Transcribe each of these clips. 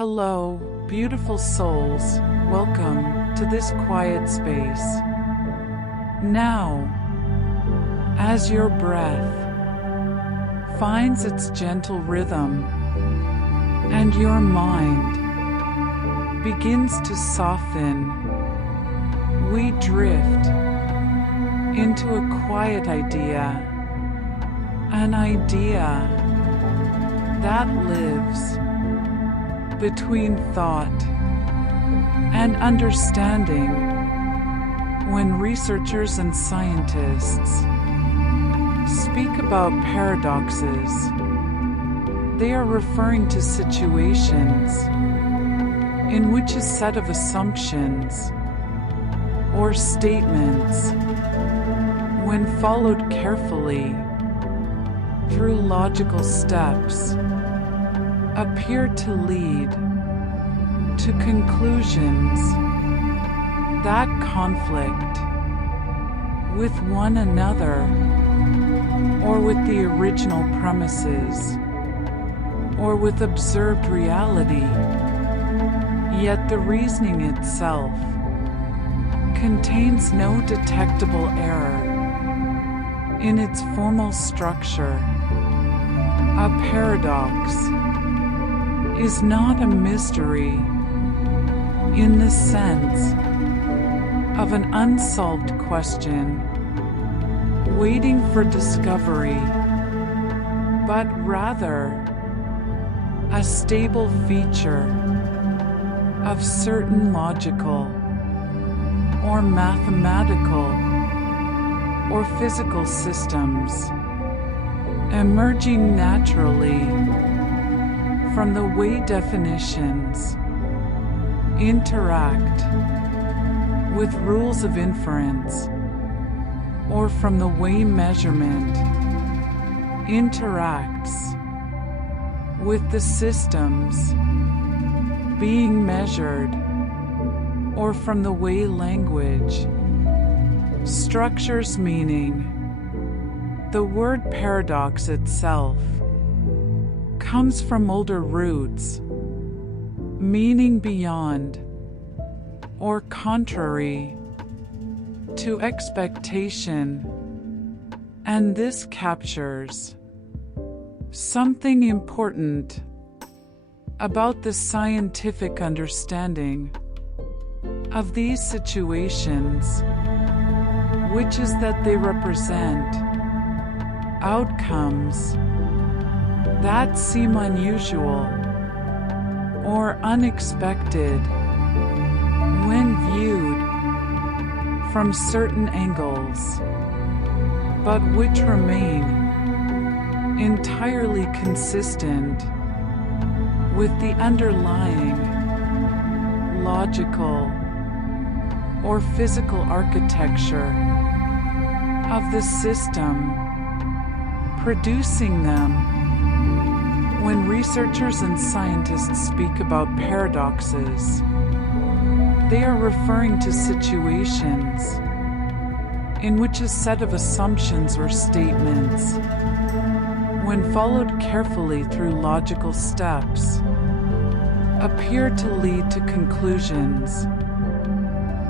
Hello, beautiful souls, welcome to this quiet space. Now, as your breath finds its gentle rhythm and your mind begins to soften, we drift into a quiet idea, an idea that lives between thought and understanding. When researchers and scientists speak about paradoxes, they are referring to situations in which a set of assumptions or statements, when followed carefully through logical steps, appear to lead to conclusions that conflict with one another or with the original premises or with observed reality. Yet the reasoning itself contains no detectable error in its formal structure. A paradox is not a mystery in the sense of an unsolved question waiting for discovery, but rather a stable feature of certain logical or mathematical or physical systems emerging naturally from the way definitions interact with rules of inference, or from the way measurement interacts with the systems being measured, or from the way language structures meaning. The word paradox itself comes from older roots, meaning beyond or contrary to expectation, and this captures something important about the scientific understanding of these situations, which is that they represent outcomes that seem unusual or unexpected when viewed from certain angles, but which remain entirely consistent with the underlying logical or physical architecture of the system producing them. When researchers and scientists speak about paradoxes, they are referring to situations in which a set of assumptions or statements, when followed carefully through logical steps, appear to lead to conclusions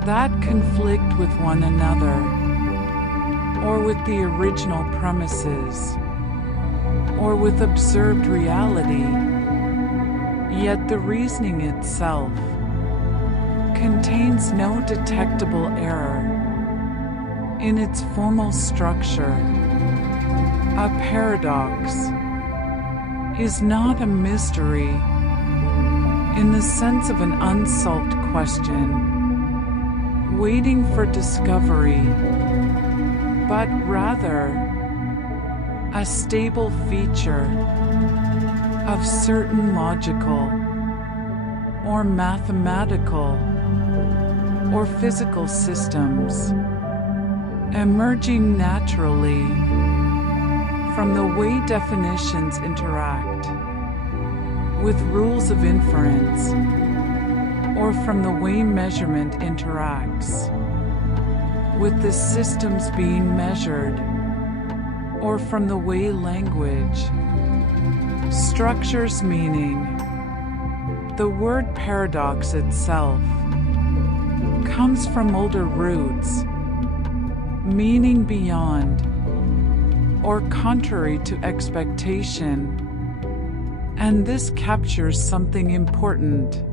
that conflict with one another or with the original premises or with observed reality. Yet the reasoning itself contains no detectable error in its formal structure. A paradox is not a mystery in the sense of an unsolved question waiting for discovery, but rather a stable feature of certain logical or mathematical or physical systems emerging naturally from the way definitions interact with rules of inference, or from the way measurement interacts with the systems being measured, or from the way language structures meaning. The word paradox itself comes from older roots, meaning beyond or contrary to expectation, and this captures something important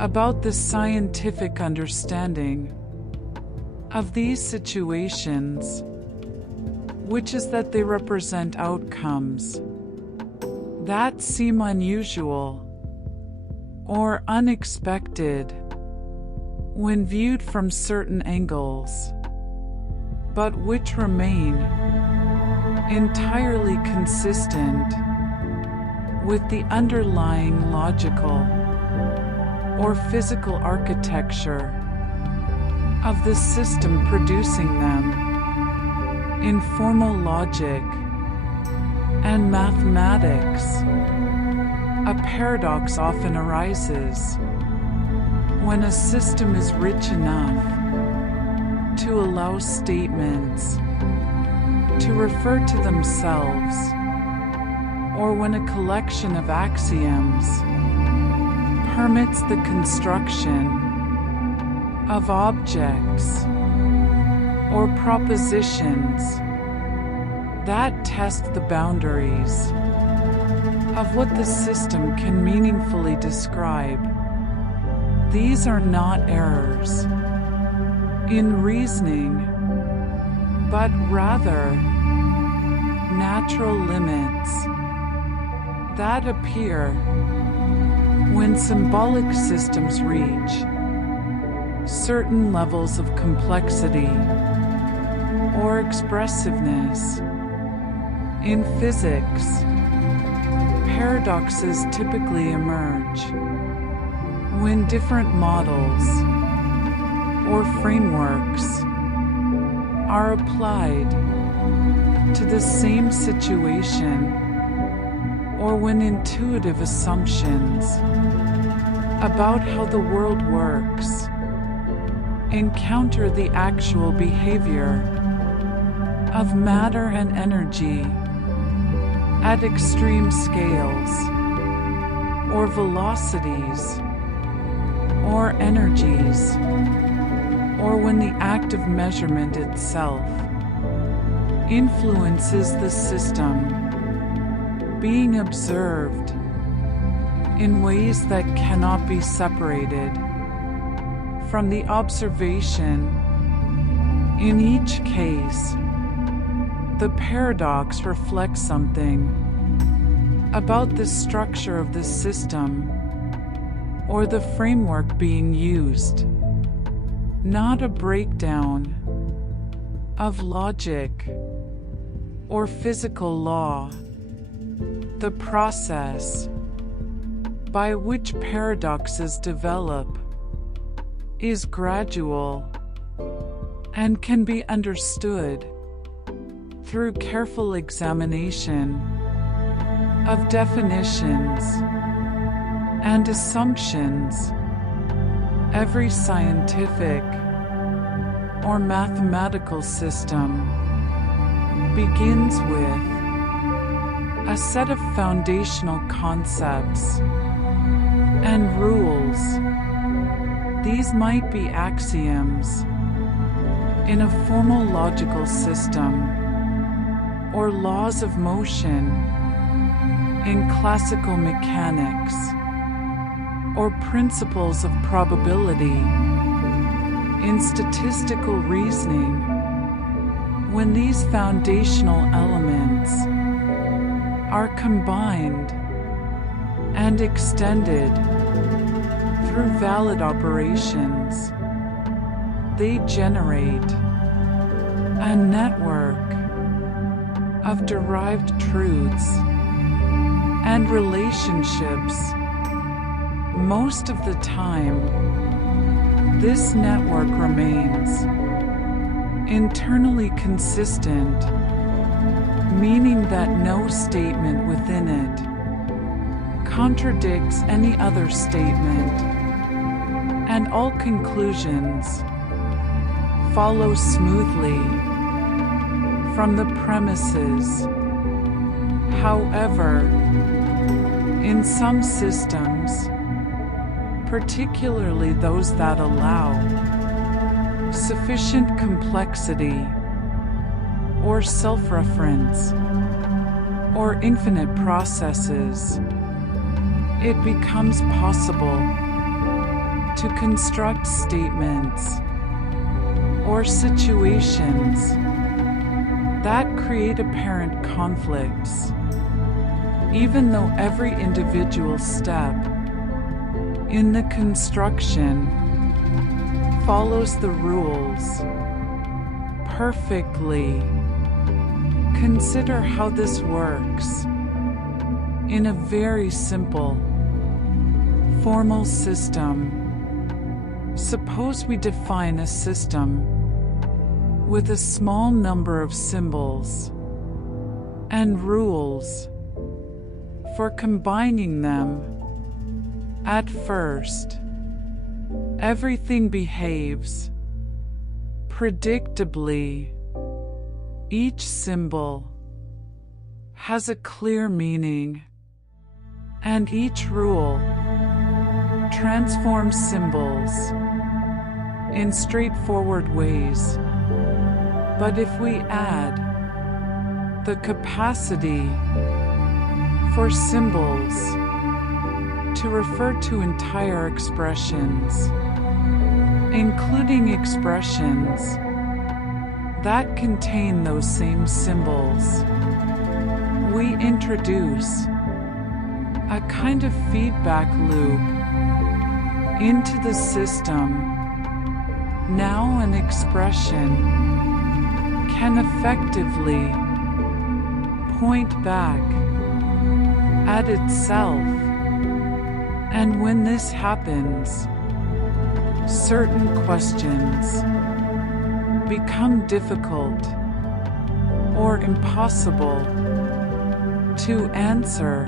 about the scientific understanding of these situations, which is that they represent outcomes that seem unusual or unexpected when viewed from certain angles, but which remain entirely consistent with the underlying logical or physical architecture of the system producing them. In formal logic and mathematics, a paradox often arises when a system is rich enough to allow statements to refer to themselves, or when a collection of axioms permits the construction of objects or propositions that test the boundaries of what the system can meaningfully describe. These are not errors in reasoning, but rather natural limits that appear when symbolic systems reach certain levels of complexity or expressiveness. In physics, paradoxes typically emerge when different models or frameworks are applied to the same situation, or when intuitive assumptions about how the world works encounter the actual behavior of matter and energy at extreme scales, or velocities, or energies, or when the act of measurement itself influences the system being observed in ways that cannot be separated from the observation. In each case, the paradox reflects something about the structure of the system or the framework being used, not a breakdown of logic or physical law. The process by which paradoxes develop is gradual and can be understood through careful examination of definitions and assumptions. Every scientific or mathematical system begins with a set of foundational concepts and rules. These might be axioms in a formal logical system, or laws of motion in classical mechanics, or principles of probability in statistical reasoning. When these foundational elements are combined and extended through valid operations, they generate a network of derived truths and relationships. Most of the time, this network remains internally consistent, meaning that no statement within it contradicts any other statement, and all conclusions follow smoothly from the premises. However, in some systems, particularly those that allow sufficient complexity or self-reference or infinite processes, it becomes possible to construct statements or situations that create apparent conflicts, even though every individual step in the construction follows the rules perfectly. Consider how this works in a very simple, formal system. Suppose we define a system with a small number of symbols and rules for combining them. At first, everything behaves predictably. Each symbol has a clear meaning, and each rule transforms symbols in straightforward ways. But if we add the capacity for symbols to refer to entire expressions, including expressions that contain those same symbols, we introduce a kind of feedback loop into the system. Now an expression can effectively point back at itself, and when this happens, certain questions become difficult or impossible to answer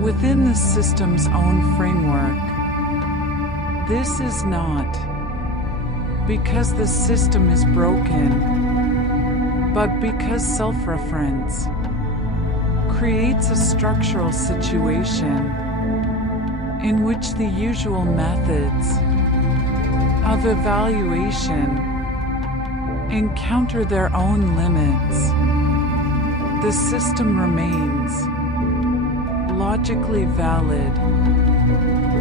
within the system's own framework. This is not because the system is broken, but because self-reference creates a structural situation in which the usual methods of evaluation encounter their own limits. The system remains logically valid,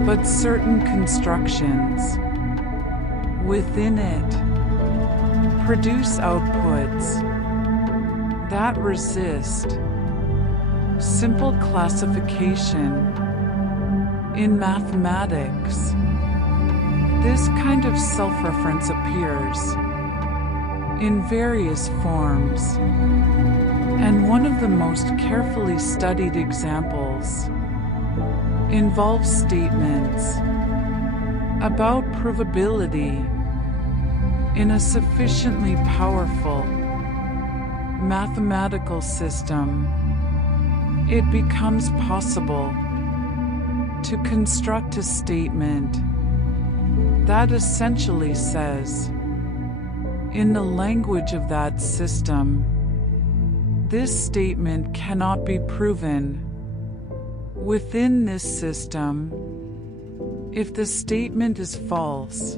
but certain constructions within it produce outputs that resist simple classification. In mathematics, this kind of self-reference appears in various forms, and one of the most carefully studied examples involves statements about provability in a sufficiently powerful mathematical system. It becomes possible to construct a statement that essentially says, in the language of that system, this statement cannot be proven within this system. If the statement is false,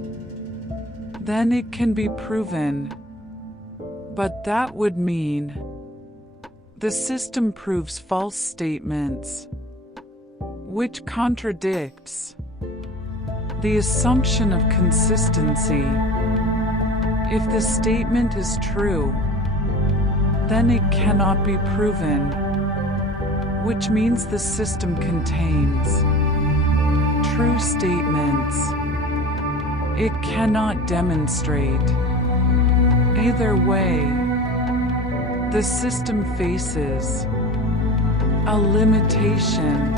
then it can be proven, but that would mean the system proves false statements, which contradicts the assumption of consistency. If the statement is true, then it cannot be proven, which means the system contains true statements. It cannot demonstrate. Either way, the system faces a limitation,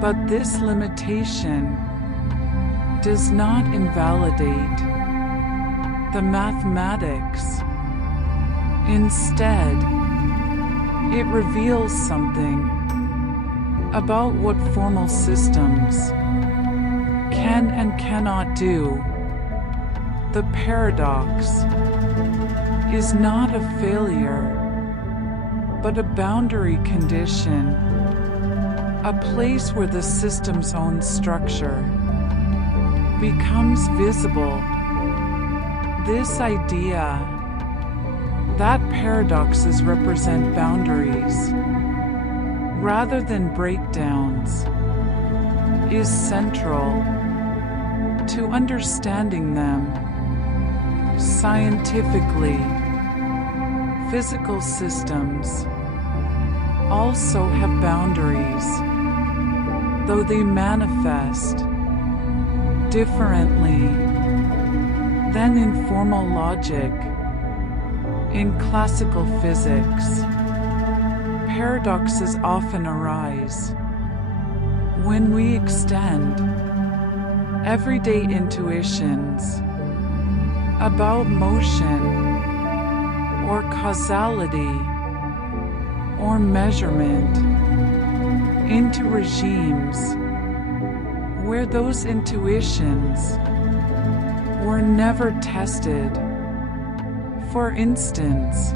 but this limitation does not invalidate the mathematics. Instead, it reveals something about what formal systems can and cannot do. The paradox is not a failure, but a boundary condition a place where the system's own structure becomes visible. This idea that paradoxes represent boundaries rather than breakdowns is central to understanding them scientifically. Physical systems also have boundaries, though they manifest differently than in formal logic. In classical physics, paradoxes often arise when we extend everyday intuitions about motion or causality or measurement into regimes where those intuitions were never tested. For instance,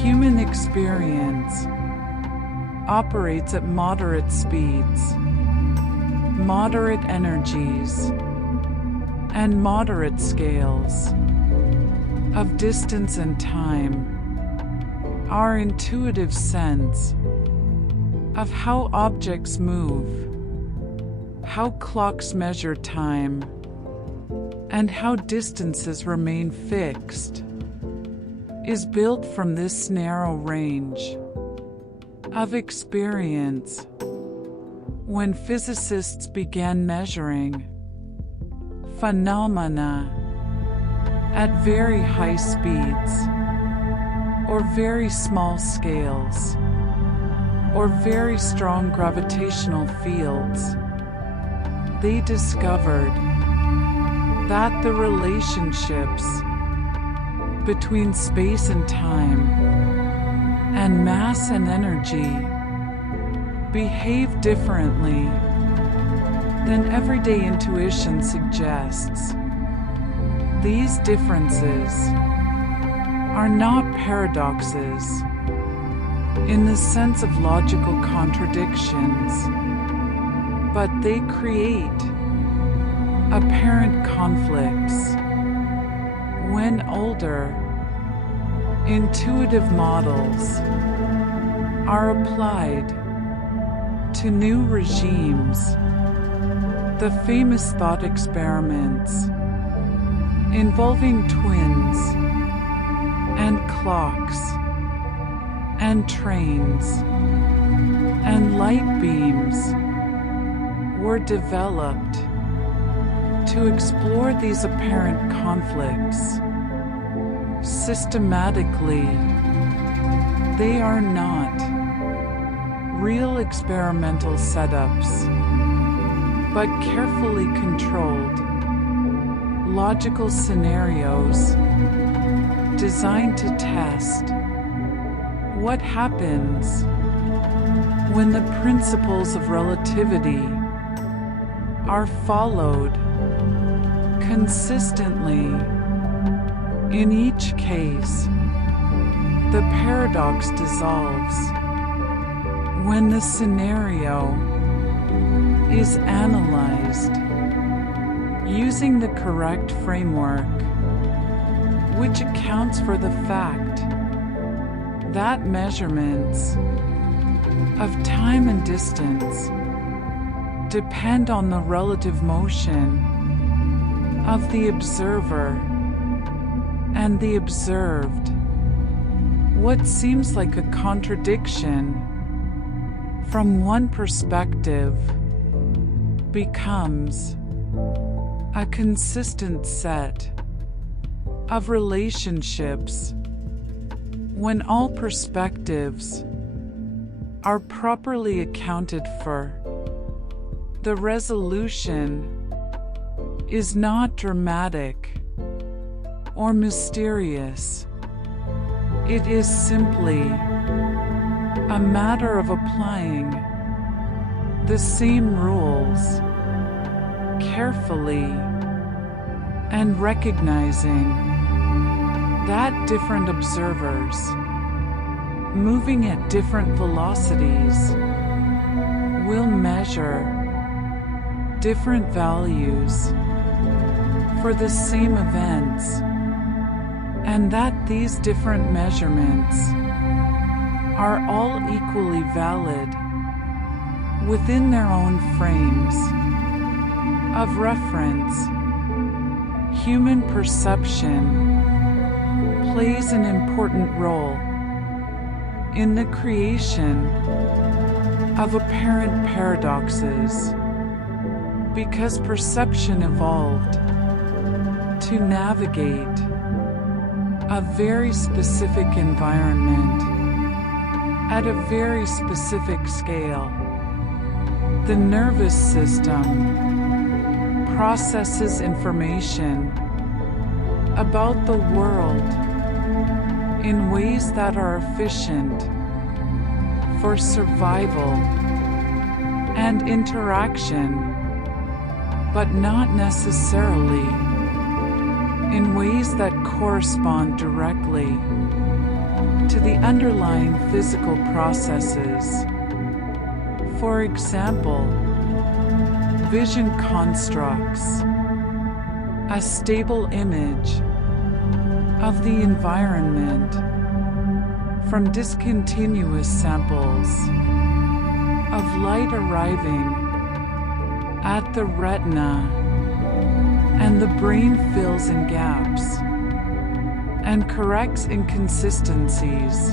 human experience operates at moderate speeds, moderate energies, and moderate scales of distance and time. Our intuitive sense of how objects move, how clocks measure time, and how distances remain fixed is built from this narrow range of experience. When physicists began measuring phenomena at very high speeds, or very small scales, or very strong gravitational fields, they discovered that the relationships between space and time and mass and energy behave differently than everyday intuition suggests. These differences are not paradoxes in the sense of logical contradictions, but they create apparent conflicts when older, intuitive models are applied to new regimes. The famous thought experiments involving twins and clocks and trains and light beams were developed to explore these apparent conflicts systematically. They are not real experimental setups, but carefully controlled, logical scenarios designed to test what happens when the principles of relativity are followed consistently. In each case, the paradox dissolves when the scenario is analyzed using the correct framework, which accounts for the fact that measurements of time and distance depend on the relative motion of the observer and the observed. What seems like a contradiction from one perspective becomes a consistent set of relationships when all perspectives are properly accounted for. The resolution is not dramatic or mysterious. It is simply a matter of applying the same rules carefully and recognizing that different observers moving at different velocities will measure different values for the same events, and that these different measurements are all equally valid within their own frames of reference. Human perception plays an important role in the creation of apparent paradoxes, because perception evolved to navigate a very specific environment at a very specific scale. The nervous system processes information about the world in ways that are efficient for survival and interaction, but not necessarily in ways that correspond directly to the underlying physical processes. For example, vision constructs a stable image of the environment from discontinuous samples of light arriving at the retina, and the brain fills in gaps and corrects inconsistencies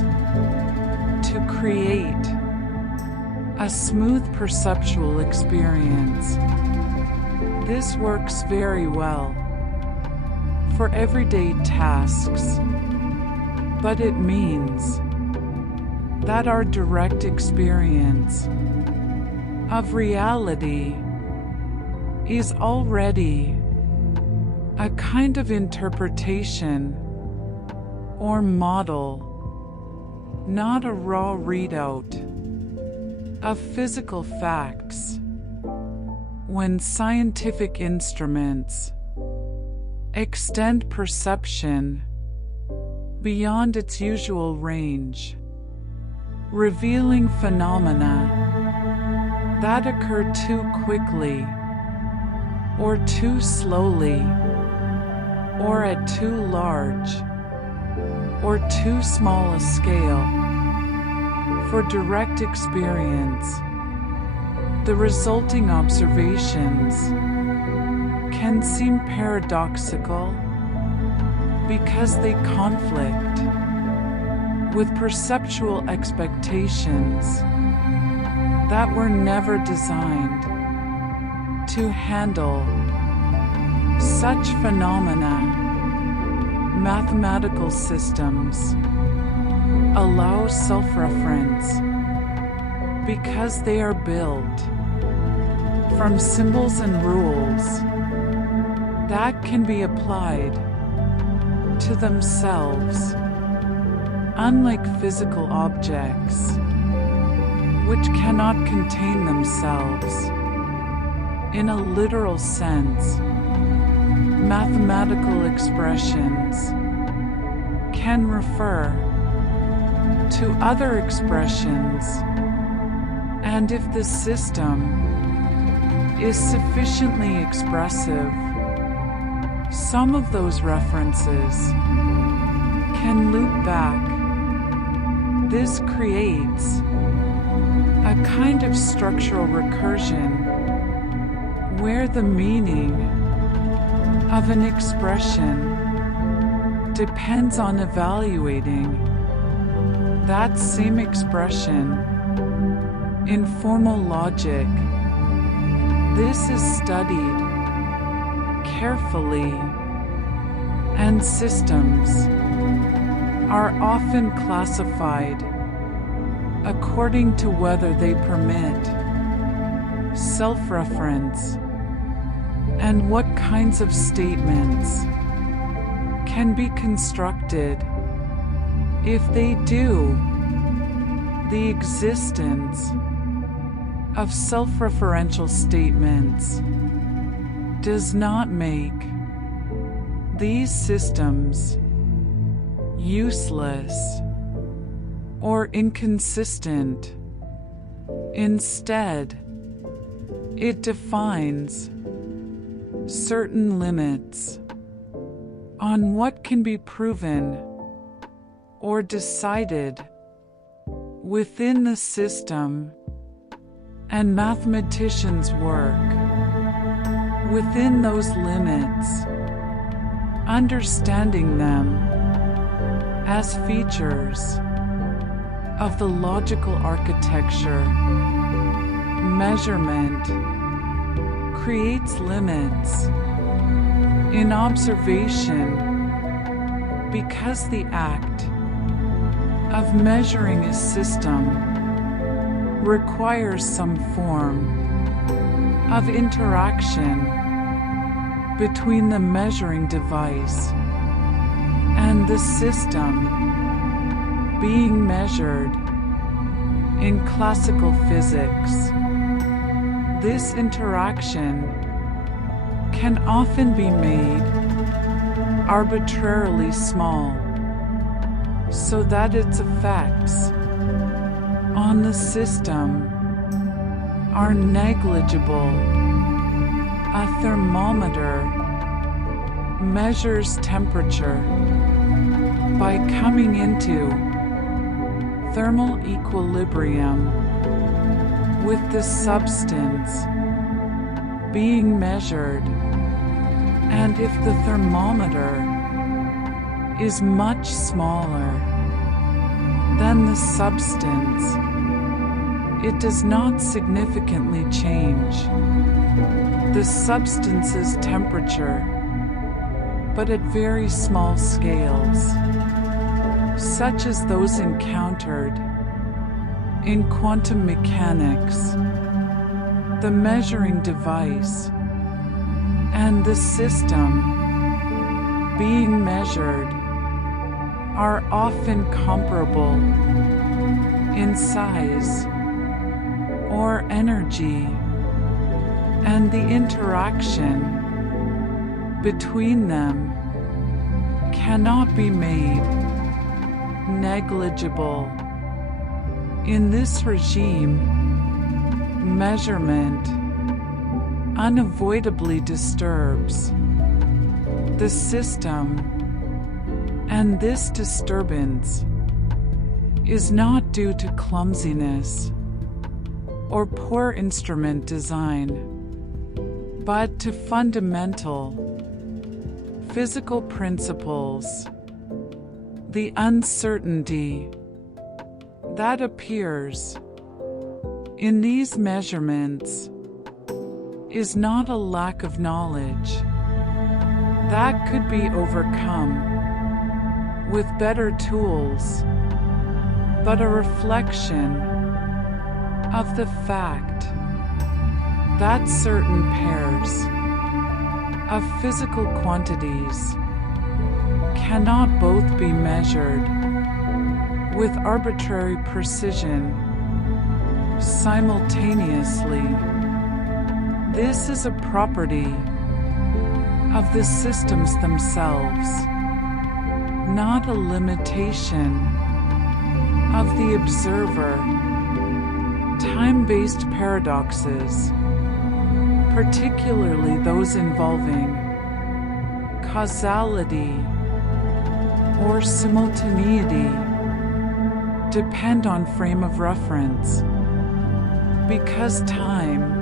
to create a smooth perceptual experience. This works very well for everyday tasks, but it means that our direct experience of reality is already a kind of interpretation or model, not a raw readout of physical facts. When scientific instruments extend perception beyond its usual range, revealing phenomena that occur too quickly or too slowly, or at too large or too small a scale for direct experience, the resulting observations can seem paradoxical because they conflict with perceptual expectations that were never designed to handle such phenomena. Mathematical systems allow self-reference because they are built from symbols and rules that can be applied to themselves, unlike physical objects, which cannot contain themselves in a literal sense. Mathematical expressions can refer to other expressions, and if the system is sufficiently expressive, some of those references can loop back. This creates a kind of structural recursion where the meaning of an expression depends on evaluating that same expression in formal logic. This is studied carefully, and systems are often classified according to whether they permit self-reference and what kinds of statements can be constructed. If they do, the existence of self-referential statements does not make these systems useless or inconsistent Instead, it defines certain limits on what can be proven or decided within the system, and mathematicians work within those limits, understanding them as features of the logical architecture. Measurement creates limits in observation because the act of measuring a system requires some form of interaction between the measuring device and the system being measured. In classical physics, this interaction can often be made arbitrarily small, so that its effects on the system are negligible. A thermometer measures temperature by coming into thermal equilibrium with the substance being measured, and if the thermometer is much smaller than the substance, it does not significantly change the substance's temperature, but at very small scales, such as those encountered in quantum mechanics. The measuring device and the system being measured are often comparable in size or energy, and the interaction between them cannot be made negligible. In this regime, measurement unavoidably disturbs the system, and this disturbance is not due to clumsiness or poor instrument design, but to fundamental physical principles. The uncertainty that appears in these measurements is not a lack of knowledge that could be overcome with better tools, but a reflection of the fact that certain pairs of physical quantities cannot both be measured with arbitrary precision simultaneously. This is a property of the systems themselves, not a limitation of the observer. Time-based paradoxes, particularly those involving causality or simultaneity, depend on frame of reference, because time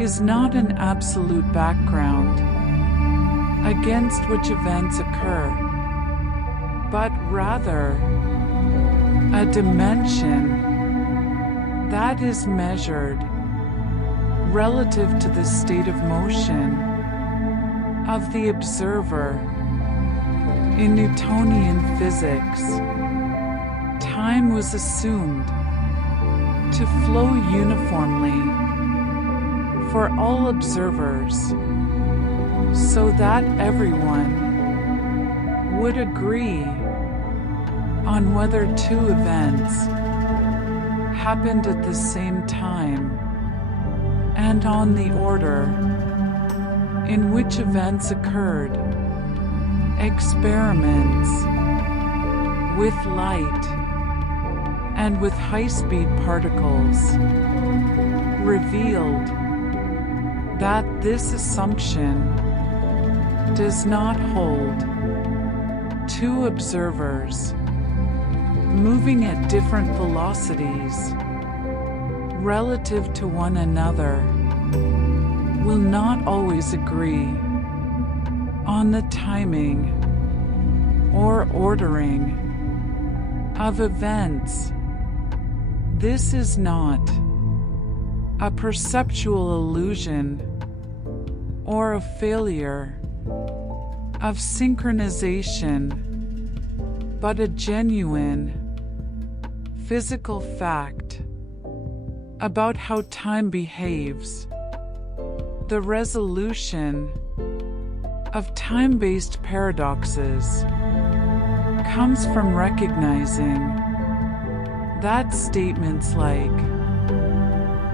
is not an absolute background against which events occur, but rather a dimension that is measured relative to the state of motion of the observer. In Newtonian physics, time was assumed to flow uniformly for all observers, so that everyone would agree on whether two events happened at the same time, and on the order in which events occurred. Experiments with light and with high-speed particles, revealed that this assumption does not hold. Two observers moving at different velocities relative to one another will not always agree on the timing or ordering of events. This is not a perceptual illusion or a failure of synchronization, but a genuine physical fact about how time behaves. The resolution of time-based paradoxes comes from recognizing that statements like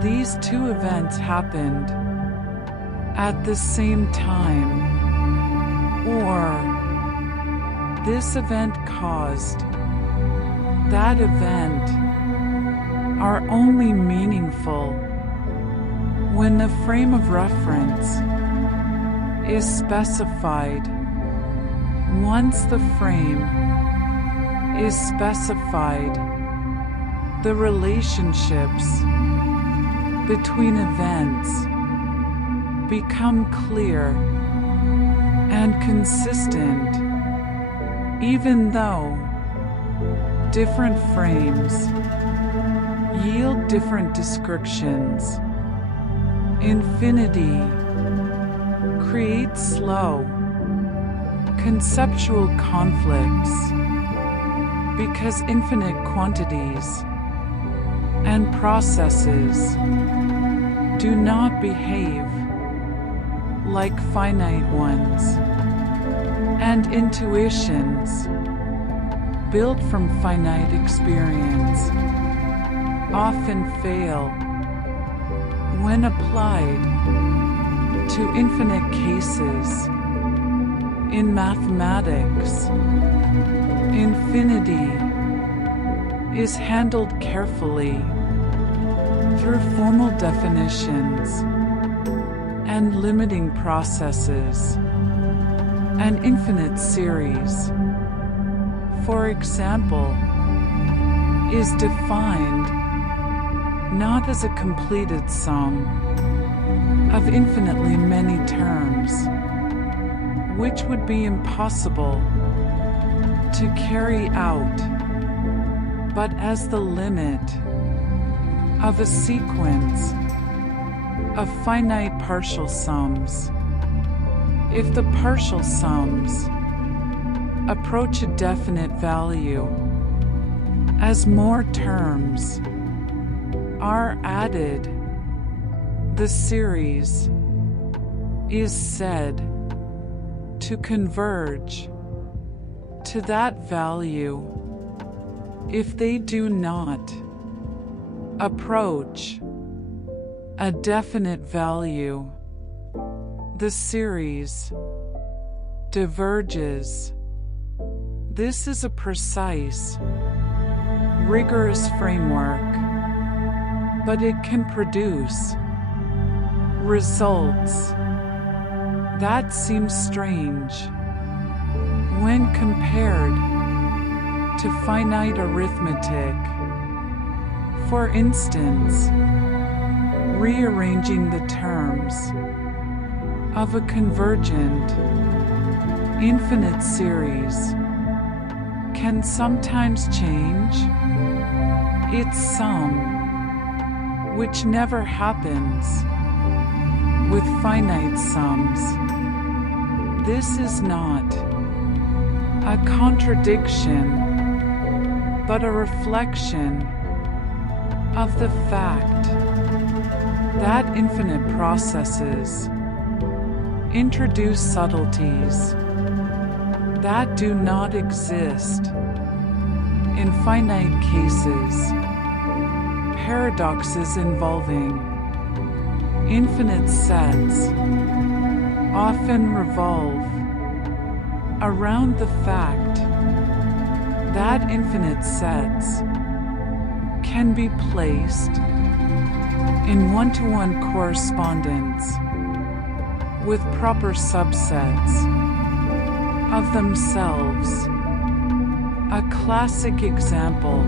"these two events happened at the same time," or "this event caused that event," are only meaningful when the frame of reference is specified. Once the frame is specified, the relationships between events become clear and consistent, even though different frames yield different descriptions. Infinity creates slow, conceptual conflicts because infinite quantities and processes do not behave like finite ones, and intuitions built from finite experience often fail when applied to infinite cases. In mathematics, infinity is handled carefully through formal definitions and limiting processes. An infinite series, for example, is defined not as a completed sum of infinitely many terms, which would be impossible to carry out, but as the limit of a sequence of finite partial sums. If the partial sums approach a definite value, as more terms are added, the series is said to converge to that value. If they do not approach a definite value, the series diverges. This is a precise, rigorous framework, but it can produce results that seem strange when compared to finite arithmetic. For instance, rearranging the terms of a convergent infinite series can sometimes change its sum, which never happens with finite sums. This is not a contradiction, but a reflection of the fact that infinite processes introduce subtleties that do not exist in finite cases. Paradoxes involving infinite sets often revolve around the fact that infinite sets can be placed in one-to-one correspondence with proper subsets of themselves. A classic example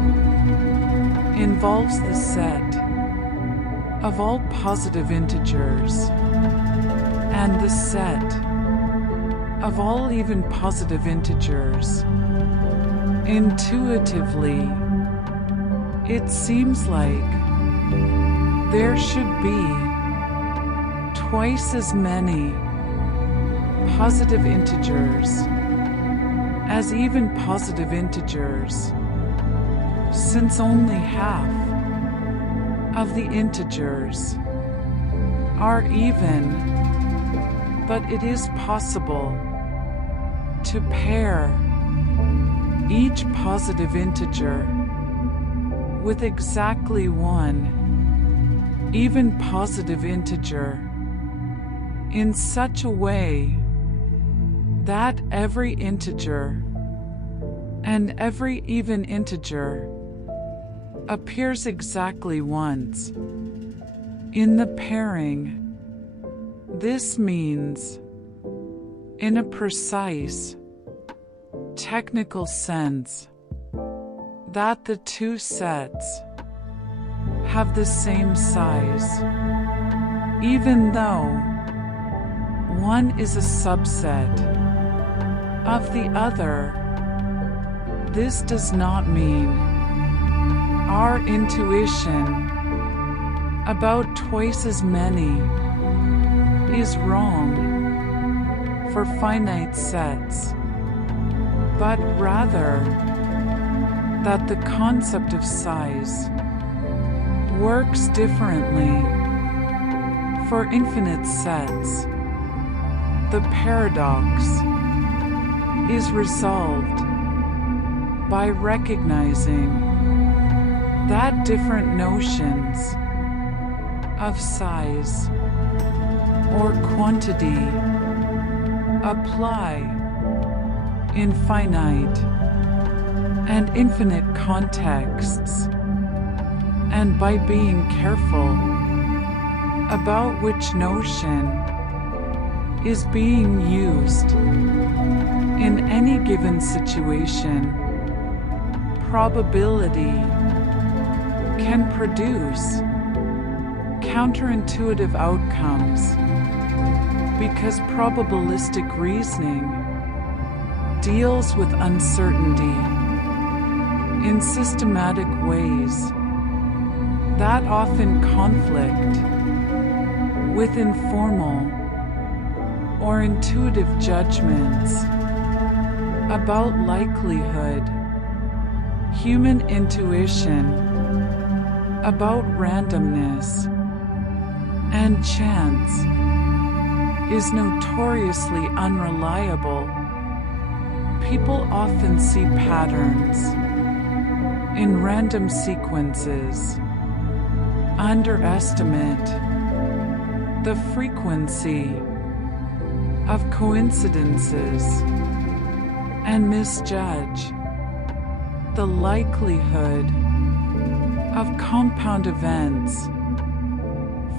involves the set of all positive integers and the set of all even positive integers. Intuitively, it seems like there should be twice as many positive integers as even positive integers, since only half of the integers are even, but it is possible to pair each positive integer with exactly one even positive integer in such a way that every integer and every even integer appears exactly once in the pairing. This means, in a precise, technical sense, that the two sets have the same size, even though one is a subset of the other. This does not mean our intuition about twice as many is wrong for finite sets, but rather that the concept of size works differently for infinite sets. The paradox is resolved by recognizing that different notions of size or quantity apply in finite and infinite contexts, and by being careful about which notion is being used in any given situation, probability can produce counterintuitive outcomes, because probabilistic reasoning deals with uncertainty in systematic ways that often conflict with informal or intuitive judgments about likelihood. Human intuition about randomness and chance is notoriously unreliable. People often see patterns in random sequences, underestimate the frequency of coincidences, and misjudge the likelihood of compound events.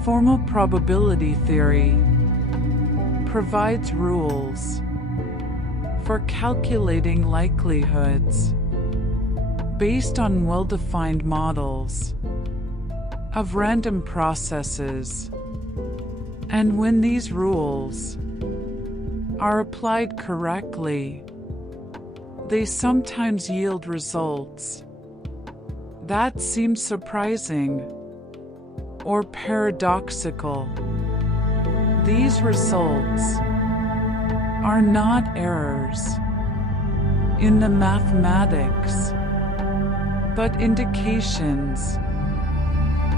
Formal probability theory provides rules for calculating likelihoods based on well-defined models of random processes, and when these rules are applied correctly, they sometimes yield results that seem surprising or paradoxical. These results are not errors in the mathematics, but indications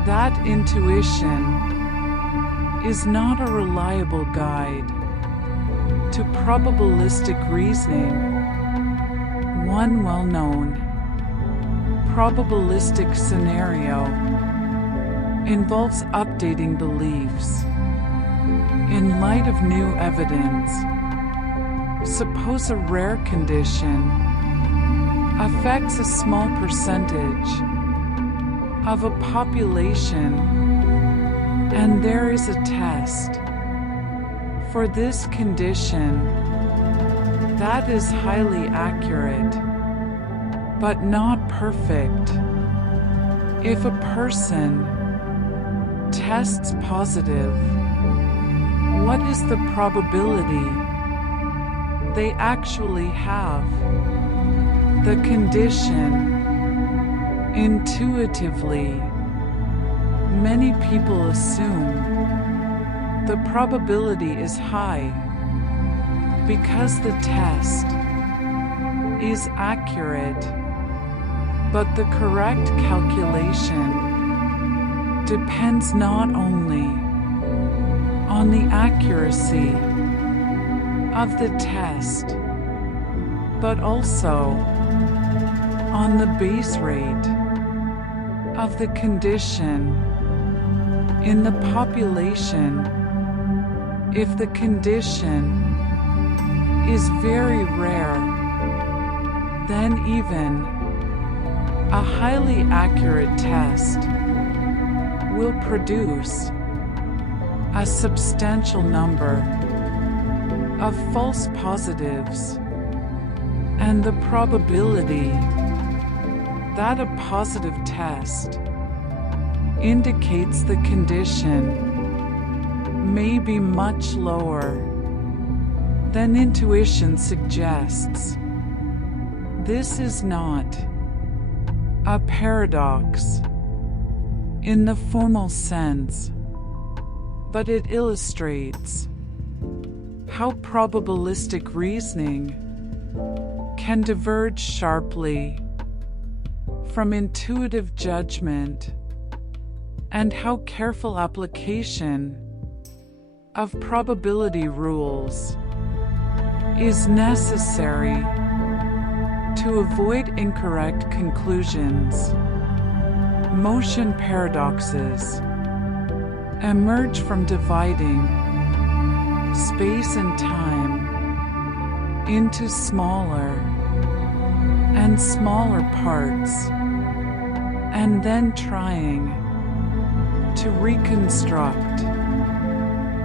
that intuition is not a reliable guide to probabilistic reasoning. One well-known probabilistic scenario involves updating beliefs in light of new evidence. Suppose a rare condition affects a small percentage of a population, and there is a test for this condition that is highly accurate, but not perfect. If a person tests positive, what is the probability they actually have the condition? Intuitively, many people assume the probability is high because the test is accurate, but the correct calculation depends not only on the accuracy of the test, but also on the base rate of the condition in the population. If the condition is very rare, then even a highly accurate test will produce a substantial number of false positives, and the probability that a positive test indicates the condition may be much lower than intuition suggests. This is not a paradox in the formal sense, but it illustrates how probabilistic reasoning can diverge sharply from intuitive judgment, and how careful application of probability rules is necessary to avoid incorrect conclusions. Motion paradoxes emerge from dividing space and time into smaller and smaller parts, and then trying to reconstruct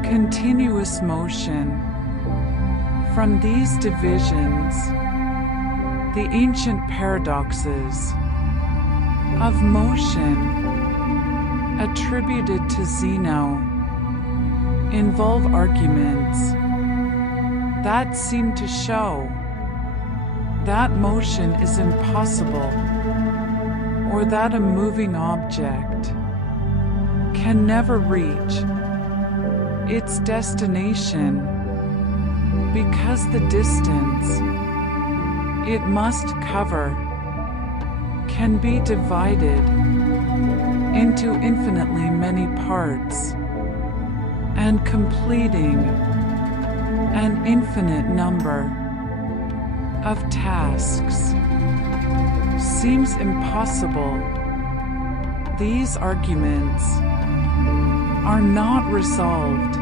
continuous motion from these divisions. The ancient paradoxes of motion attributed to Zeno involve arguments that seem to show that motion is impossible, or that a moving object can never reach its destination because the distance it must cover can be divided into infinitely many parts, and completing an infinite number of tasks seems impossible. These arguments are not resolved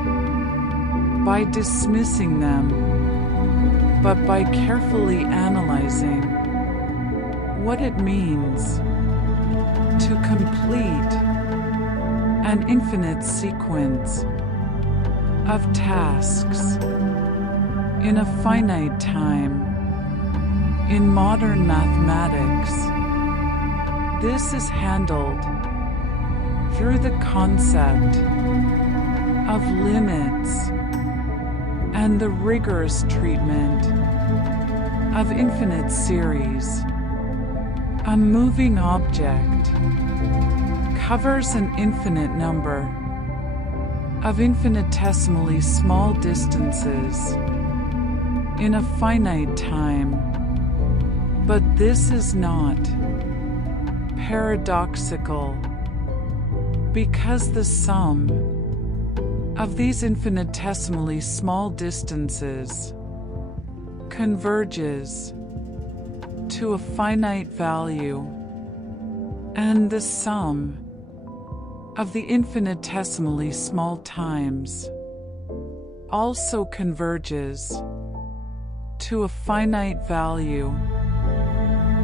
by dismissing them, but by carefully analyzing what it means to complete an infinite sequence of tasks in a finite time. In modern mathematics, this is handled through the concept of limits and the rigorous treatment of infinite series. A moving object covers an infinite number of infinitesimally small distances in a finite time, but this is not paradoxical, because the sum of these infinitesimally small distances converges to a finite value, and the sum of the infinitesimally small times also converges to a finite value.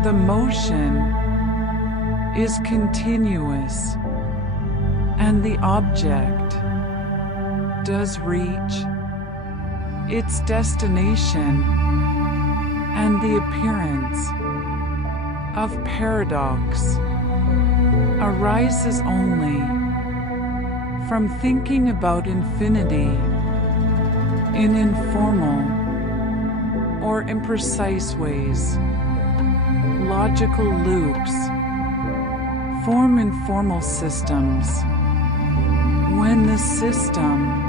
The motion is continuous and the object does reach its destination, and the appearance of paradox arises only from thinking about infinity in informal or imprecise ways. Logical loops form in formal systems when the system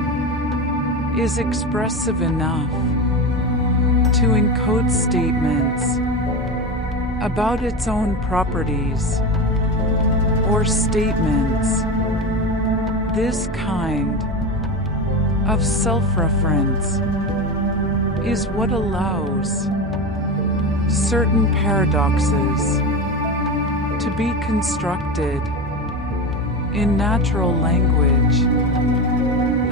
is expressive enough to encode statements about its own properties or statements. This kind of self-reference is what allows certain paradoxes to be constructed in natural language.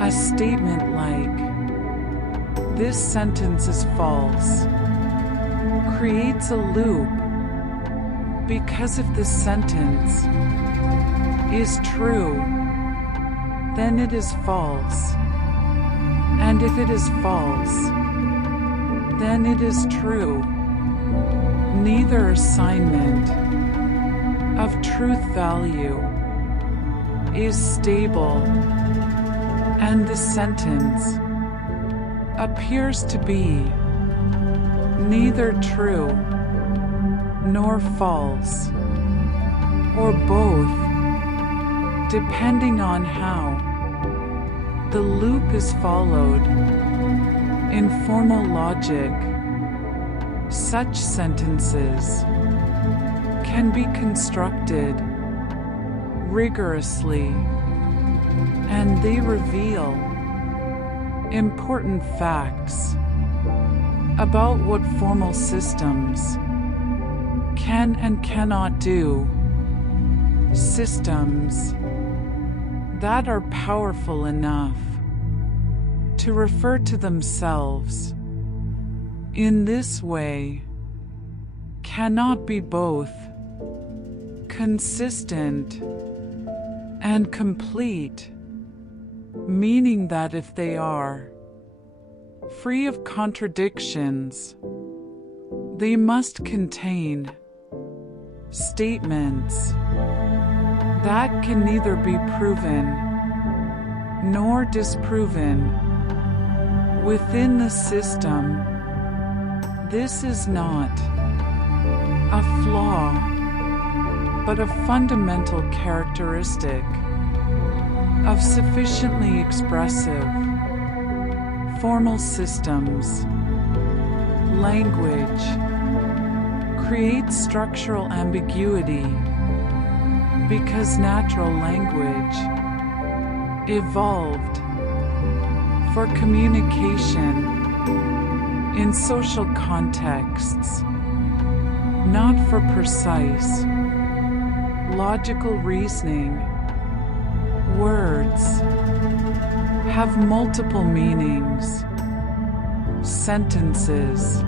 A statement like, "This sentence is false," creates a loop, because if the sentence is true, then it is false. And if it is false, then it is true. Neither assignment of truth value is stable, and the sentence appears to be neither true nor false, or both, depending on how the loop is followed. In formal logic, such sentences can be constructed rigorously, and they reveal important facts about what formal systems can and cannot do. Systems that are powerful enough to refer to themselves in this way cannot be both consistent and complete, meaning that if they are free of contradictions, they must contain statements that can neither be proven nor disproven within the system. This is not a flaw, but a fundamental characteristic of sufficiently expressive formal systems. Language creates structural ambiguity because natural language evolved for communication in social contexts, not for precise logical reasoning. Words have multiple meanings. Sentences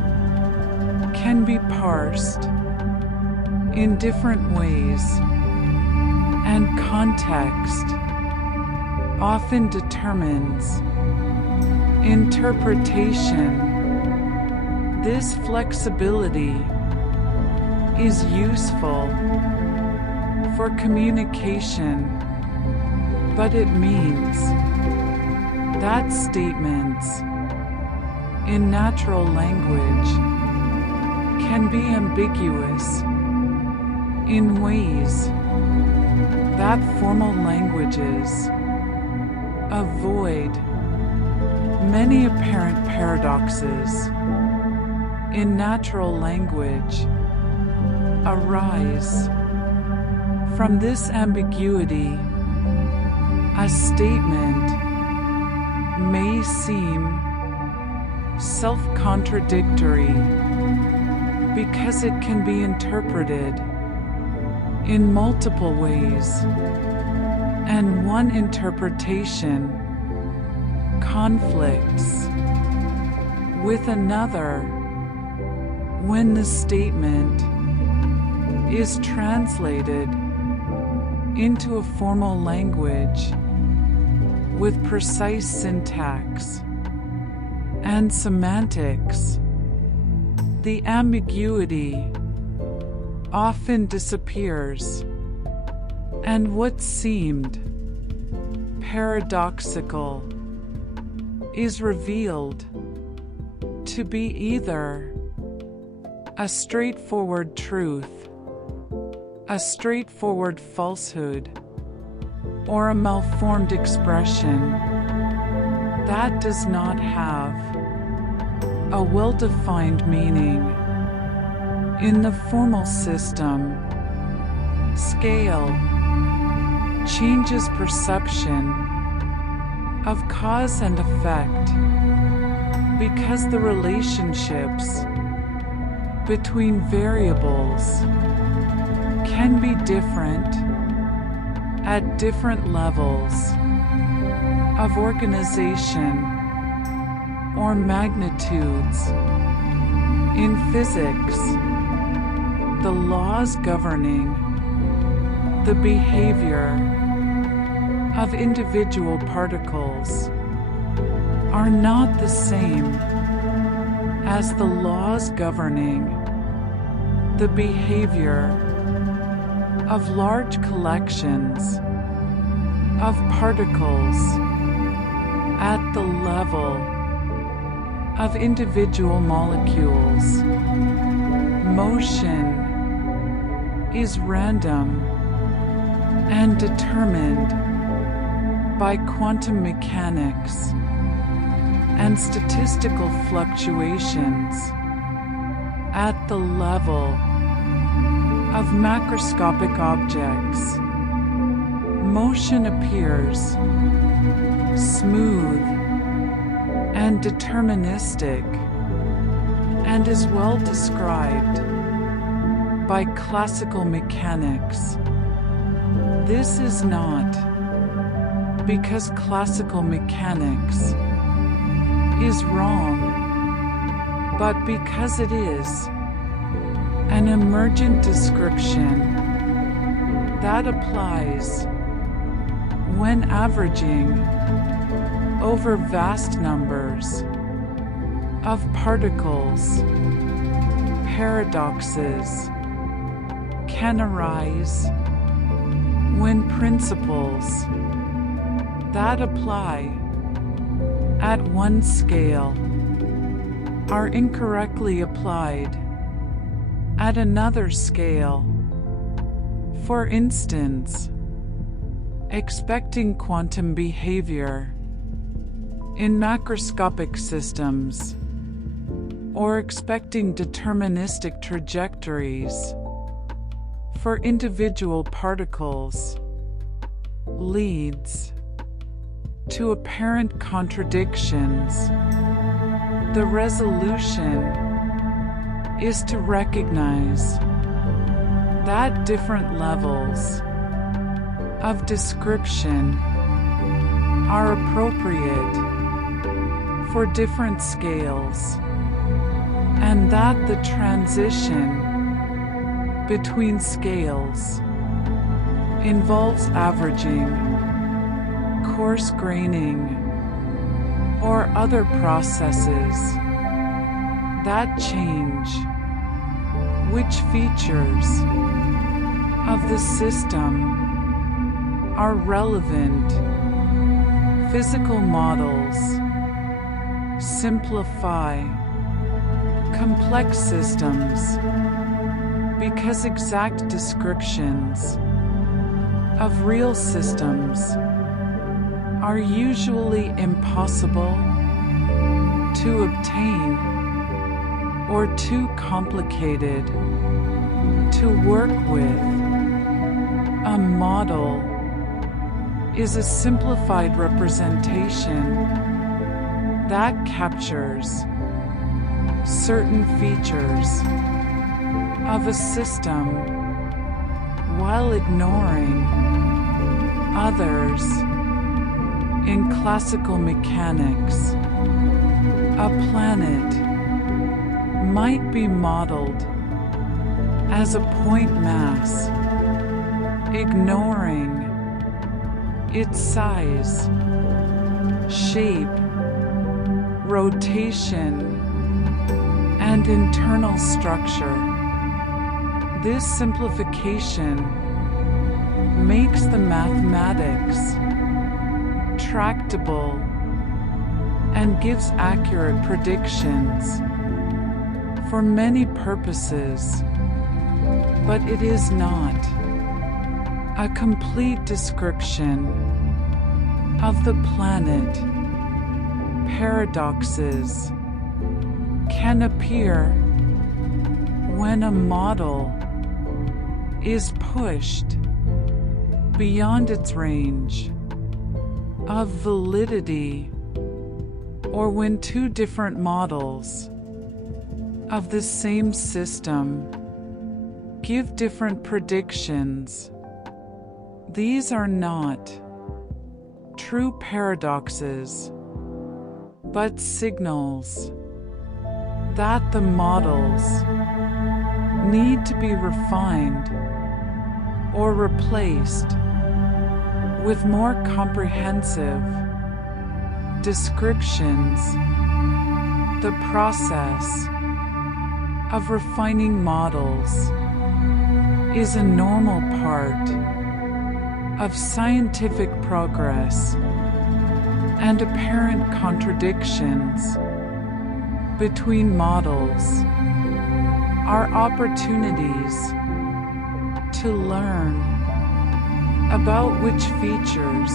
can be parsed in different ways, and context often determines interpretation. This flexibility is useful for communication, but it means that statements in natural language can be ambiguous in ways that formal languages avoid. Many apparent paradoxes in natural language arise from this ambiguity. A statement may seem self-contradictory because it can be interpreted in multiple ways, and one interpretation conflicts with another when the statement is translated into a formal language with precise syntax and semantics, the ambiguity often disappears, and what seemed paradoxical is revealed to be either a straightforward truth, a straightforward falsehood, or a malformed expression that does not have a well-defined meaning. In the formal system, scale changes perception of cause and effect because the relationships between variables can be different at different levels of organization or magnitudes. In physics, the laws governing the behavior of individual particles are not the same as the laws governing the behavior of large collections of particles at the level of individual molecules. Motion is random and determined by quantum mechanics and statistical fluctuations at the level of macroscopic objects. Motion appears smooth and deterministic and is well described by classical mechanics. This is not because classical mechanics is wrong, but because it is an emergent description that applies when averaging over vast numbers of particles. Paradoxes can arise when principles that apply at one scale are incorrectly applied at another scale. For instance, expecting quantum behavior in macroscopic systems, or expecting deterministic trajectories for individual particles, leads to apparent contradictions. The resolution is to recognize that different levels of description are appropriate for different scales, and that the transition between scales involves averaging, coarse graining, or other processes that change which features of the system are relevant. Physical models simplify complex systems because exact descriptions of real systems are usually impossible to obtain or too complicated to work with. A model is a simplified representation that captures certain features of a system while ignoring others. In classical mechanics, a planet might be modeled as a point mass ignoring its size, shape, rotation, and internal structure. This simplification makes the mathematics tractable and gives accurate predictions for many purposes, but it is not a complete description of the planet. Paradoxes can appear when a model is pushed beyond its range of validity, or when two different models of the same system give different predictions. These are not true paradoxes, but signals that the models need to be refined or replaced with more comprehensive descriptions. The process of refining models is a normal part of scientific progress, and apparent contradictions between models are opportunities to learn about which features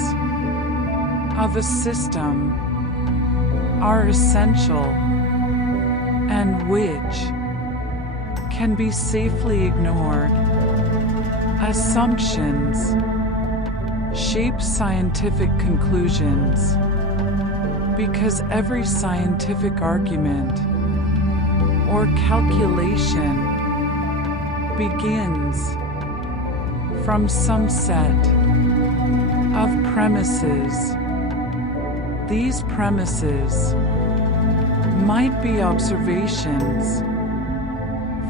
of a system are essential and which can be safely ignored. Assumptions shape scientific conclusions because every scientific argument or calculation begins from some set of premises. These premises might be observations,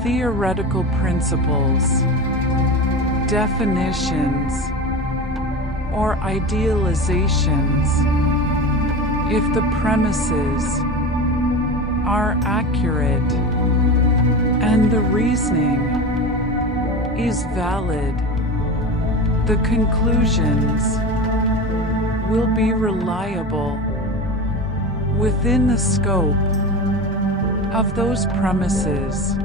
theoretical principles, definitions, or idealizations. If the premises are accurate and the reasoning is valid, the conclusions will be reliable within the scope of those premises.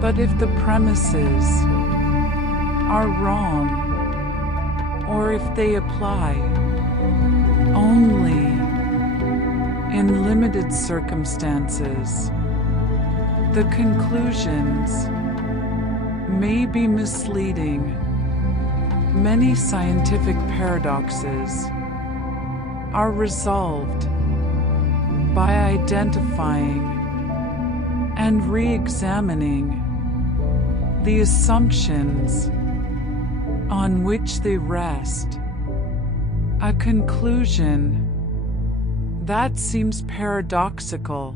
But if the premises are wrong, or if they apply only in limited circumstances, the conclusions may be misleading. Many scientific paradoxes are resolved by identifying and re-examining the assumptions on which they rest. A conclusion that seems paradoxical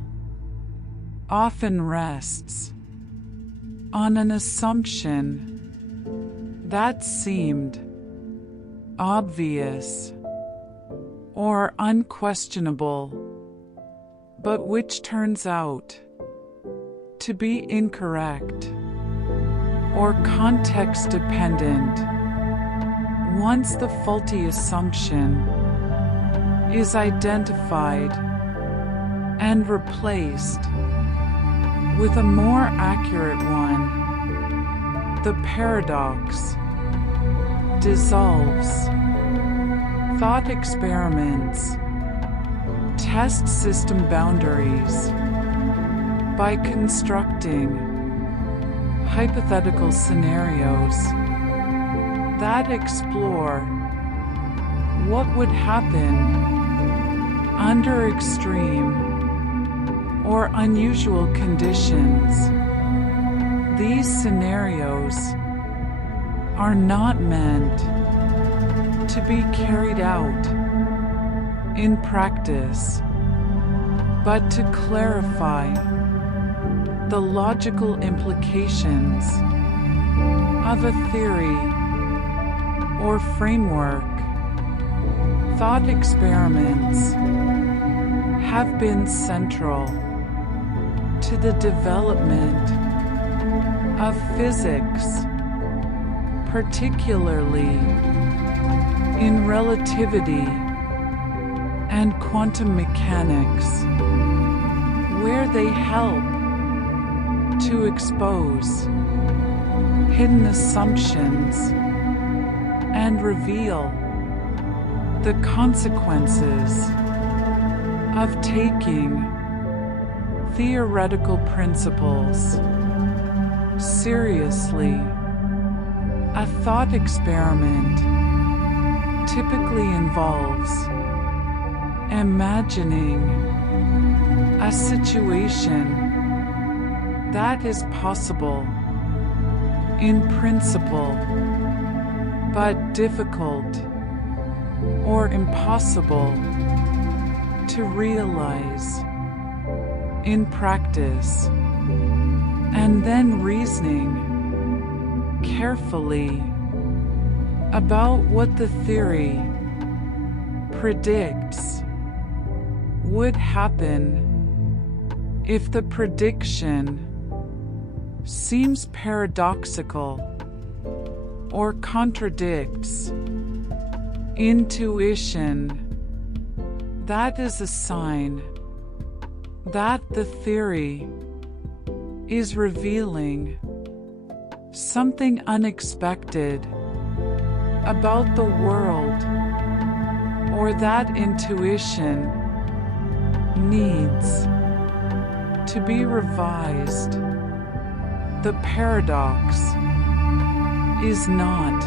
often rests on an assumption that seemed obvious or unquestionable, but which turns out to be incorrect or context-dependent. Once the faulty assumption is identified and replaced with a more accurate one, the paradox dissolves. Thought experiments test system boundaries by constructing hypothetical scenarios that explore what would happen under extreme or unusual conditions. These scenarios are not meant to be carried out in practice, but to clarify the logical implications of a theory or framework. Thought experiments have been central to the development of physics, particularly in relativity and quantum mechanics, where they help to expose hidden assumptions and reveal the consequences of taking theoretical principles seriously. A thought experiment typically involves imagining a situation that is possible in principle, but difficult or impossible to realize in practice, and then reasoning carefully about what the theory predicts would happen if the prediction seems paradoxical or contradicts intuition. That is a sign that the theory is revealing something unexpected about the world, or that intuition needs to be revised. The paradox is not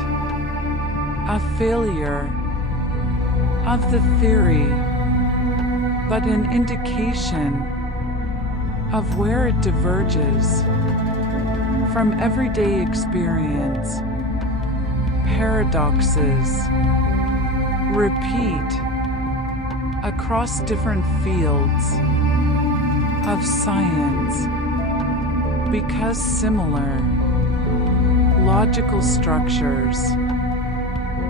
a failure of the theory, but an indication of where it diverges from everyday experience. Paradoxes repeat across different fields of science because similar logical structures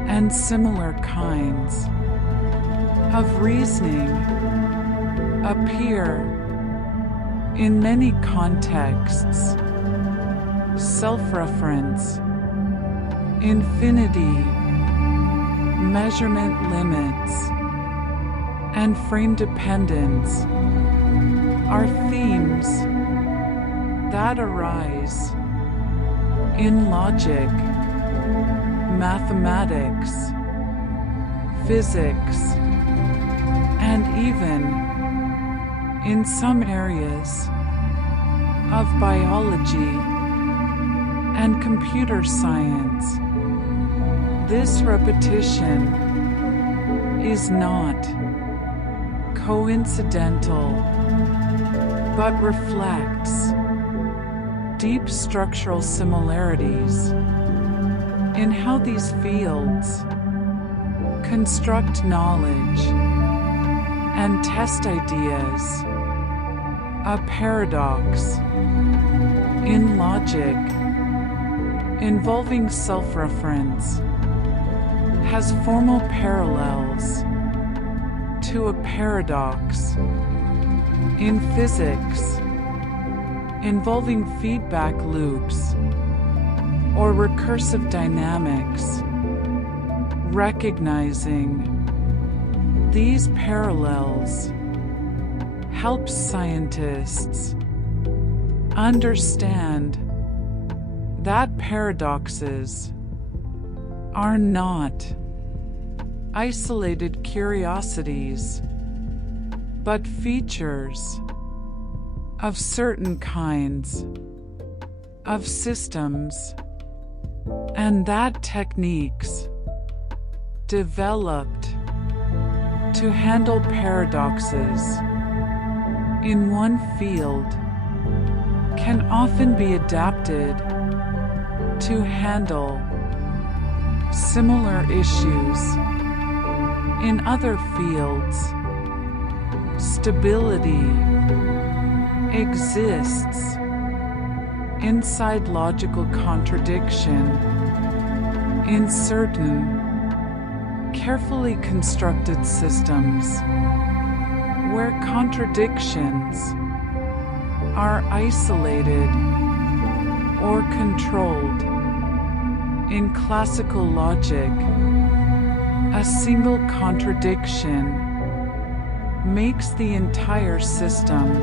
and similar kinds of reasoning appear in many contexts. Self-reference, infinity, measurement limits, and frame dependence are themes that arise in logic, mathematics, physics, and even in some areas of biology and computer science. This repetition is not coincidental, but reflects deep structural similarities in how these fields construct knowledge and test ideas. A paradox in logic involving self-reference has formal parallels to a paradox in physics involving feedback loops or recursive dynamics. Recognizing these parallels helps scientists understand that paradoxes are not isolated curiosities, but features of certain kinds of systems, and that techniques developed to handle paradoxes in one field can often be adapted to handle similar issues in other fields. Stability exists inside logical contradiction In certain, carefully constructed systems, where contradictions are isolated or controlled. In classical logic, a single contradiction makes the entire system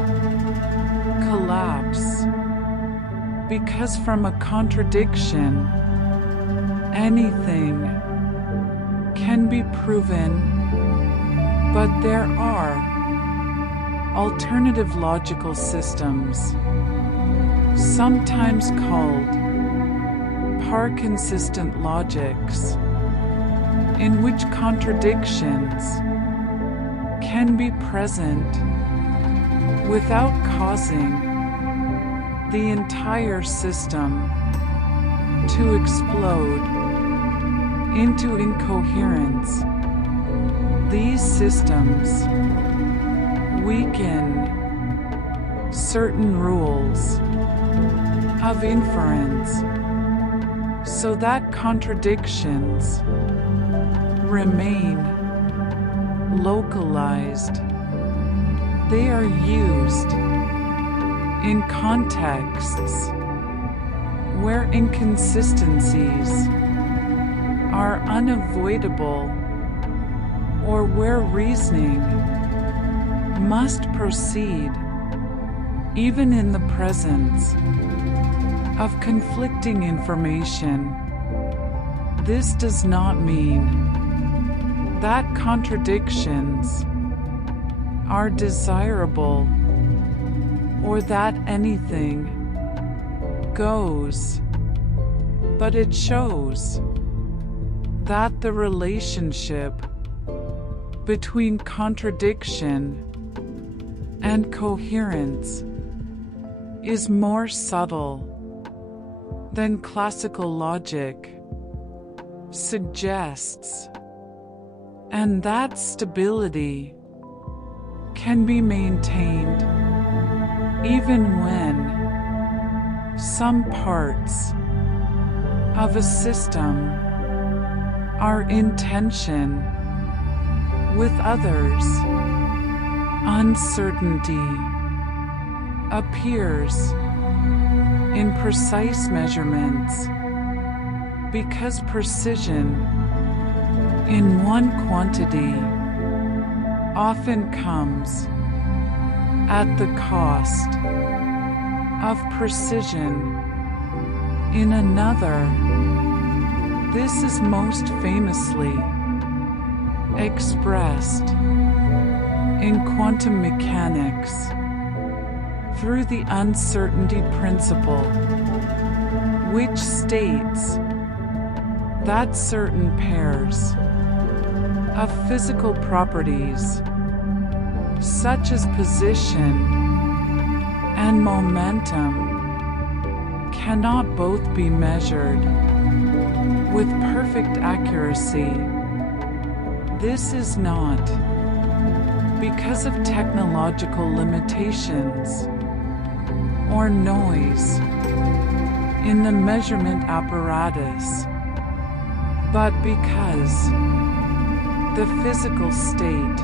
collapse, because from a contradiction, anything can be proven, but there are alternative logical systems, sometimes called par-consistent logics, in which contradictions can be present without causing the entire system to explode into incoherence. These systems weaken certain rules of inference so that contradictions remain localized. They are used in contexts where inconsistencies are unavoidable, or where reasoning must proceed even in the presence of conflicting information. This does not mean that contradictions are desirable or that anything goes, but it shows that the relationship between contradiction and coherence is more subtle than classical logic suggests, and that stability can be maintained even when some parts of a system are in tension with others. Uncertainty appears in precise measurements because precision in one quantity often comes at the cost of precision in another. This is most famously expressed in quantum mechanics through the uncertainty principle, which states that certain pairs of physical properties, such as position and momentum, cannot both be measured with perfect accuracy. This is not because of technological limitations or noise in the measurement apparatus, but because the physical state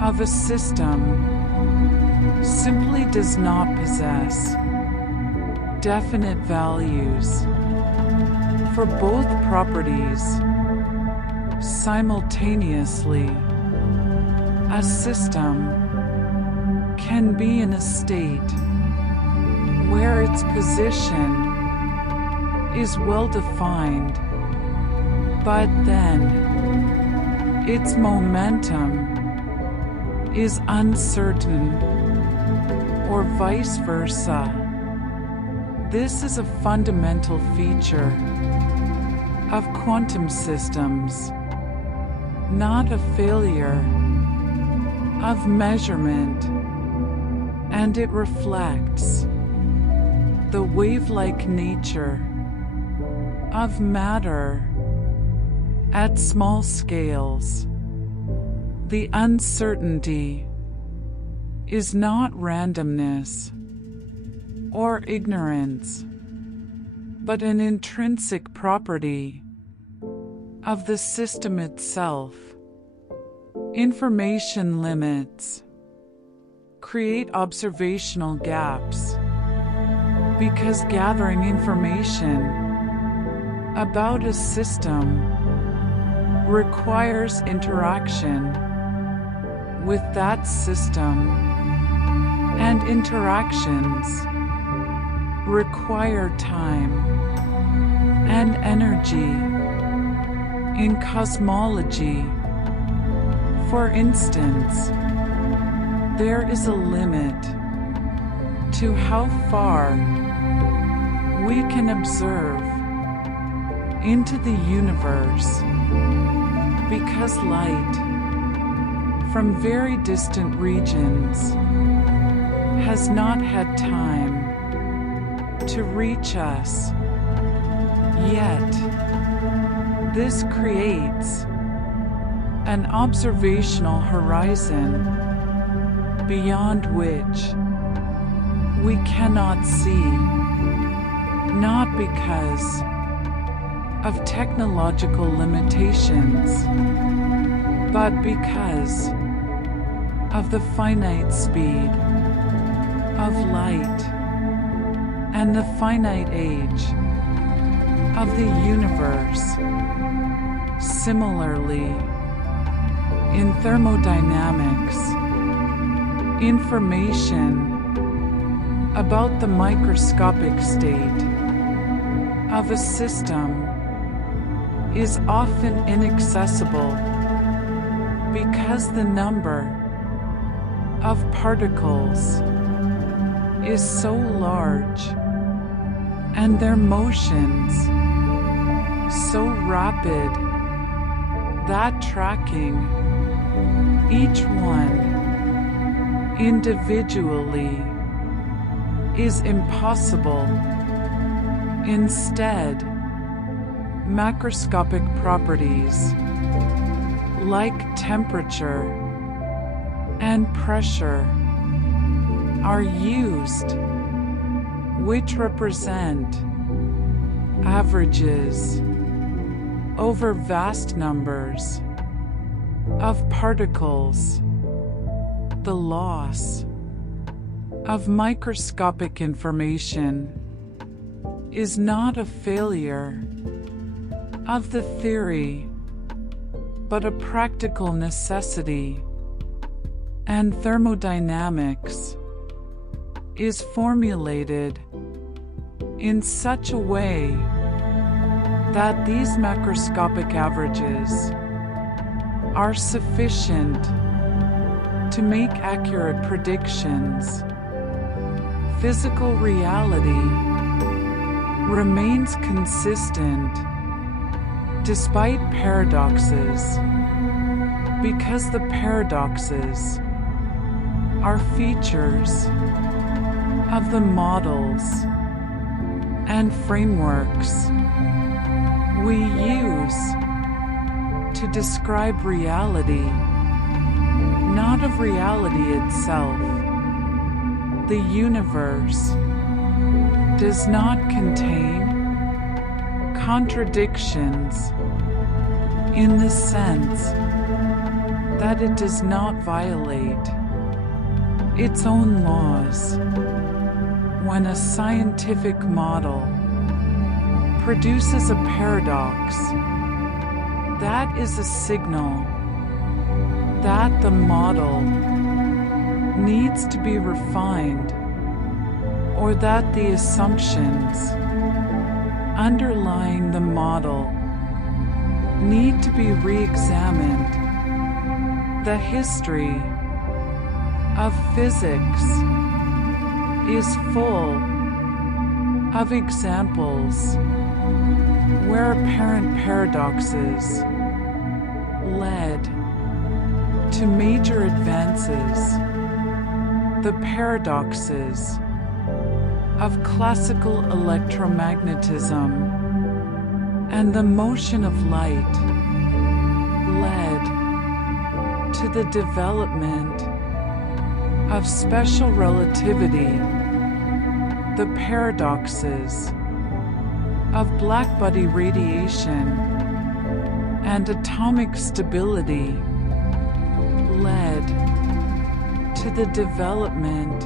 of a system simply does not possess definite values for both properties simultaneously. A system can be in a state where its position is well defined, but then its momentum is uncertain, or vice versa. This is a fundamental feature of quantum systems, not a failure of measurement, and it reflects the wave-like nature of matter at small scales. The uncertainty is not randomness or ignorance, but an intrinsic property of the system itself. Information limits create observational gaps because gathering information about a system requires interaction with that system, and interactions require time and energy. In cosmology, for instance, there is a limit to how far we can observe into the universe, because light from very distant regions has not had time to reach us yet. This creates an observational horizon beyond which we cannot see, not because of technological limitations, but because of the finite speed of light and the finite age of the universe. Similarly, in thermodynamics, information about the microscopic state of a system is often inaccessible because the number of particles is so large and their motions so rapid that tracking each one individually is impossible. Instead, macroscopic properties like temperature and pressure are used, which represent averages over vast numbers of particles. The loss of microscopic information is not a failure of the theory, but a practical necessity, and thermodynamics is formulated in such a way that these macroscopic averages are sufficient to make accurate predictions. Physical reality remains consistent despite paradoxes, because the paradoxes are features of the models and frameworks we use to describe reality, not of reality itself. The universe does not contain contradictions in the sense that it does not violate its own laws. When a scientific model produces a paradox, that is a signal that the model needs to be refined, or that the assumptions underlying the model need to be re-examined. The history of physics is full of examples where apparent paradoxes led to major advances. The paradoxes of classical electromagnetism and the motion of light led to the development of special relativity. The paradoxes of blackbody radiation and atomic stability led to the development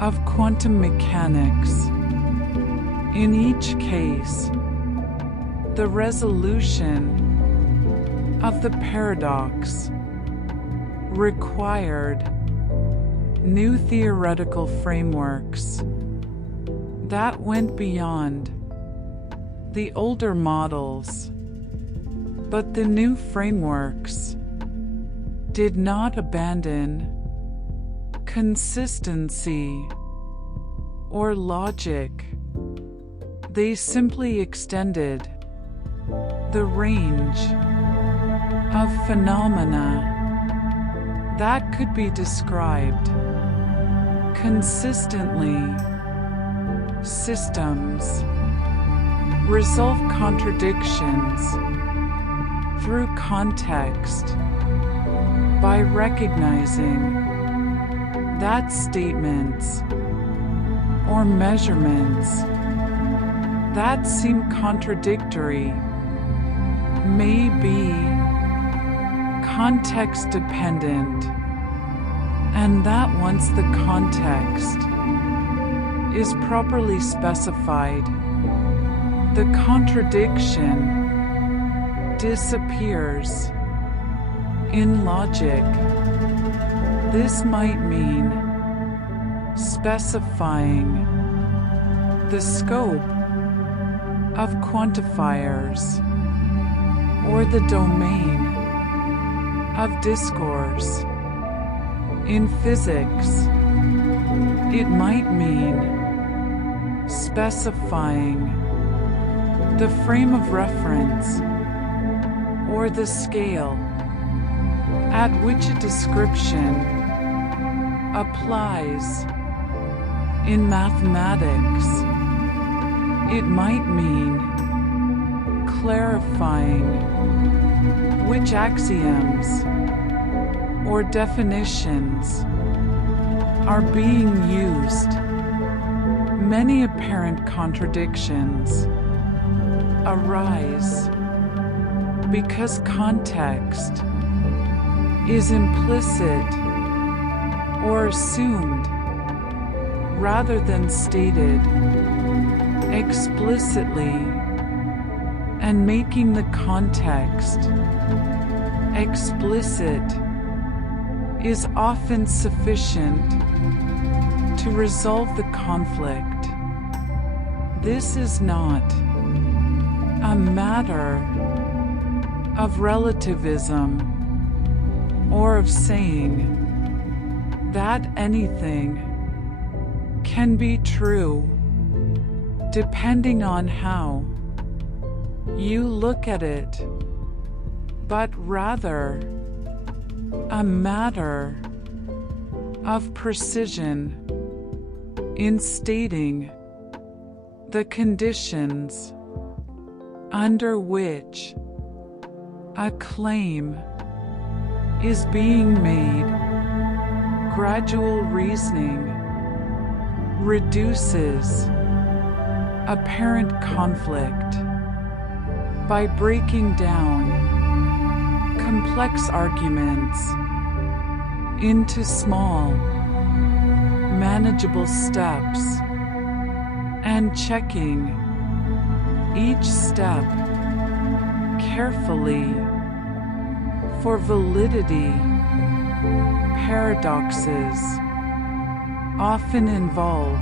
of quantum mechanics. In each case, the resolution of the paradox required new theoretical frameworks that went beyond the older models, but the new frameworks did not abandon consistency or logic. They simply extended the range of phenomena that could be described consistently. Systems resolve contradictions through context by recognizing that statements or measurements that seem contradictory may be context dependent, and that once the context is properly specified, the contradiction disappears. In logic, this might mean specifying the scope of quantifiers or the domain of discourse. In physics, it might mean specifying the frame of reference or the scale at which a description applies. In mathematics, it might mean clarifying which axioms or definitions are being used. Many apparent contradictions arise because context is implicit or assumed rather than stated explicitly, and making the context explicit is often sufficient to resolve the conflict. This is not a matter of relativism or of saying that anything can be true depending on how you look at it, but rather a matter of precision in stating the conditions under which a claim is being made. Gradual reasoning reduces apparent conflict by breaking down complex arguments into small, manageable steps and checking each step carefully for validity. Paradoxes often involve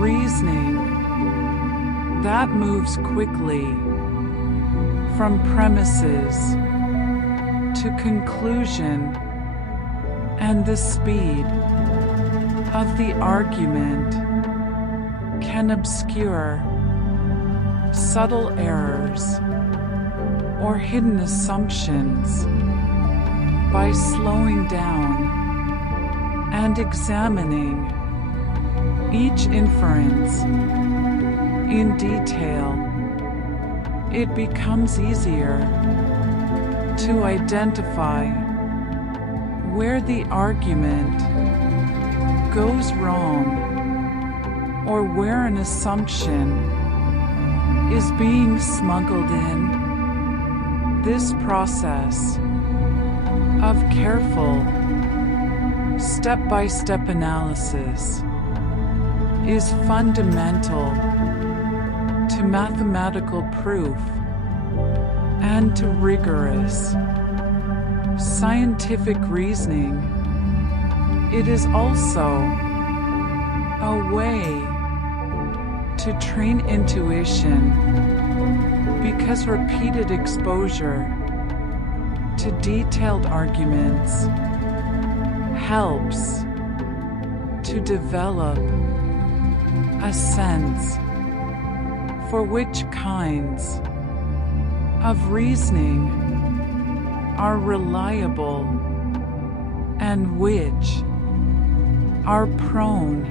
reasoning that moves quickly from premises to conclusion, and the speed of the argument can obscure subtle errors or hidden assumptions. By slowing down and examining each inference in detail, it becomes easier to identify where the argument goes wrong or where an assumption is being smuggled in. This process of careful, step-by-step analysis is fundamental to mathematical proof and to rigorous scientific reasoning. It is also a way to train intuition because repeated exposure to detailed arguments helps to develop a sense for which kinds of reasoning are reliable and which are prone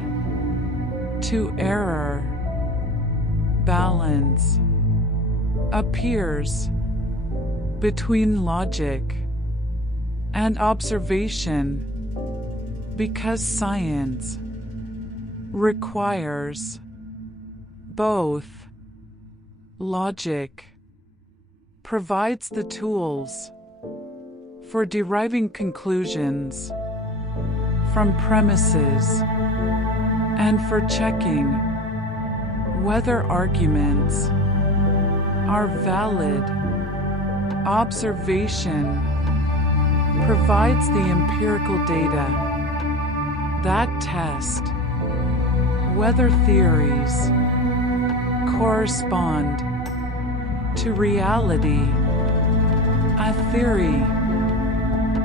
to error. Balance appears between logic and observation because science requires both. Logic provides the tools for deriving conclusions from premises and for checking whether arguments are valid. Observation provides the empirical data that test whether theories correspond to reality. A theory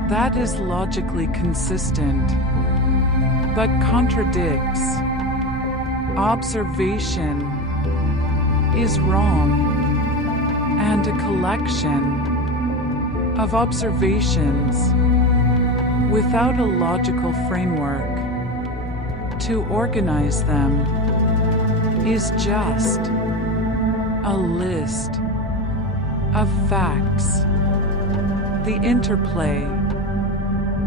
that is logically consistent but contradicts observation is wrong, and a collection of observations without a logical framework to organize them is just a list of facts. The interplay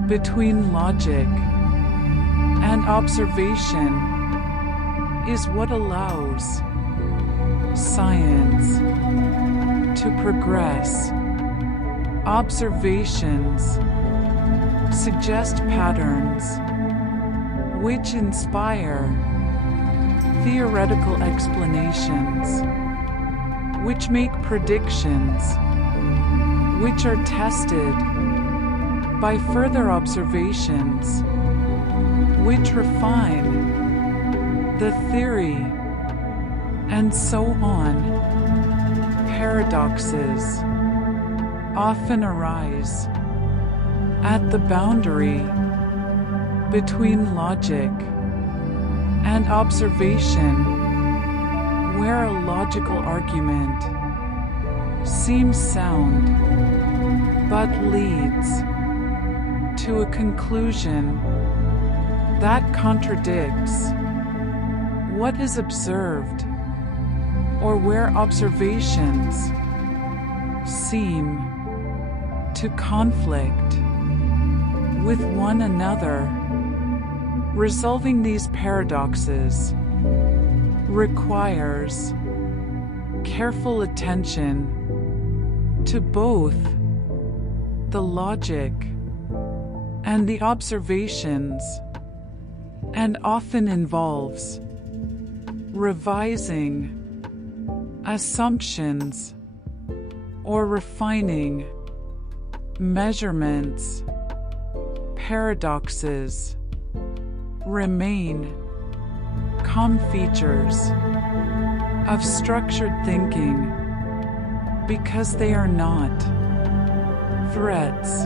between logic and observation is what allows science to progress. Observations suggest patterns which inspire theoretical explanations, which make predictions, which are tested by further observations, which refine the theory, and so on. Paradoxes often arise at the boundary between logic and observation, where a logical argument seems sound but leads to a conclusion that contradicts what is observed, or where observations seem to conflict with one another. Resolving these paradoxes requires careful attention to both the logic and the observations, and often involves revising assumptions or refining measurements. Paradoxes remain common features of structured thinking because they are not threats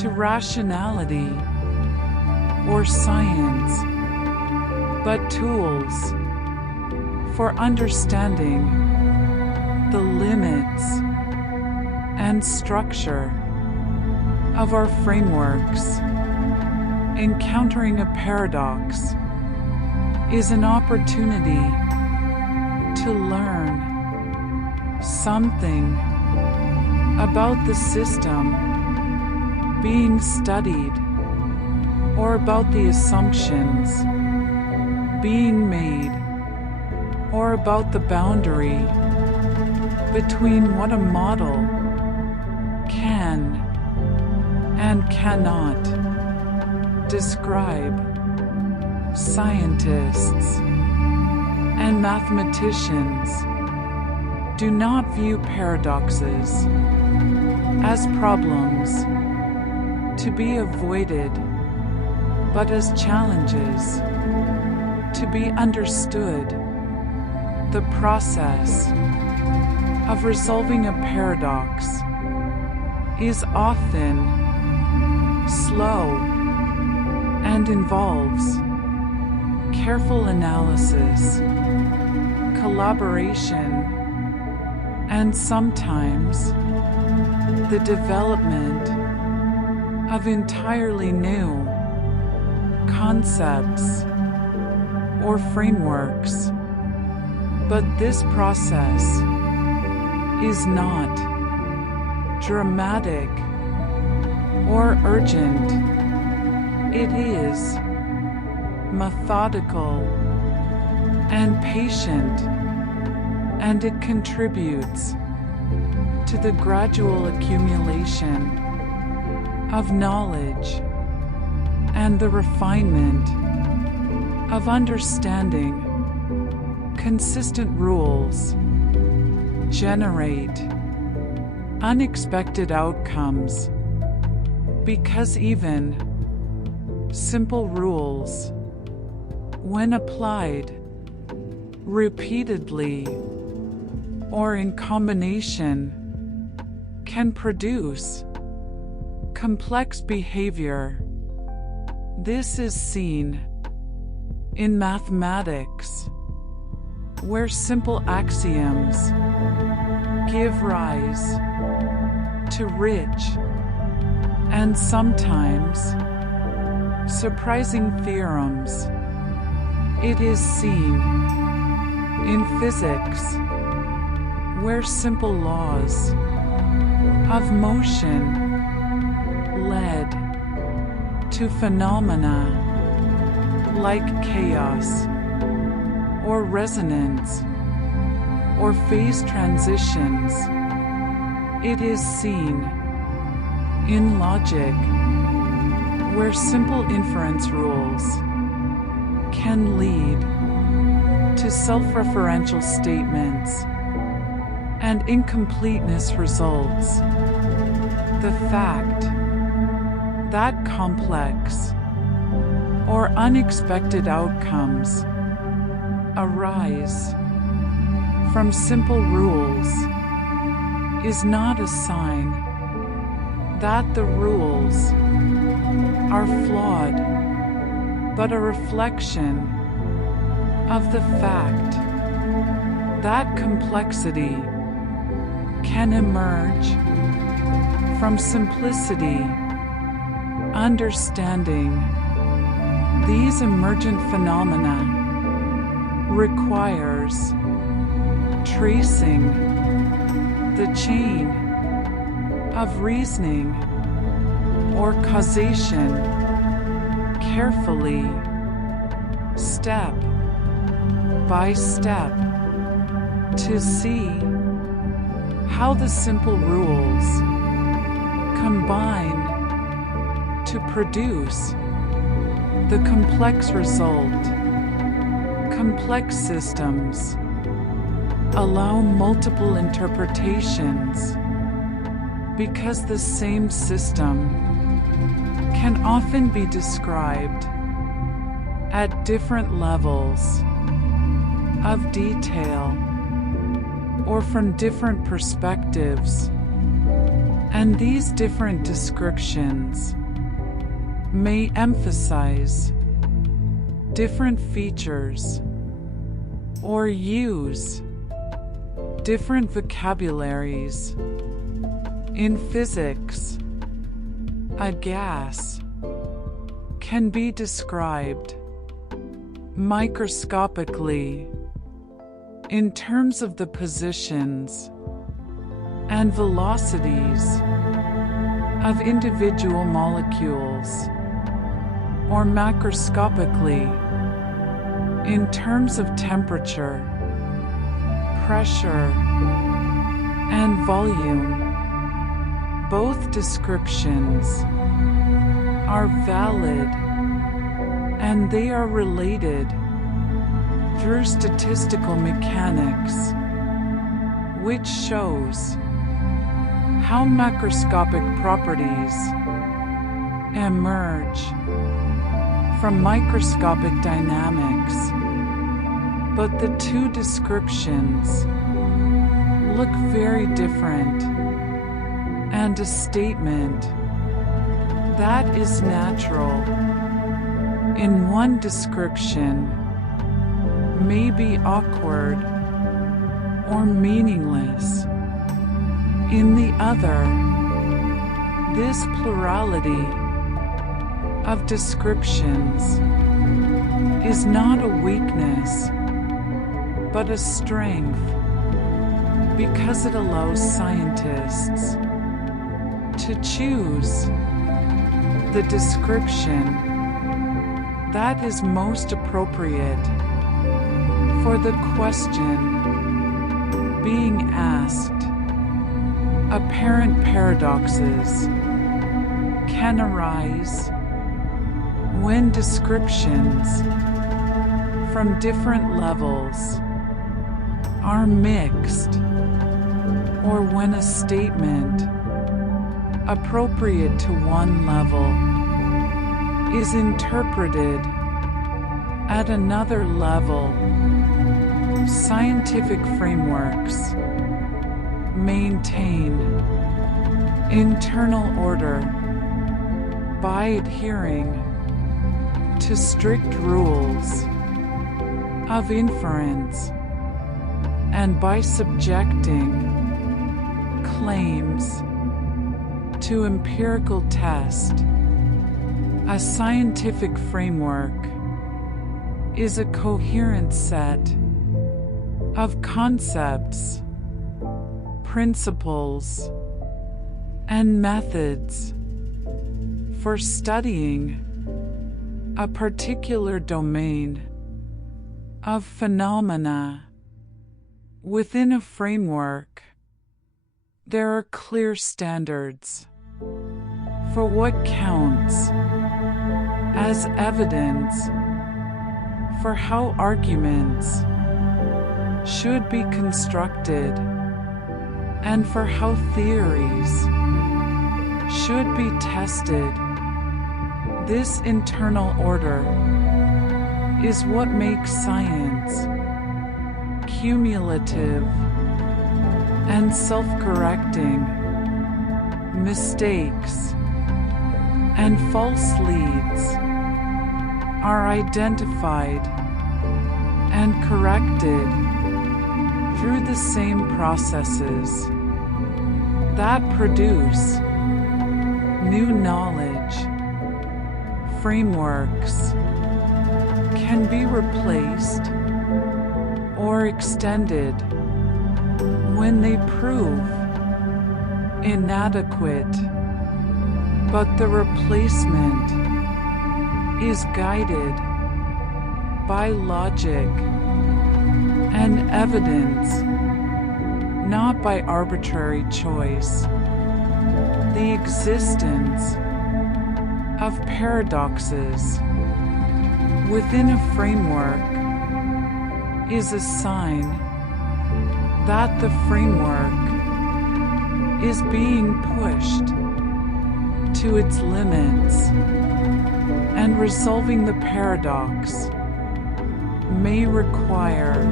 to rationality or science, but tools for understanding the limits and structure of our frameworks. Encountering a paradox is an opportunity to learn something about the system being studied, or about the assumptions being made, or about the boundary between what a model can and cannot describe. Scientists and mathematicians do not view paradoxes as problems to be avoided, but as challenges to be understood. The process of resolving a paradox is often slow and involves careful analysis, collaboration, and sometimes the development of entirely new concepts or frameworks. But this process is not dramatic or urgent. It is methodical and patient, and it contributes to the gradual accumulation of knowledge and the refinement of understanding. Consistent rules generate unexpected outcomes because even simple rules, when applied repeatedly or in combination, can produce complex behavior. This is seen in mathematics, where simple axioms give rise to rich and sometimes surprising theorems. It is seen in physics, where simple laws of motion led to phenomena like chaos or resonance or phase transitions. It is seen in logic, where simple inference rules can lead to self-referential statements and incompleteness results. The fact that complex or unexpected outcomes arise from simple rules is not a sign that the rules are flawed, but a reflection of the fact that complexity can emerge from simplicity. Understanding these emergent phenomena requires tracing the chain of reasoning or causation carefully, step by step, to see how the simple rules combine to produce the complex result. Complex systems allow multiple interpretations because the same system can often be described at different levels of detail or from different perspectives, and these different descriptions may emphasize different features or use different vocabularies. In physics, a gas can be described microscopically in terms of the positions and velocities of individual molecules, or macroscopically in terms of temperature, pressure, and volume. Both descriptions are valid, and they are related through statistical mechanics, which shows how macroscopic properties emerge from microscopic dynamics. But the two descriptions look very different, and a statement that is natural in one description may be awkward or meaningless in the other. This plurality of descriptions is not a weakness, but a strength, because it allows scientists to choose the description that is most appropriate for the question being asked. Apparent paradoxes can arise when descriptions from different levels are mixed, or when a statement appropriate to one level is interpreted at another level. Scientific frameworks maintain internal order by adhering to strict rules of inference and by subjecting claims to empirical test. A scientific framework is a coherent set of concepts, principles, and methods for studying a particular domain of phenomena. Within a framework, there are clear standards for what counts as evidence, for how arguments should be constructed, and for how theories should be tested. This internal order is what makes science cumulative and self-correcting. Mistakes and false leads are identified and corrected through the same processes that produce new knowledge. Frameworks can be replaced or extended when they prove inadequate, but the replacement is guided by logic and evidence, not by arbitrary choice. The existence of paradoxes within a framework is a sign that the framework is being pushed to its limits, and resolving the paradox may require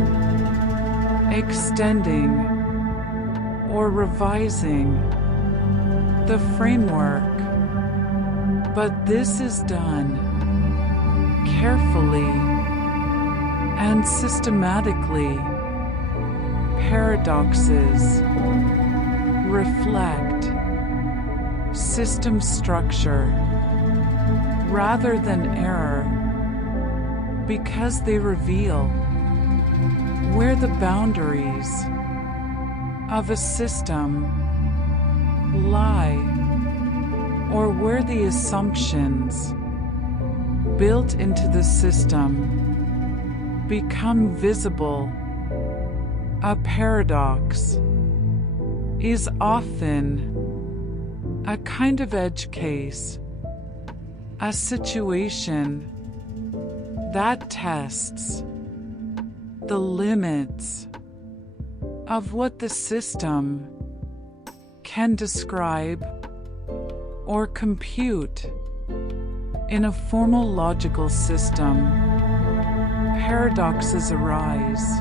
extending or revising the framework, but this is done carefully and systematically. Paradoxes reflect system structure rather than error, because they reveal where the boundaries of a system lie, or where the assumptions built into the system become visible. A paradox is often a kind of edge case, a situation that tests the limits of what the system can describe or compute. In a formal logical system, paradoxes arise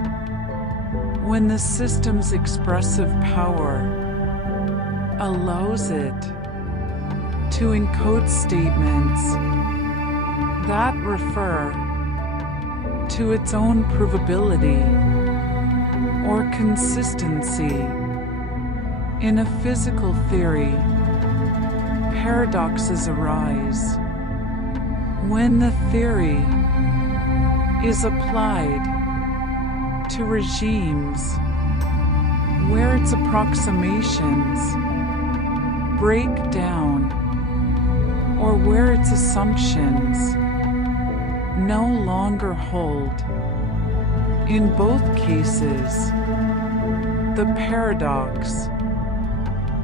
when the system's expressive power allows it to encode statements that refer to its own provability or consistency. In a physical theory, paradoxes arise when the theory is applied to regimes where its approximations break down or where its assumptions no longer hold. In both cases, the paradox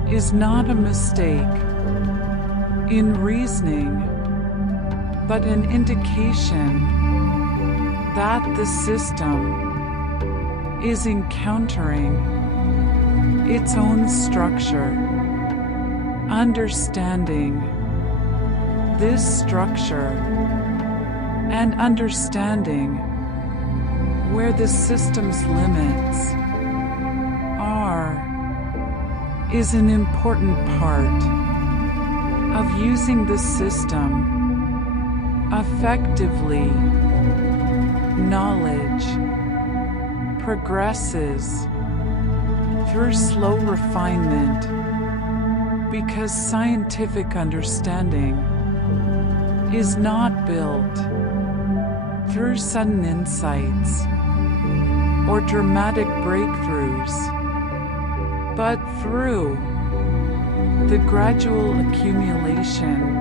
is not a mistake in reasoning, but an indication that the system is encountering its own structure. Understanding this structure and understanding where the system's limits are is an important part of using the system effectively. Knowledge progresses through slow refinement because scientific understanding is not built through sudden insights or dramatic breakthroughs, but through the gradual accumulation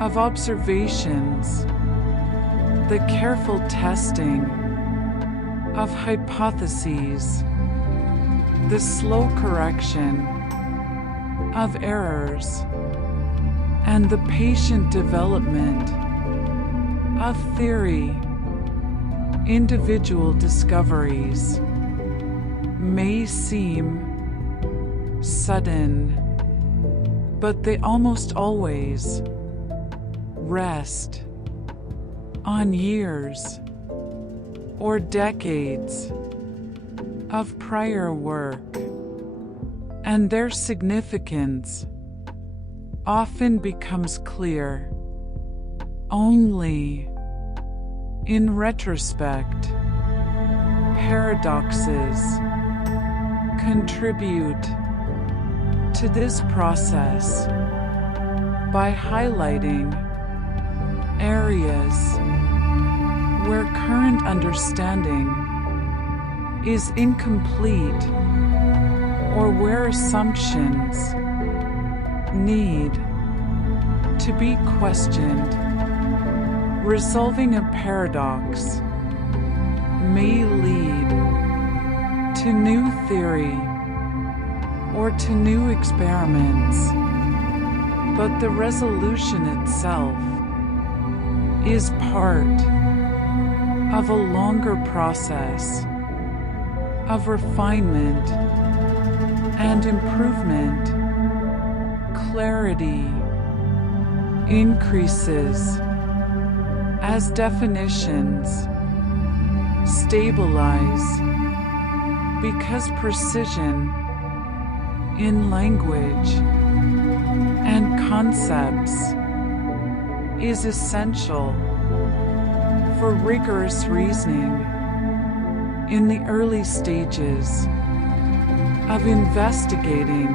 of observations, the careful testing of hypotheses, the slow correction of errors, and the patient development of theory. Individual discoveries may seem sudden, but they almost always rest on years or decades of prior work, and their significance often becomes clear only in retrospect. Paradoxes contribute to this process by highlighting areas where current understanding is incomplete or where assumptions need to be questioned. Resolving a paradox may lead to new theory or to new experiments, but the resolution itself is part of a longer process of refinement and improvement. Clarity increases as definitions stabilize because precision in language and concepts is essential for rigorous reasoning. In the early stages of investigating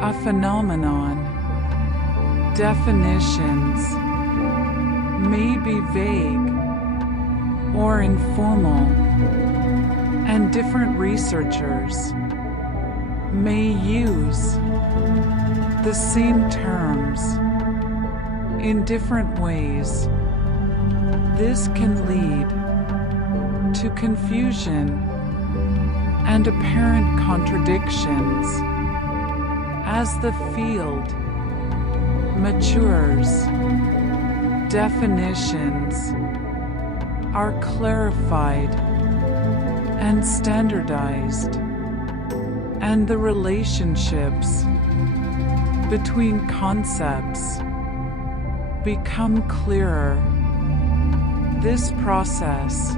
a phenomenon, definitions may be vague or informal, and different researchers may use the same terms in different ways. This can lead to confusion and apparent contradictions. As the field matures, definitions are clarified and standardized, and the relationships between concepts become clearer. This process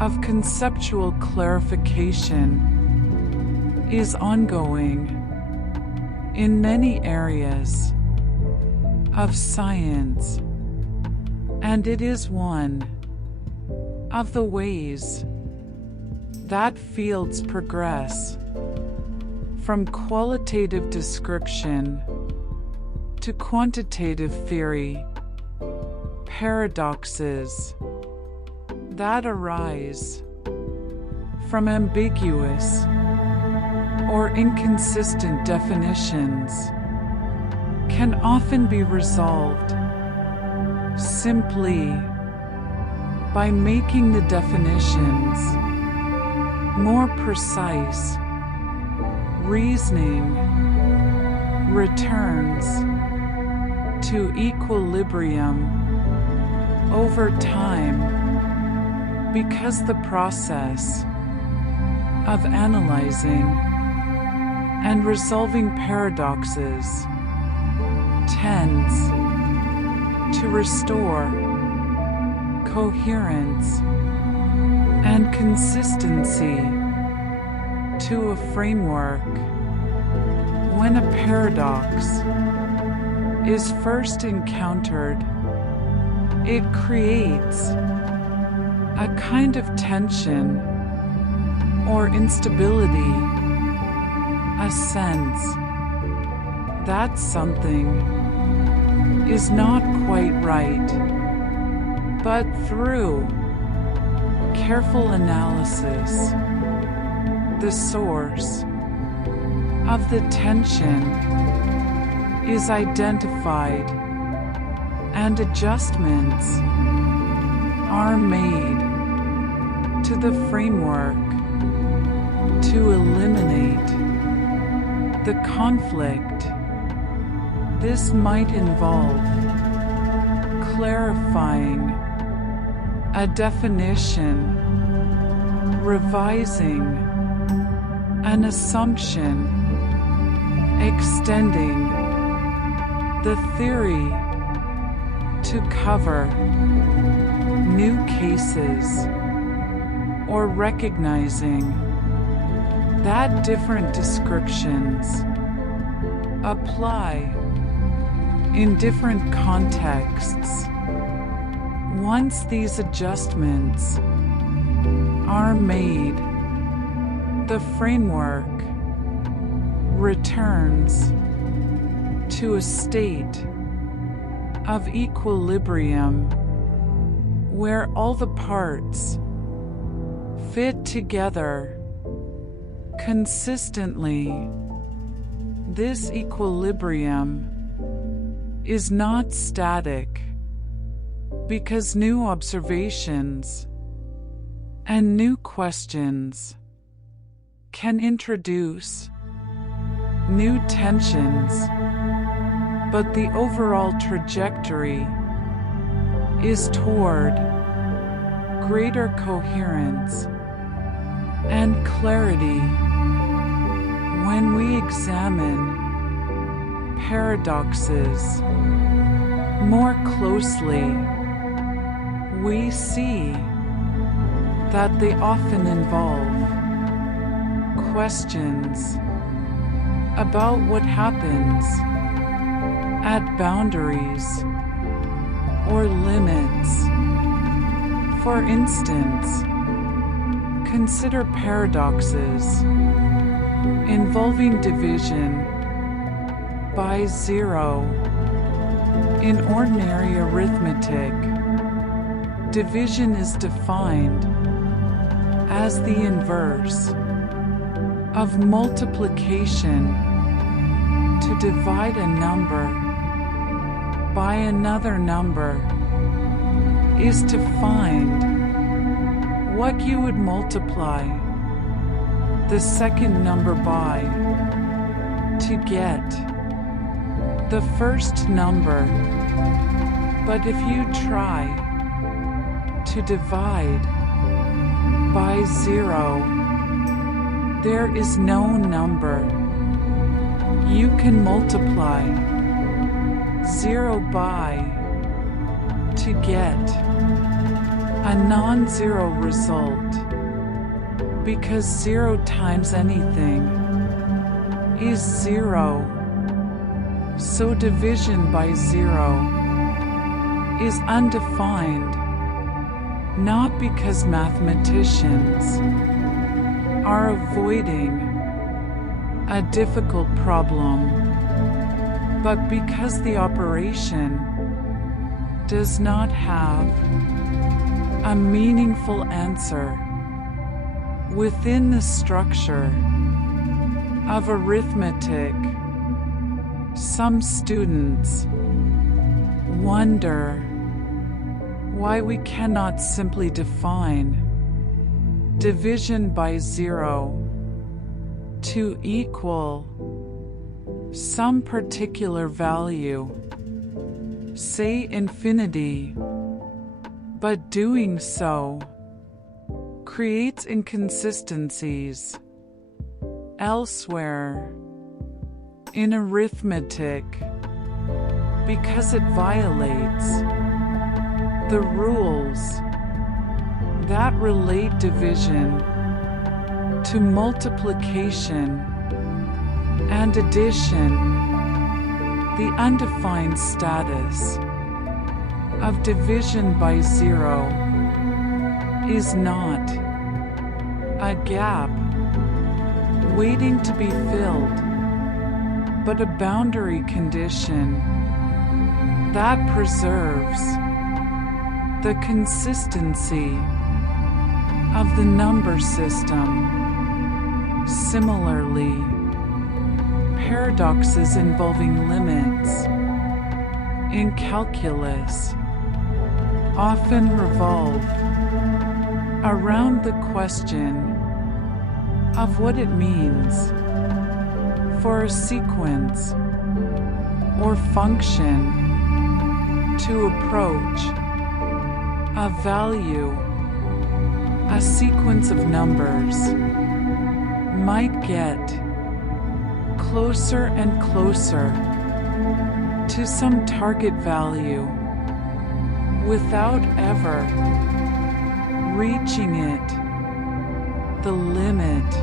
of conceptual clarification is ongoing in many areas of science, and it is one of the ways that fields progress from qualitative description to quantitative theory. Paradoxes that arise from ambiguous or inconsistent definitions can often be resolved simply by making the definitions more precise. Reasoning returns to equilibrium over time because the process of analyzing and resolving paradoxes tends to restore coherence and consistency to a framework. When a paradox is first encountered, it creates a kind of tension or instability, a sense that something is not quite right. But through careful analysis, the source of the tension is identified and adjustments are made to the framework to eliminate the conflict. This might involve clarifying a definition, revising an assumption, extending the theory to cover new cases, or recognizing that different descriptions apply in different contexts. Once these adjustments are made, the framework returns to a state of equilibrium where all the parts fit together consistently. This equilibrium is not static because new observations and new questions can introduce new tensions, but the overall trajectory is toward greater coherence and clarity. When we examine paradoxes more closely, we see that they often involve questions about what happens at boundaries or limits. For instance, consider paradoxes involving division by zero. In ordinary arithmetic, division is defined as the inverse of multiplication. To divide a number by another number is to find what you would multiply the second number by. to get the first number. But if you try to divide by 0, there is no number. You can multiply 0 by to get a non-zero result, because 0 times anything is 0. So division by 0 is undefined, not because mathematicians are avoiding a difficult problem, but because the operation does not have a meaningful answer within the structure of arithmetic. Some students wonder why we cannot simply define division by 0 to equal some particular value, say infinity, but doing so creates inconsistencies elsewhere in arithmetic because it violates the rules that relate division to multiplication and addition. The undefined status of division by 0 is not a gap waiting to be filled, but a boundary condition that preserves the consistency of the number system. Similarly, paradoxes involving limits in calculus often revolve around the question of what it means for a sequence or function to approach a value. A sequence of numbers might get closer and closer to some target value without ever reaching it. The limit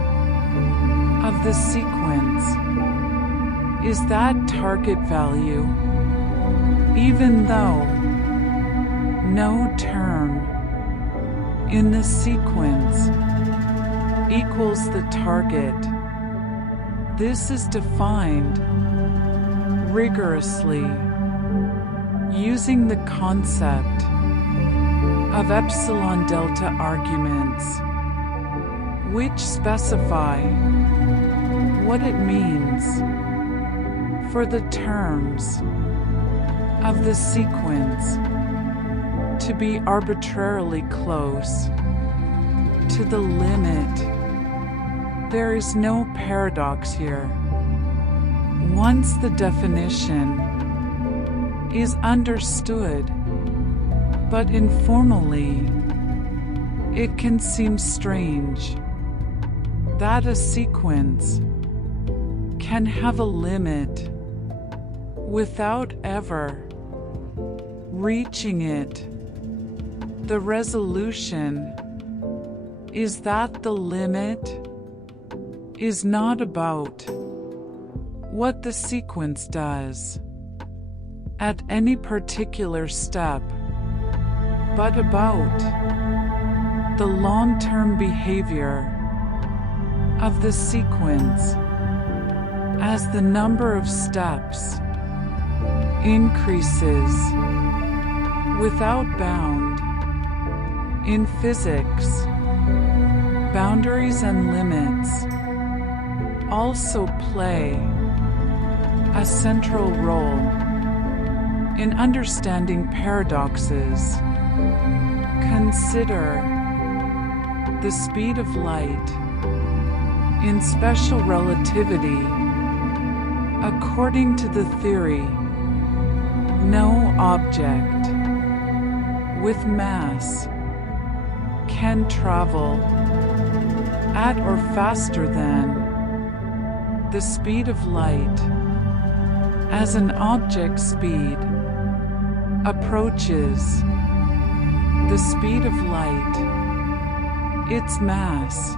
of the sequence is that target value, even though no term in the sequence equals the target. This is defined rigorously using the concept of epsilon delta arguments, which specify what it means for the terms of the sequence to be arbitrarily close to the limit. There is no paradox here. Once the definition is understood, but informally, it can seem strange that a sequence can have a limit without ever reaching it. The resolution is that the limit is not about what the sequence does at any particular step, but about the long-term behavior of the sequence as the number of steps increases without bound. In physics, boundaries and limits also play a central role in understanding paradoxes. Consider the speed of light. In special relativity, According to the theory, no object with mass can travel at or faster than the speed of light. As an object's speed approaches the speed of light, its mass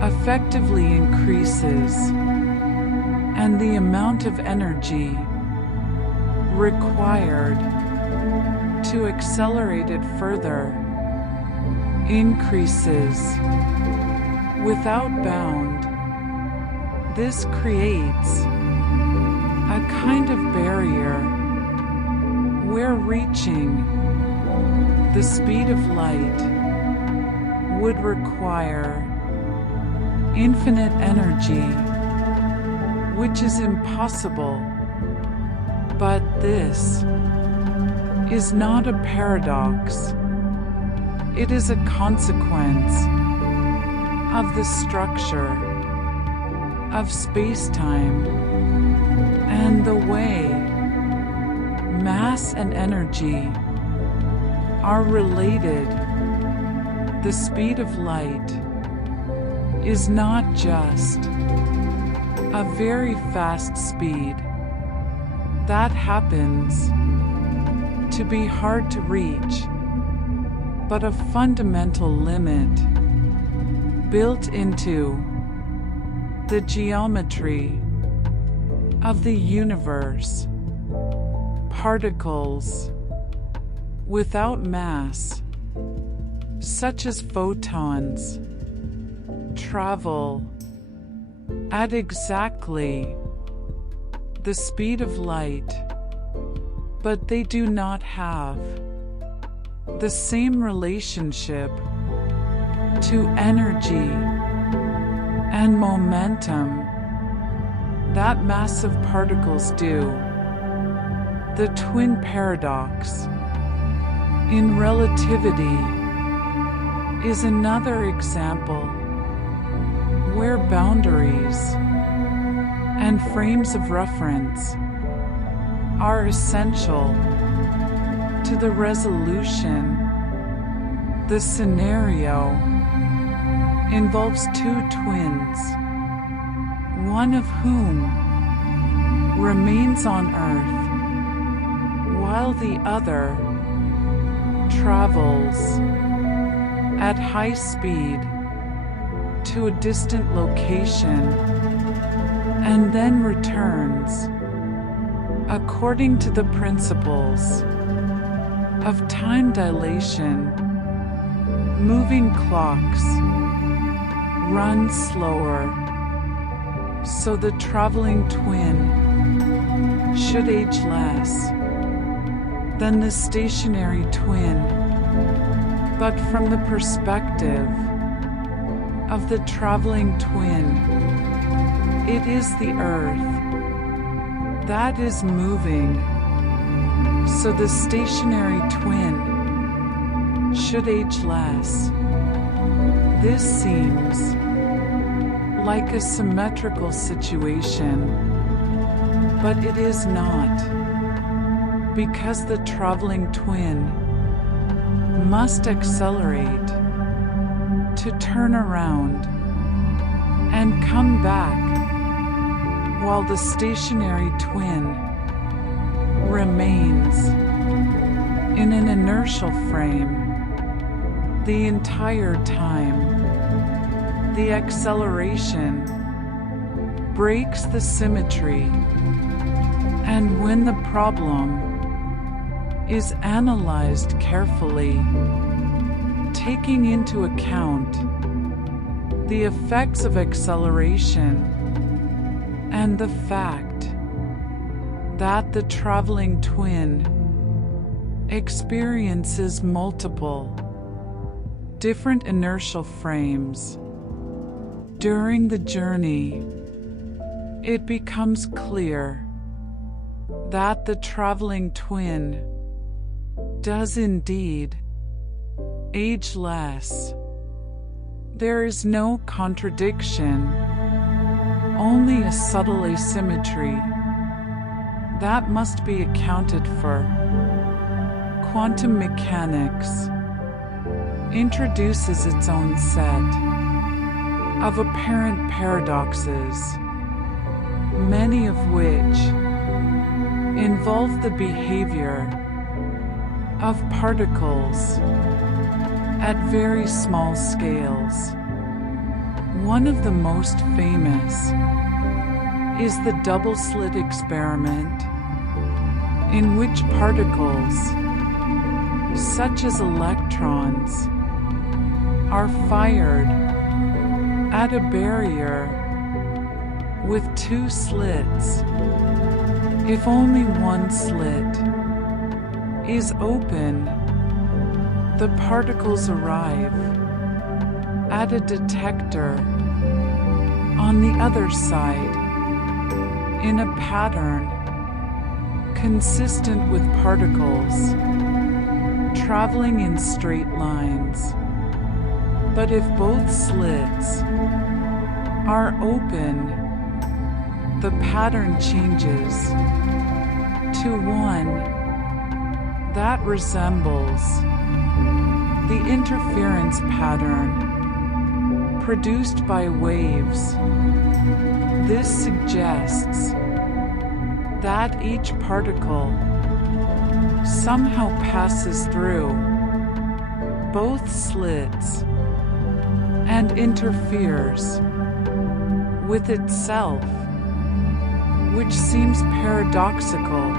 effectively increases, and the amount of energy required to accelerate it further increases without bound. This creates a kind of barrier where reaching the speed of light would require infinite energy, which is impossible. But this is not a paradox. It is a consequence of the structure of space-time and the way mass and energy are related. The speed of light is not just a very fast speed that happens to be hard to reach, but a fundamental limit built into the geometry of the universe. Particles without mass, such as photons, travel at exactly the speed of light, but they do not have the same relationship to energy and momentum that massive particles do. The twin paradox in relativity is another example where boundaries and frames of reference are essential to the resolution. The scenario involves two twins, one of whom remains on Earth, while the other travels at high speed to a distant location and then returns. According to the principles of time dilation, moving clocks run slower, so the traveling twin should age less than the stationary twin. But from the perspective of the traveling twin, it is the Earth that is moving, so the stationary twin should age less. This seems like a symmetrical situation, but it is not, because the traveling twin must accelerate to turn around and come back, while the stationary twin remains in an inertial frame the entire time. The acceleration breaks the symmetry, and when the problem is analyzed carefully, taking into account the effects of acceleration and the fact that the traveling twin experiences multiple different inertial frames during the journey, it becomes clear that the traveling twin does indeed age less. There is no contradiction, only a subtle asymmetry that must be accounted for. Quantum mechanics introduces its own set of apparent paradoxes, many of which involve the behavior of particles at very small scales. One of the most famous is the double-slit experiment, in which particles, such as electrons, are fired at a barrier with two slits. If only one slit is open, the particles arrive at a detector on the other side in a pattern consistent with particles traveling in straight lines. But if both slits are open, the pattern changes to one that resembles the interference pattern produced by waves. This suggests that each particle somehow passes through both slits and interferes with itself, which seems paradoxical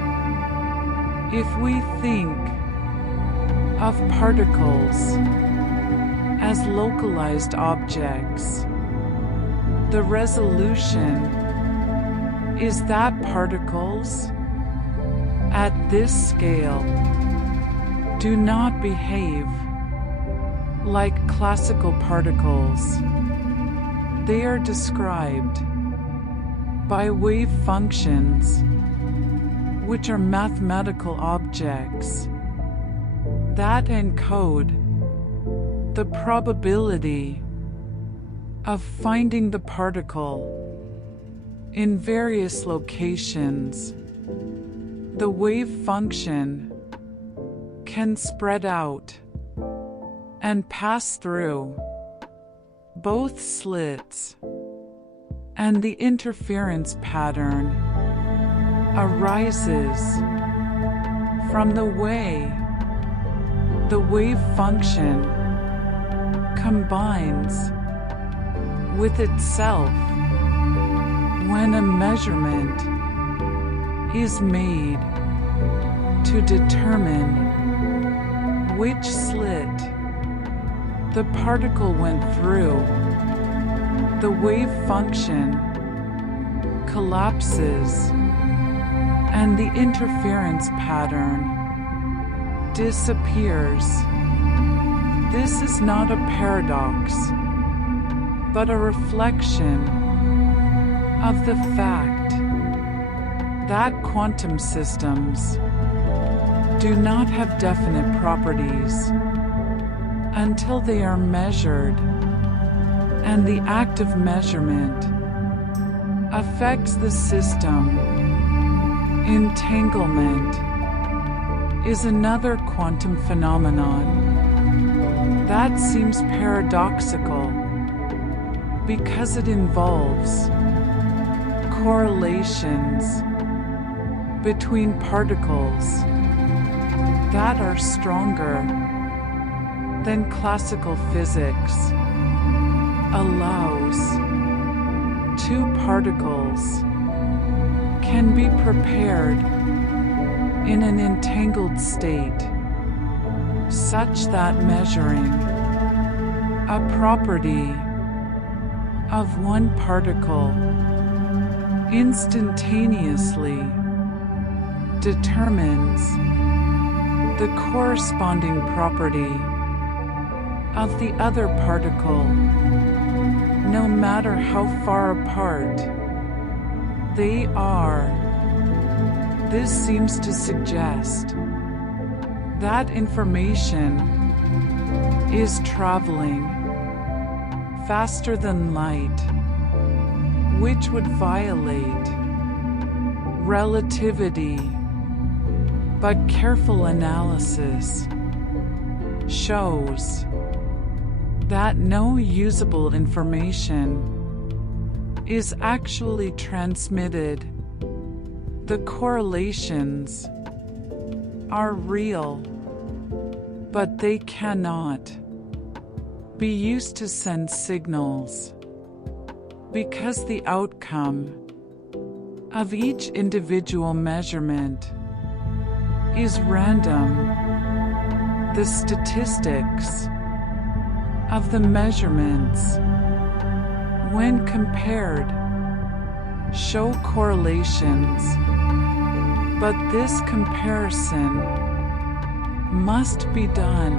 if we think of particles as localized objects. The resolution is that particles at this scale do not behave like classical particles. They are described by wave functions, which are mathematical objects that encode the probability of finding the particle in various locations. The wave function can spread out and pass through both slits, and the interference pattern arises from the way the wave function combines with itself when a measurement is made to determine which slit the particle went through. The wave function collapses and the interference pattern disappears. This is not a paradox, but a reflection of the fact that quantum systems do not have definite properties until they are measured, and the act of measurement affects the system. Entanglement is another quantum phenomenon that seems paradoxical because it involves correlations between particles that are stronger than classical physics allows. Two particles can be prepared in an entangled state such that measuring a property of one particle instantaneously determines the corresponding property of the other particle, no matter how far apart they are. This seems to suggest that information is traveling faster than light which would violate relativity. But careful analysis shows that no usable information is actually transmitted. The correlations are real, but they cannot be used to send signals because the outcome of each individual measurement is random. The statistics of the measurements, when compared, show correlations, but this comparison must be done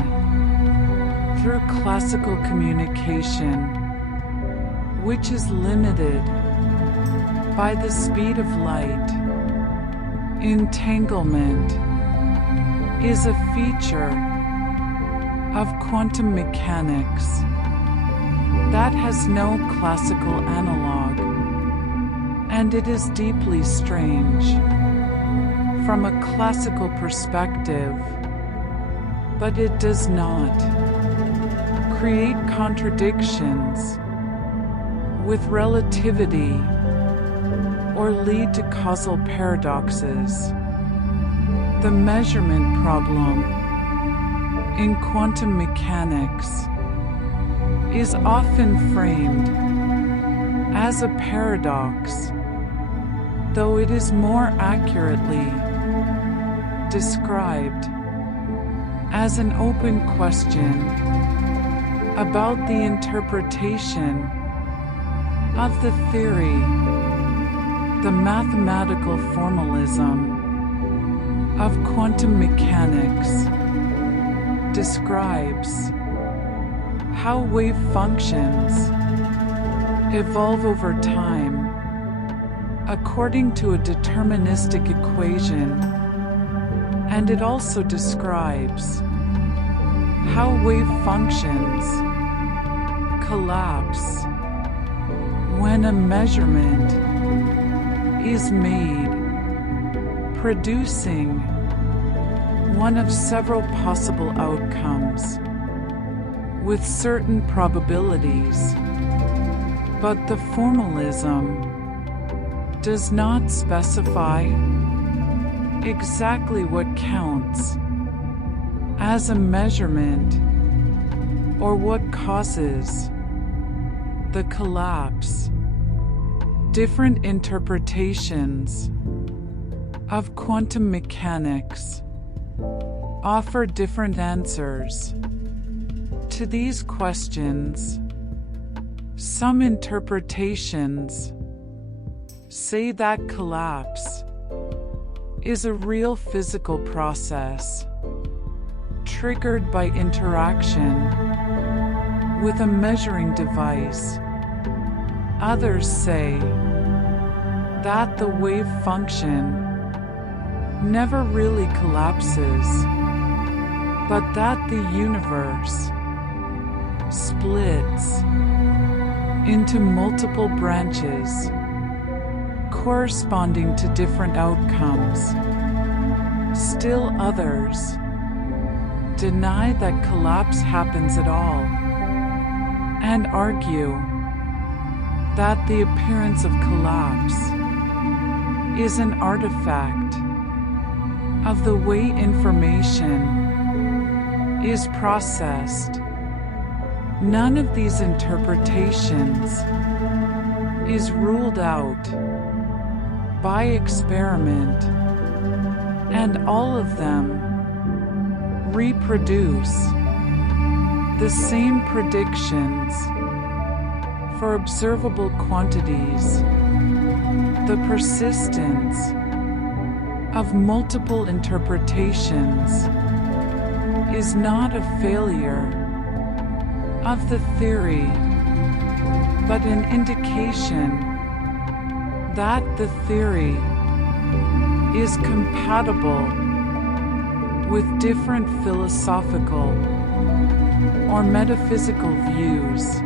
through classical communication, which is limited by the speed of light. Entanglement is a feature of quantum mechanics that has no classical analog, and it is deeply strange from a classical perspective, but it does not create contradictions with relativity or lead to causal paradoxes. The measurement problem in quantum mechanics is often framed as a paradox, though it is more accurately described as an open question about the interpretation of the theory. The mathematical formalism of quantum mechanics describes how wave functions evolve over time according to a deterministic equation, and it also describes how wave functions collapse when a measurement is made, producing one of several possible outcomes with certain probabilities. But the formalism does not specify exactly what counts as a measurement or what causes the collapse. Different interpretations of quantum mechanics offer different answers to these questions. Some interpretations say that collapse is a real physical process triggered by interaction with a measuring device. Others say that the wave function never really collapses, but that the universe splits into multiple branches corresponding to different outcomes. Still others deny that collapse happens at all and argue that the appearance of collapse is an artifact of the way information is processed. None of these interpretations is ruled out by experiment, and all of them reproduce the same predictions for observable quantities. The persistence of multiple interpretations is not a failure of the theory, but an indication that the theory is compatible with different philosophical or metaphysical views.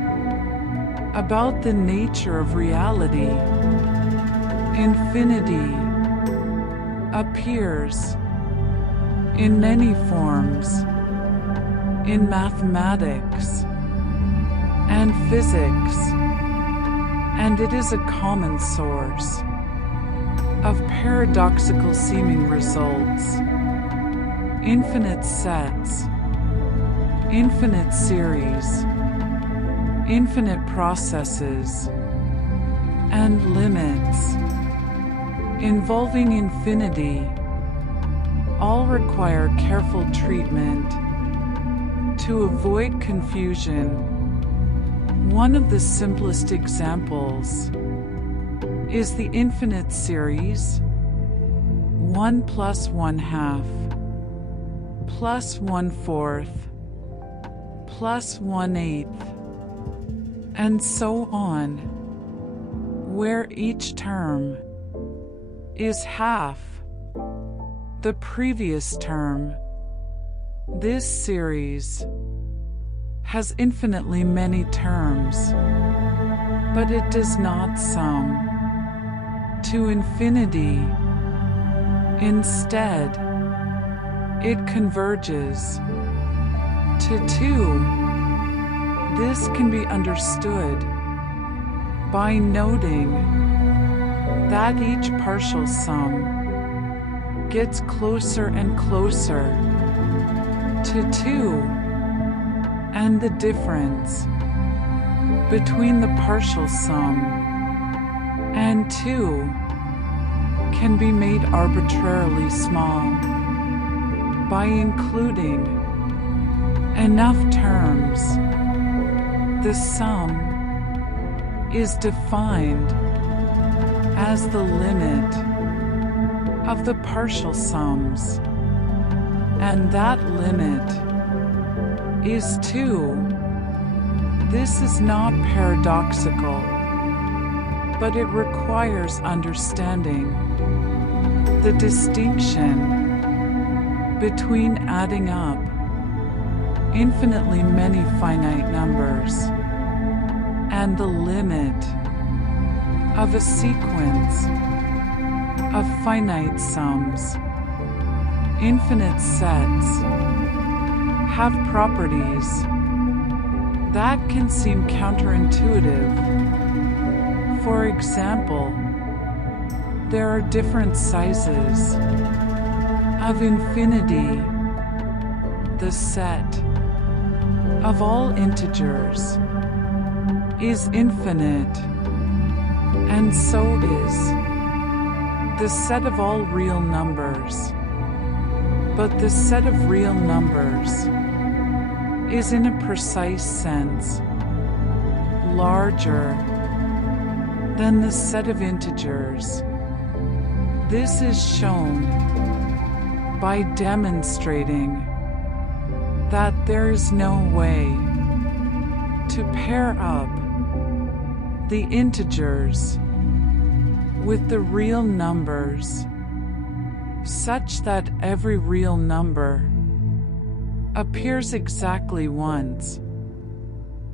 about the nature of reality. Infinity appears in many forms in mathematics and physics, and it is a common source of paradoxical seeming results. Infinite sets, infinite series, infinite processes, and limits involving infinity all require careful treatment to avoid confusion. One of the simplest examples is the infinite series 1 + 1/2 + 1/4 + 1/8, and so on, where each term is half the previous term. This series has infinitely many terms, but it does not sum to infinity. Instead, it converges to 2. This can be understood by noting that each partial sum gets closer and closer to 2, and the difference between the partial sum and 2 can be made arbitrarily small by including enough terms. The sum is defined as the limit of the partial sums, and that limit is 2. This is not paradoxical, but it requires understanding the distinction between adding up infinitely many finite numbers and the limit of a sequence of finite sums. Infinite sets have properties that can seem counterintuitive. For example, there are different sizes of infinity. The set of all integers is infinite, and so is the set of all real numbers. But the set of real numbers is, in a precise sense, larger than the set of integers. This is shown by demonstrating that there is no way to pair up the integers with the real numbers such that every real number appears exactly once.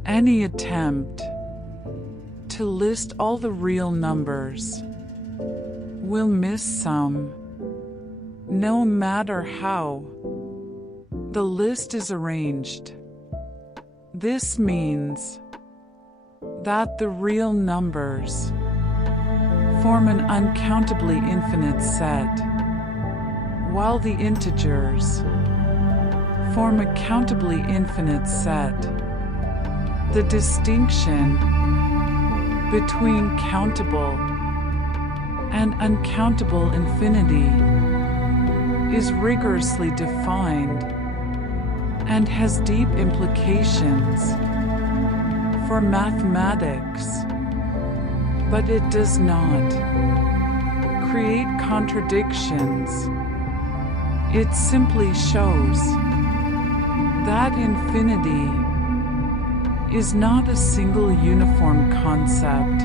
Any attempt to list all the real numbers will miss some, no matter how the list is arranged. This means that the real numbers form an uncountably infinite set, while the integers form a countably infinite set. The distinction between countable and uncountable infinity is rigorously defined and has deep implications for mathematics, but it does not create contradictions. It simply shows that infinity is not a single uniform concept,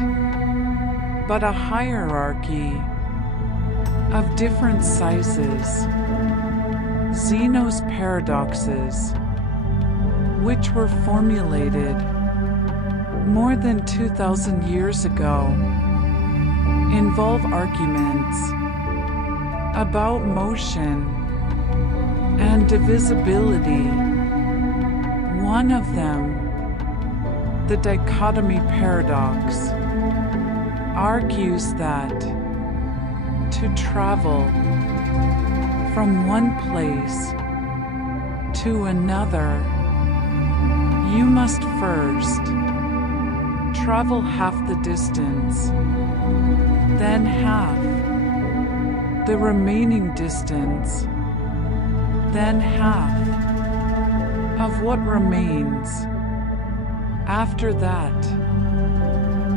but a hierarchy of different sizes. Zeno's paradoxes, which were formulated more than 2,000 years ago involve arguments about motion and divisibility. One of them, the dichotomy paradox, argues that to travel from one place to another, you must first travel half the distance, then half the remaining distance, then half of what remains after that,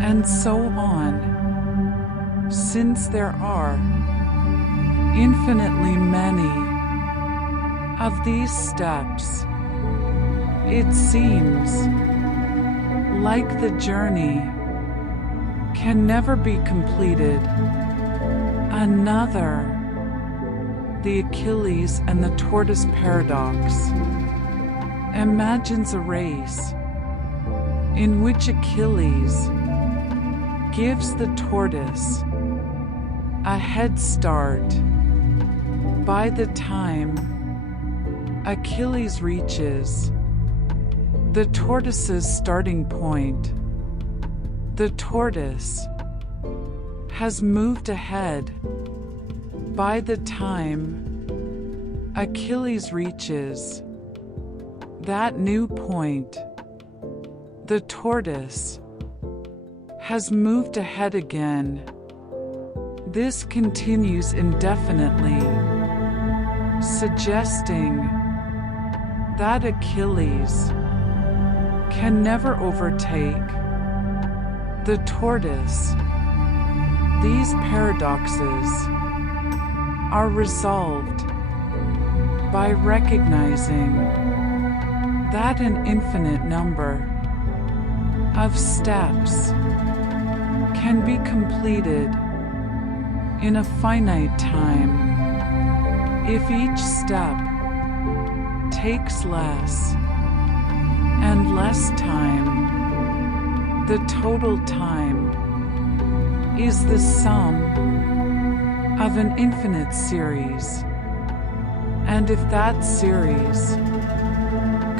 and so on, since there are infinitely many of these steps. It seems like the journey can never be completed. Another, the Achilles and the tortoise paradox, imagines a race in which Achilles gives the tortoise a head start. By the time Achilles reaches the tortoise's starting point, the tortoise has moved ahead. By the time Achilles reaches that new point, the tortoise has moved ahead again. This continues indefinitely, suggesting that Achilles can never overtake the tortoise. These paradoxes are resolved by recognizing that an infinite number of steps can be completed in a finite time. If each step takes less and less time, the total time is the sum of an infinite series. And if that series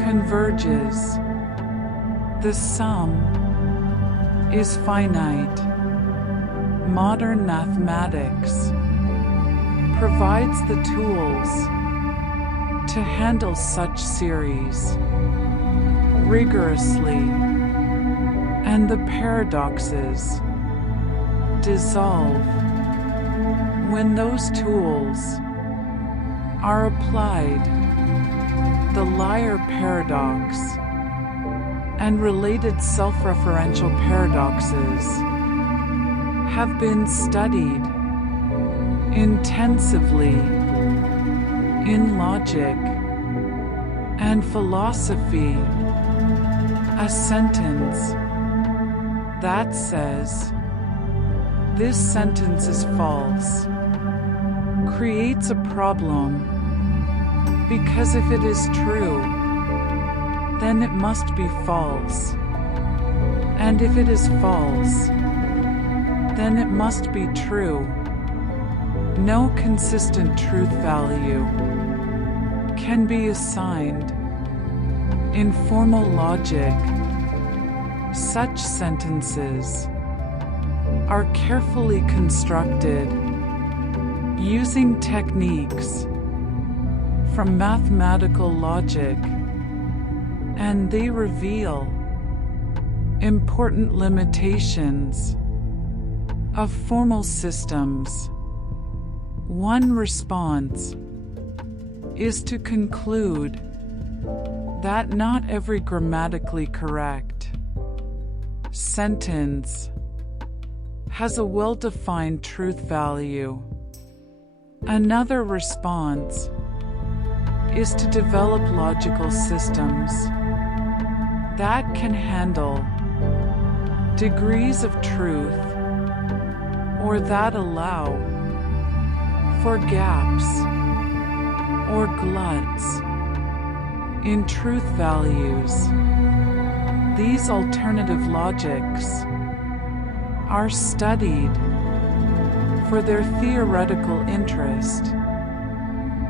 converges, the sum is finite. Modern mathematics provides the tools to handle such series rigorously, and the paradoxes dissolve when those tools are applied. The liar paradox and related self-referential paradoxes have been studied intensively in logic and philosophy. A sentence that says, "This sentence is false," creates a problem, because if it is true, then it must be false. And if it is false, then it must be true. No consistent truth value can be assigned in formal logic. Such sentences are carefully constructed using techniques from mathematical logic, and they reveal important limitations of formal systems. One response is to conclude that not every grammatically correct sentence has a well-defined truth value. Another response is to develop logical systems that can handle degrees of truth, or that allow for gaps or gluts in truth values. These alternative logics are studied for their theoretical interest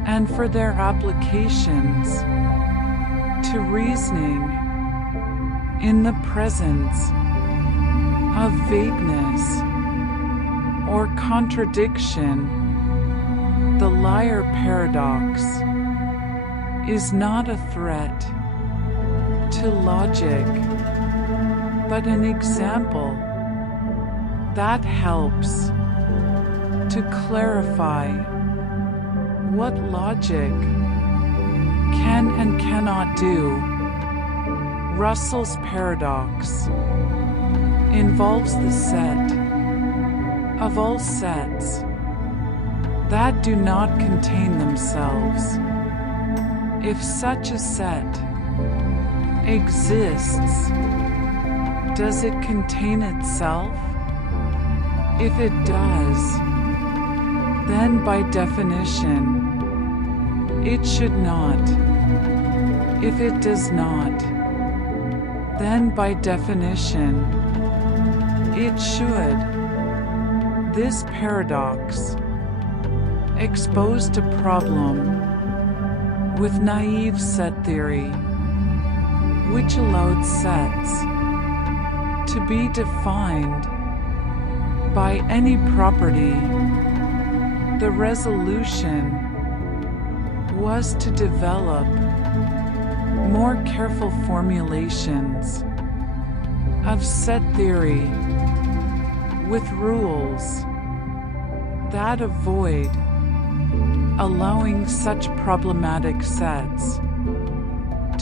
and for their applications to reasoning in the presence of vagueness or contradiction. The liar paradox is not a threat to logic, but an example that helps to clarify what logic can and cannot do. Russell's paradox involves the set of all sets that do not contain themselves. If such a set exists, does it contain itself? If it does, then by definition, it should not. If it does not, then by definition, it should. This paradox exposed a problem with naive set theory, which allowed sets to be defined by any property. The resolution was to develop more careful formulations of set theory with rules that avoid allowing such problematic sets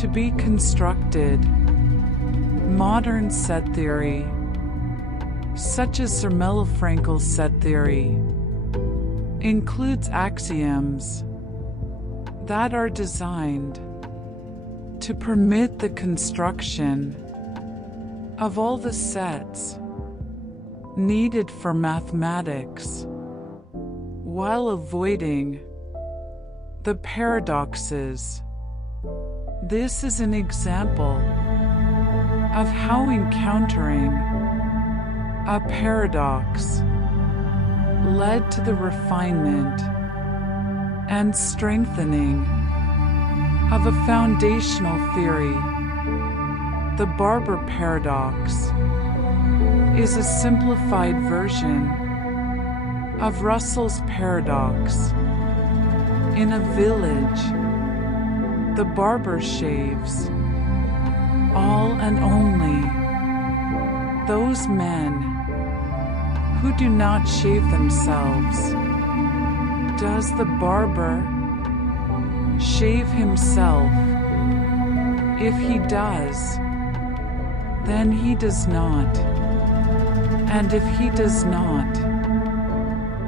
to be constructed. Modern set theory, such as Zermelo-Fraenkel's set theory, includes axioms that are designed to permit the construction of all the sets needed for mathematics, while avoiding the paradoxes. This is an example of how encountering a paradox led to the refinement and strengthening of a foundational theory. The Barber paradox is a simplified version of Russell's paradox. In a village, the barber shaves all and only those men who do not shave themselves. Does the barber shave himself? If he does, then he does not. And if he does not,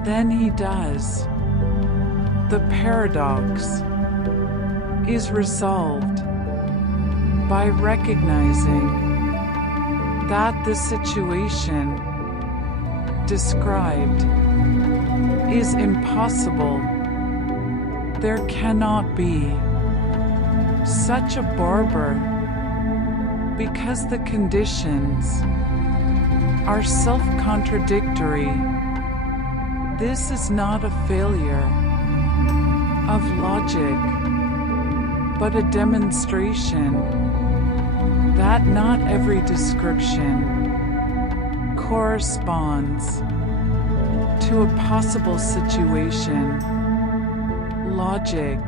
then he does. The paradox is resolved by recognizing that the situation described is impossible. There cannot be such a barber because the conditions are self-contradictory. This is not a failure of logic, but a demonstration that not every description corresponds to a possible situation. Logic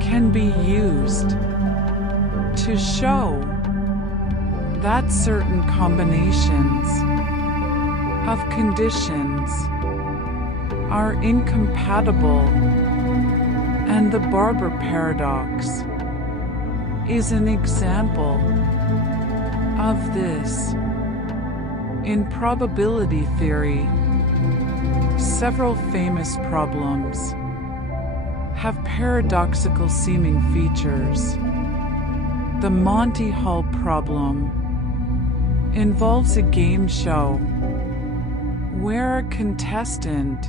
can be used to show that certain combinations of conditions are incompatible, and the Barber paradox is an example of this. In probability theory, several famous problems have paradoxical seeming features. The Monty Hall problem involves a game show where a contestant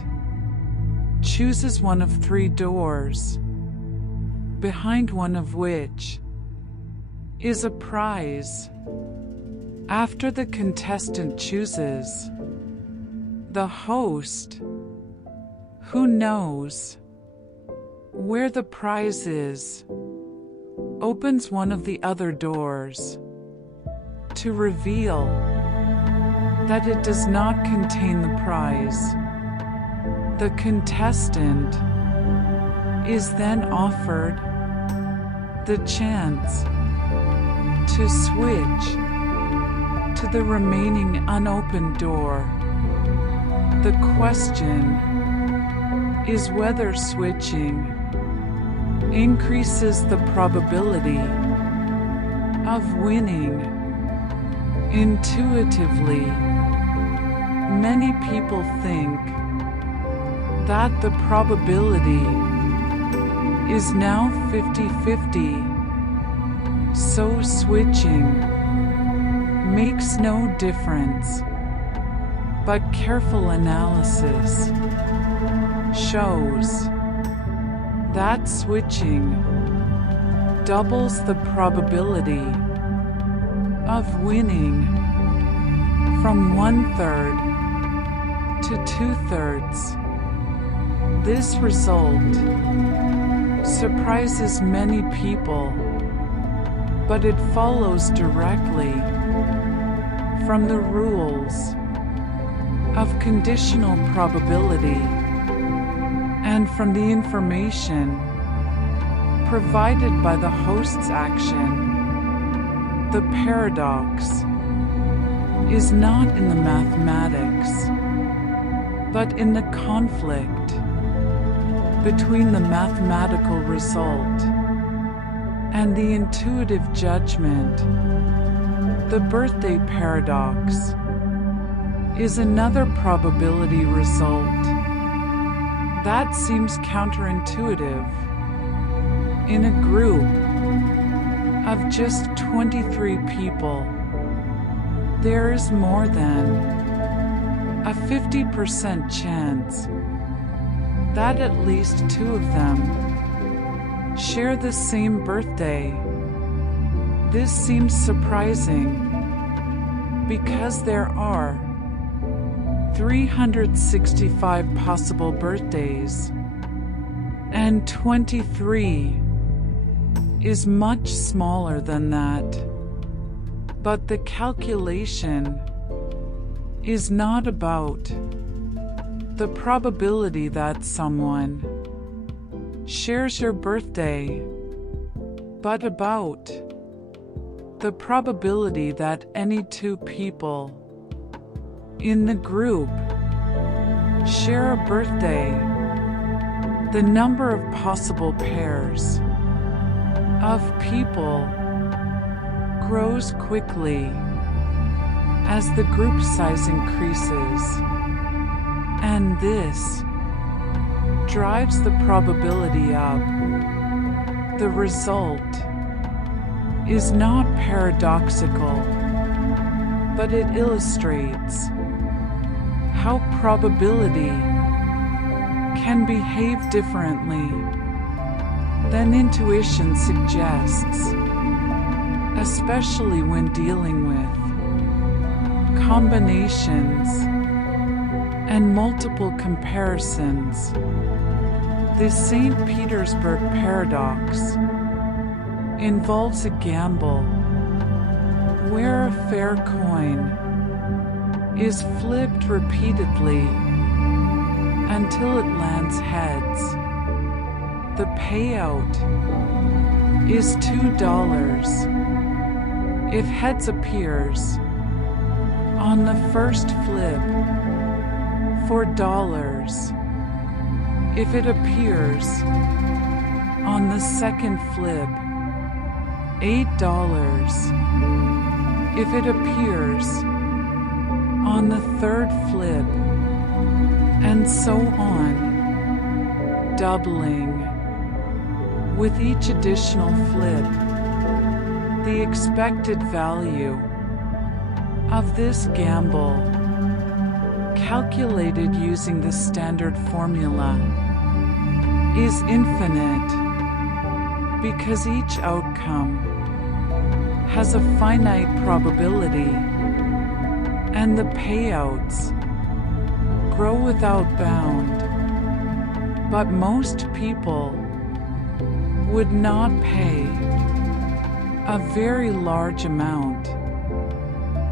chooses one of 3 doors, behind one of which is a prize. After the contestant chooses the host, who knows where the prize is, opens one of the other doors to reveal that it does not contain the prize. The contestant is then offered the chance to switch to the remaining unopened door. The question is whether switching increases the probability of winning. Intuitively, many people think that the probability is now 50-50, so switching makes no difference. But careful analysis shows that switching doubles the probability of winning from 1/3 to 2/3. This result surprises many people, but it follows directly from the rules of conditional probability and from the information provided by the host's action. The paradox is not in the mathematics, but in the conflict between the mathematical result and the intuitive judgment. The birthday paradox is another probability result that seems counterintuitive. In a group of just 23 people, there is more than a 50% chance that at least two of them share the same birthday. This seems surprising because there are 365 possible birthdays, and 23 is much smaller than that. But the calculation is not about the probability that someone shares your birthday, but about the probability that any two people in the group share a birthday. The number of possible pairs of people grows quickly as the group size increases, and this drives the probability up. The result is not paradoxical, but it illustrates how probability can behave differently than intuition suggests, especially when dealing with combinations and multiple comparisons. The St. Petersburg paradox involves a gamble where a fair coin is flipped repeatedly until it lands heads. The payout is $2 if heads appears on the first flip, $4 if it appears on the second flip, $8 if it appears on the third flip, and so on, doubling with each additional flip. The expected value of this gamble, calculated using the standard formula, is infinite because each outcome has a finite probability, and the payouts grow without bound. But most people would not pay a very large amount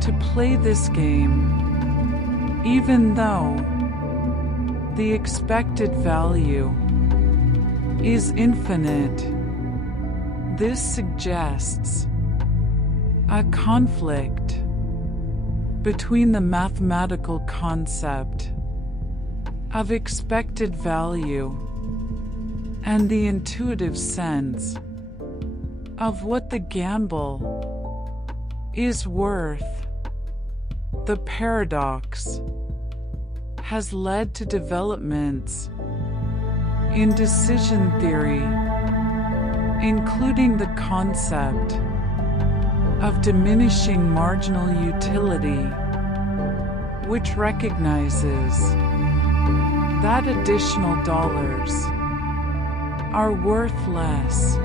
to play this game, even though the expected value is infinite. This suggests a conflict between the mathematical concept of expected value and the intuitive sense of what the gamble is worth. The paradox has led to developments in decision theory, including the concept of diminishing marginal utility, which recognizes that additional dollars are worth less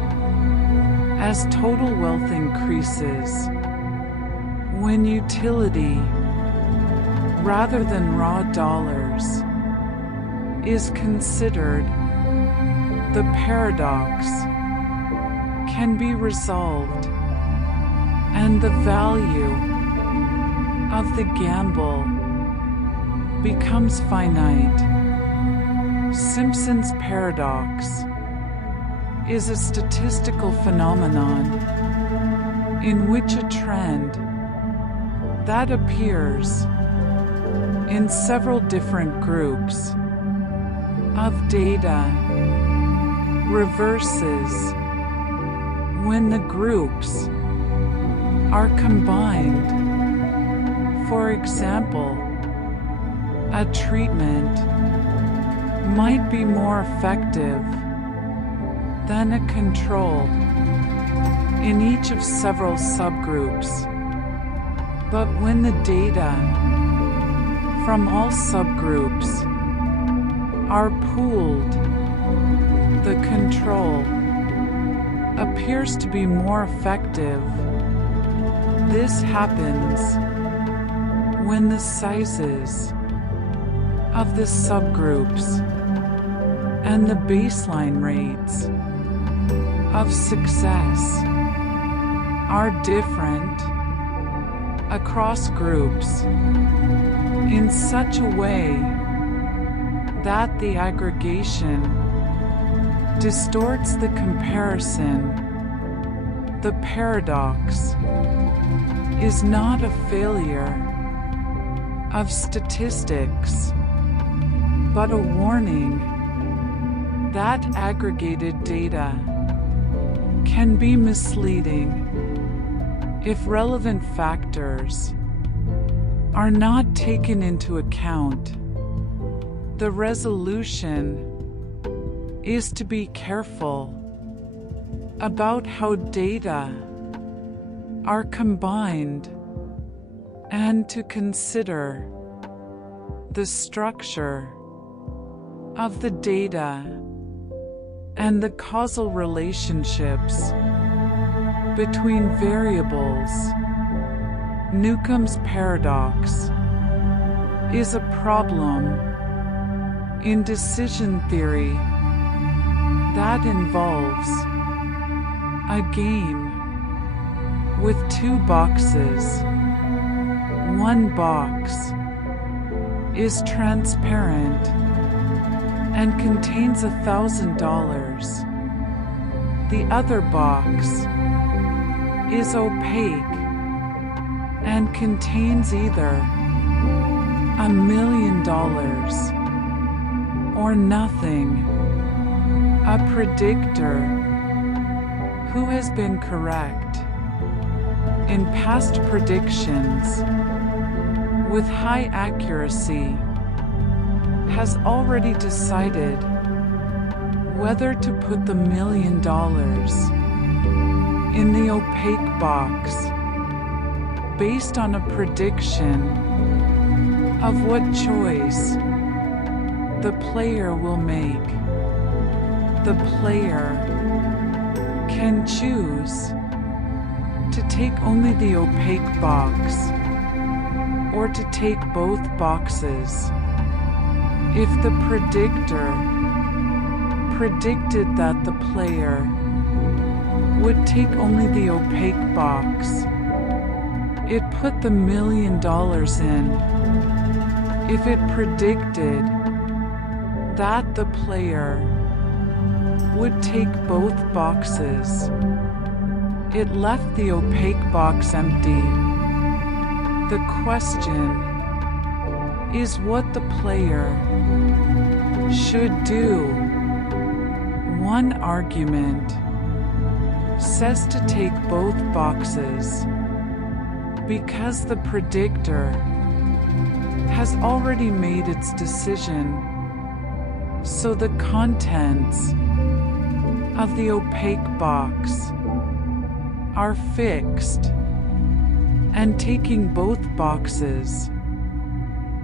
as total wealth increases when utility, rather than raw dollars, is considered. The paradox can be resolved, and the value of the gamble becomes finite. Simpson's paradox is a statistical phenomenon in which a trend that appears in several different groups of data reverses when the groups are combined. For example, a treatment might be more effective than a control in each of several subgroups. But when the data from all subgroups are pooled, the control appears to be more effective. This happens when the sizes of the subgroups and the baseline rates of success are different across groups in such a way that the aggregation distorts the comparison. The paradox is not a failure of statistics, but a warning that aggregated data can be misleading if relevant factors are not taken into account. The resolution is to be careful about how data are combined and to consider the structure of the data and the causal relationships between variables. Newcomb's paradox is a problem in decision theory that involves a game with two boxes. One box is transparent and contains $1,000. The other box is opaque and contains either $1 million or nothing. A predictor who has been correct in past predictions with high accuracy has already decided whether to put the $1 million in the opaque box based on a prediction of what choice the player will make. The player can choose to take only the opaque box, or to take both boxes. If the predictor predicted that the player would take only the opaque box, it put the $1 million in. If it predicted that the player would take both boxes, it left the opaque box empty. The question is what the player should do. One argument says to take both boxes because the predictor has already made its decision, so the contents of the opaque box are fixed, and taking both boxes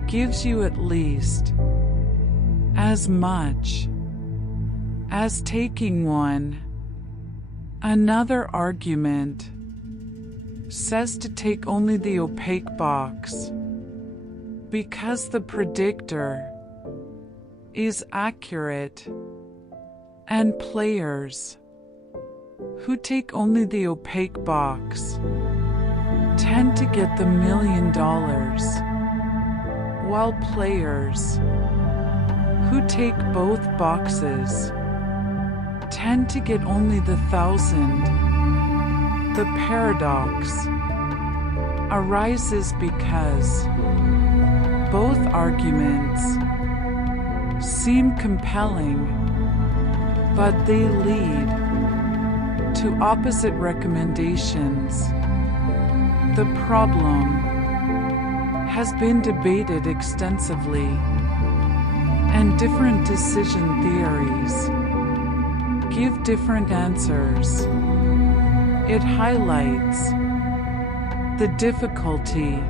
gives you at least as much as taking one. Another argument says to take only the opaque box because the predictor is accurate, and players who take only the opaque box tend to get the $1 million, while players who take both boxes tend to get only the 1,000. The paradox arises because both arguments seem compelling, but they lead to opposite recommendations. The problem has been debated extensively, and different decision theories give different answers. It highlights the difficulty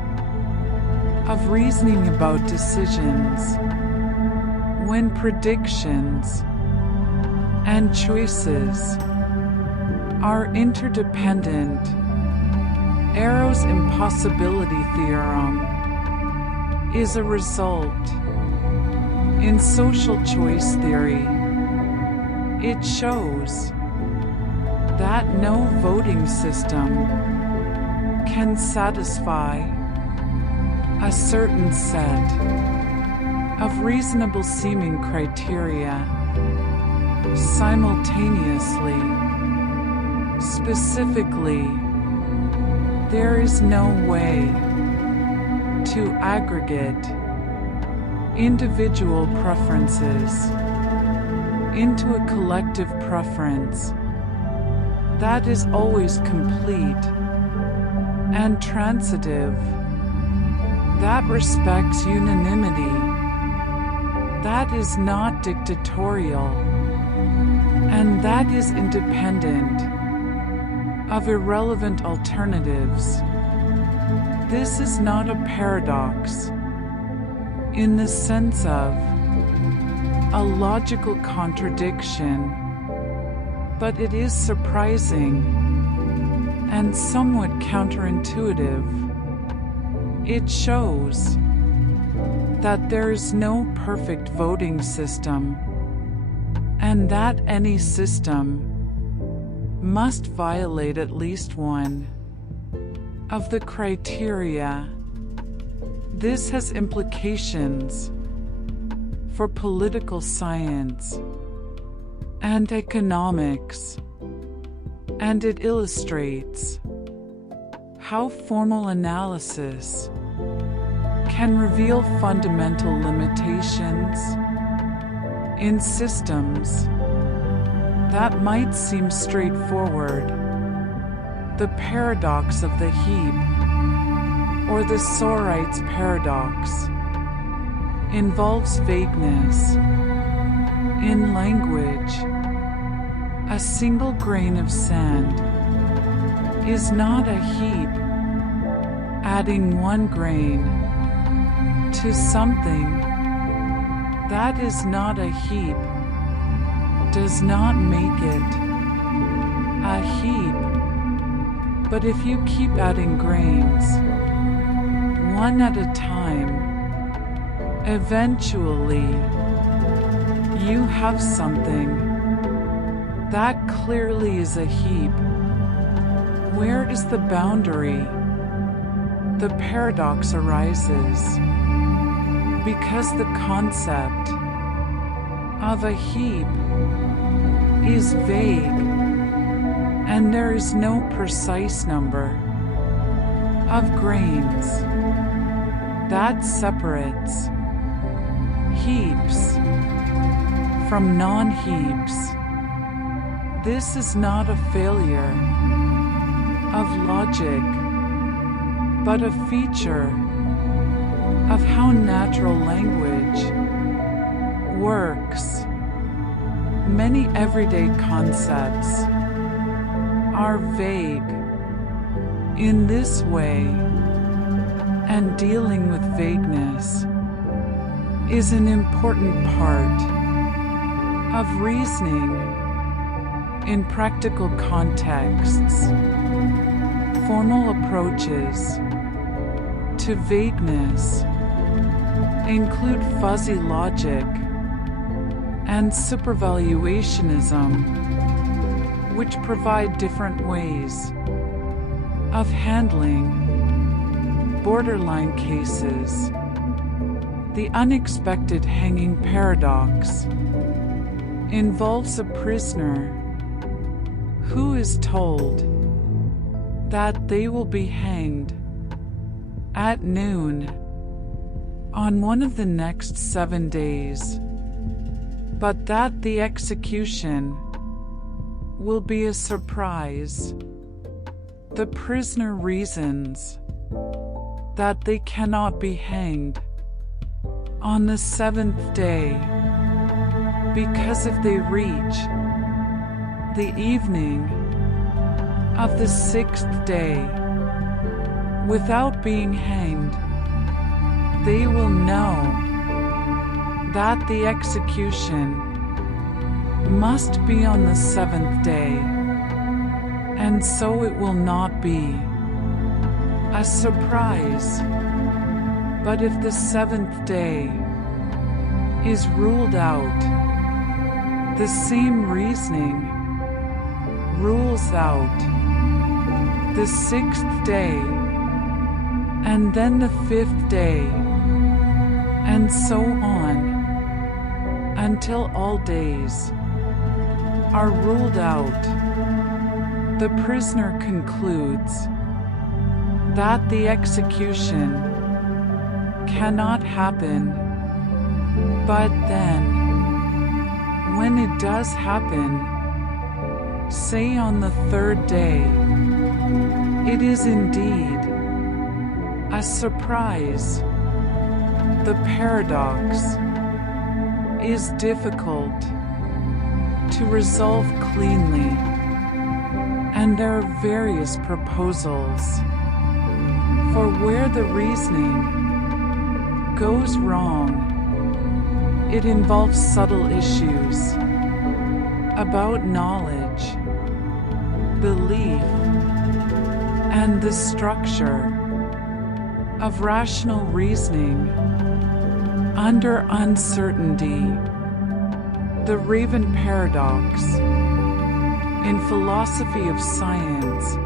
of reasoning about decisions when predictions and choices are interdependent. Arrow's impossibility theorem is a result in social choice theory. It shows that no voting system can satisfy a certain set of reasonable seeming criteria simultaneously. Specifically, there is no way to aggregate individual preferences into a collective preference that is always complete and transitive, that respects unanimity, that is not dictatorial, and that is independent of irrelevant alternatives. This is not a paradox in the sense of a logical contradiction, but it is surprising and somewhat counterintuitive. It shows that there is no perfect voting system, and that any system must violate at least one of the criteria. This has implications for political science and economics, and it illustrates how formal analysis can reveal fundamental limitations in systems that might seem straightforward. The paradox of the heap, or the Sorite's paradox, involves vagueness. In language, a single grain of sand is not a heap. Adding one grain to something that is not a heap does not make it a heap. But if you keep adding grains, one at a time, eventually you have something that clearly is a heap. Where is the boundary? The paradox arises because the concept of a heap is vague, and there is no precise number of grains that separates heaps from non-heaps. This is not a failure of logic, but a feature of how natural language works. Many everyday concepts are vague in this way, and dealing with vagueness is an important part of reasoning in practical contexts. Formal approaches to vagueness include fuzzy logic and supervaluationism, which provide different ways of handling borderline cases. The unexpected hanging paradox involves a prisoner who is told that they will be hanged at noon on one of the next 7 days, but that the execution will be a surprise. The prisoner reasons that they cannot be hanged on the 7th day because if they reach the evening of the 6th day without being hanged, they will know that the execution must be on the 7th day, and so it will not be a surprise. But if the 7th day is ruled out, the same reasoning rules out the 6th day, and then the 5th day, and so on, until all days are ruled out. The prisoner concludes that the execution cannot happen, but then, when it does happen, say on the 3rd day, it is indeed a surprise. The paradox is difficult to resolve cleanly, and there are various proposals for where the reasoning goes wrong. It involves subtle issues about knowledge, belief, and the structure of rational reasoning under uncertainty. The Raven paradox in philosophy of science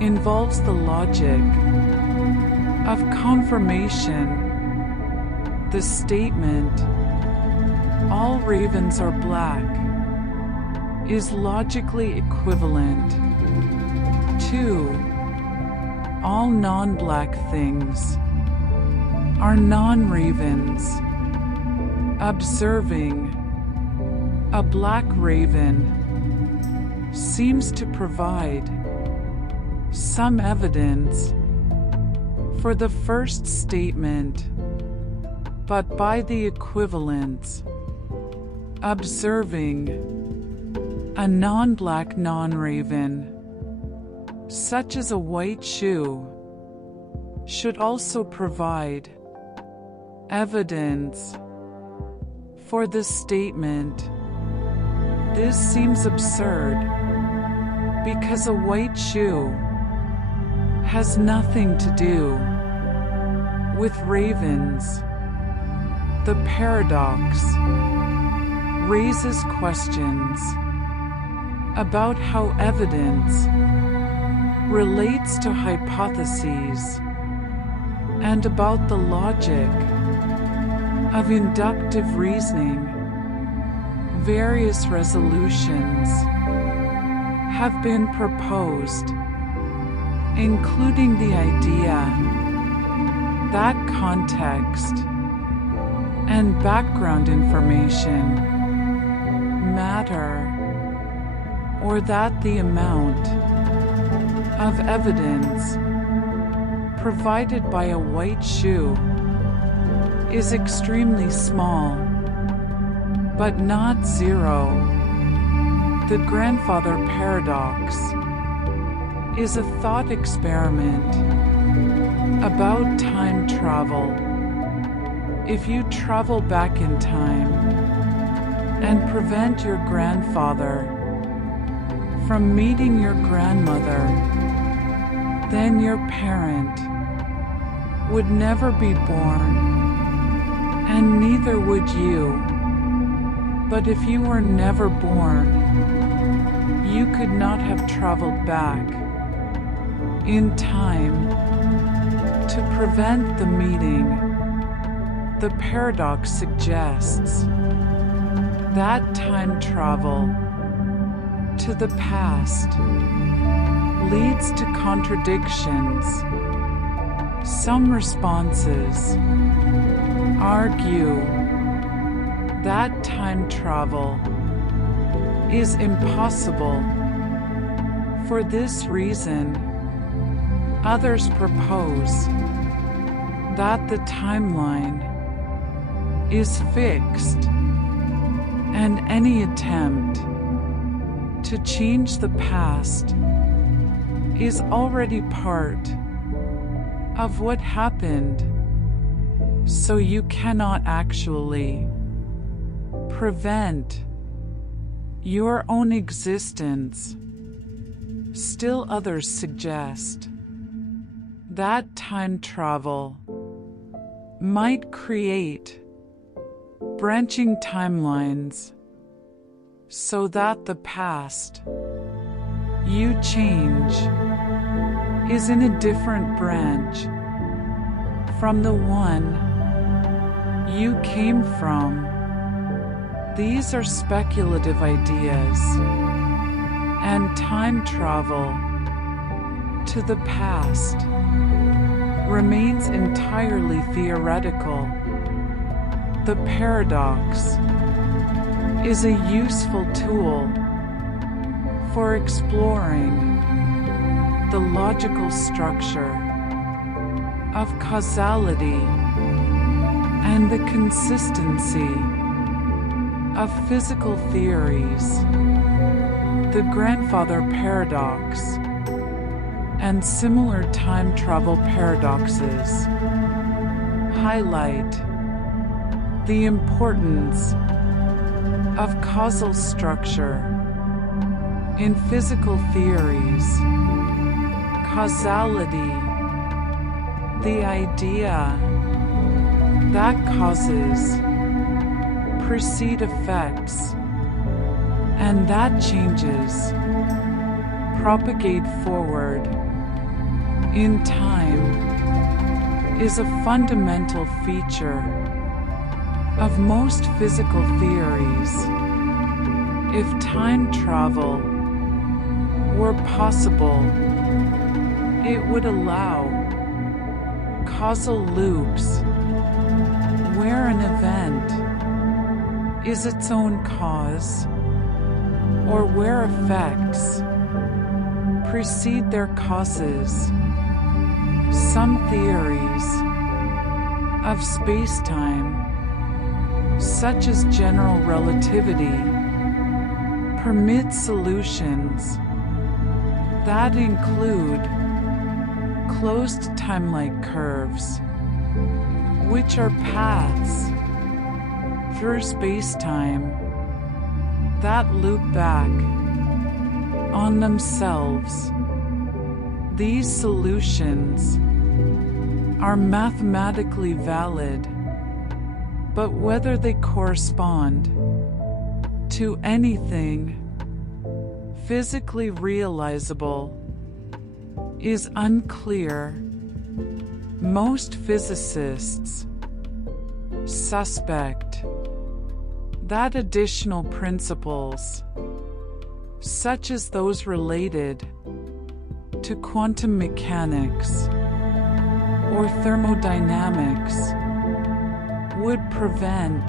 involves the logic of confirmation. The statement, "all ravens are black," is logically equivalent to "all non-black things are non-ravens." Observing a black raven seems to provide some evidence for the first statement, but by the equivalence, observing a non-black non-raven, such as a white shoe, should also provide evidence for the statement. This seems absurd, because a white shoe has nothing to do with ravens. The paradox raises questions about how evidence relates to hypotheses and about the logic of inductive reasoning. Various resolutions have been proposed, including the idea that context and background information matter, or that the amount of evidence provided by a white shoe is extremely small, but not zero. The grandfather paradox is a thought experiment about time travel. If you travel back in time and prevent your grandfather from meeting your grandmother, then your parent would never be born, and neither would you. But if you were never born, you could not have traveled back in time to prevent the meeting. The paradox suggests that time travel to the past leads to contradictions. Some responses argue that time travel is impossible for this reason. Others propose that the timeline is fixed, and any attempt to change the past is already part of what happened, so you cannot actually prevent your own existence. Still others suggest that time travel might create branching timelines so that the past you change is in a different branch from the one you came from. These are speculative ideas, and time travel to the past remains entirely theoretical. The paradox is a useful tool for exploring the logical structure of causality and the consistency of physical theories. The grandfather paradox and similar time travel paradoxes highlight the importance of causal structure in physical theories. Causality, the idea that causes precede effects, and that changes propagate forward in time, is a fundamental feature of most physical theories. If time travel were possible, it would allow causal loops where an event is its own cause, or where effects precede their causes. Some theories of space-time, such as general relativity, permit solutions that include closed time-like curves, which are paths through space-time that loop back on themselves. These solutions are mathematically valid, but whether they correspond to anything physically realizable is unclear. Most physicists suspect that additional principles, such as those related to quantum mechanics or thermodynamics, would prevent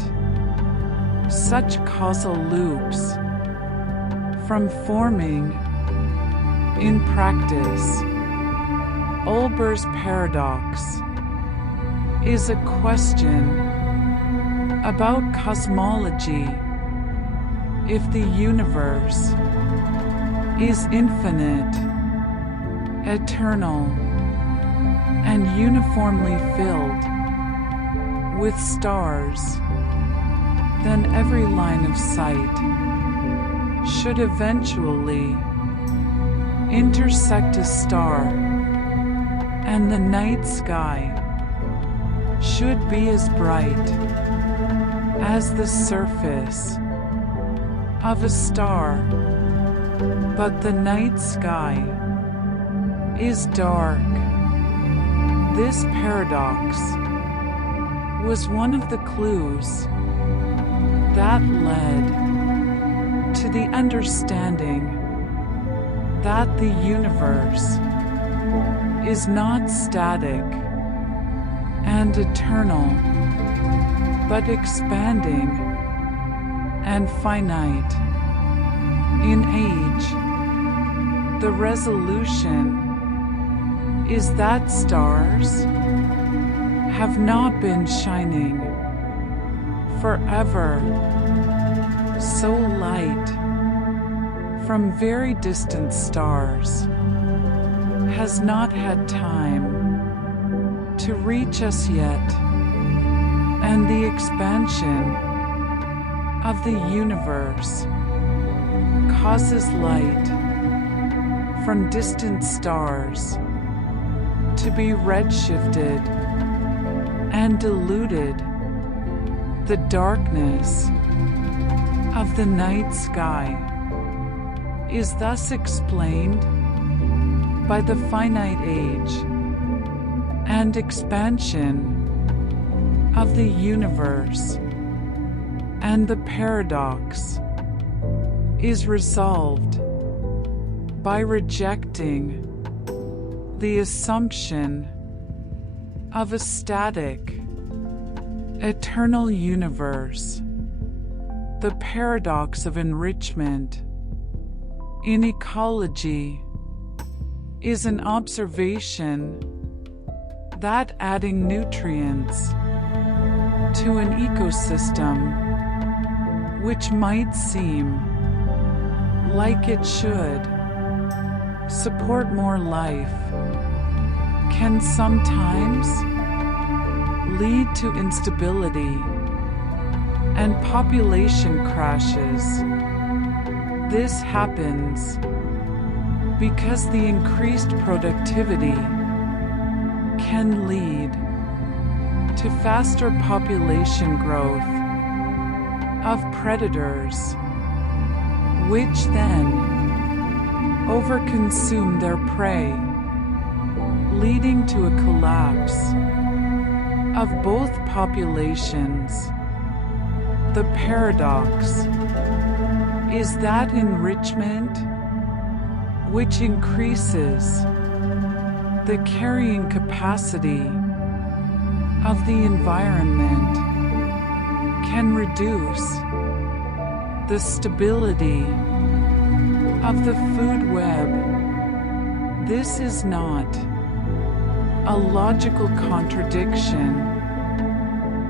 such causal loops from forming in practice. Olber's paradox is a question about cosmology. If the universe is infinite, eternal, and uniformly filled with stars, then every line of sight should eventually intersect a star, and the night sky should be as bright as the surface of a star. But the night sky is dark. This paradox was one of the clues that led to the understanding that the universe is not static and eternal, but expanding and finite in age. The resolution is that stars have not been shining forever, so light from very distant stars has not had time to reach us yet, and the expansion of the universe causes light from distant stars to be redshifted and diluted. The darkness of the night sky is thus explained by the finite age and expansion of the universe, and the paradox is resolved by rejecting the assumption of a static, eternal universe. The paradox of enrichment in ecology is an observation that adding nutrients to an ecosystem, which might seem like it should support more life, can sometimes lead to instability and population crashes. This happens because the increased productivity can lead to faster population growth of predators, which then overconsume their prey, leading to a collapse of both populations. The paradox is that enrichment, which increases the carrying capacity of the environment, can reduce the stability of the food web. This is not a logical contradiction,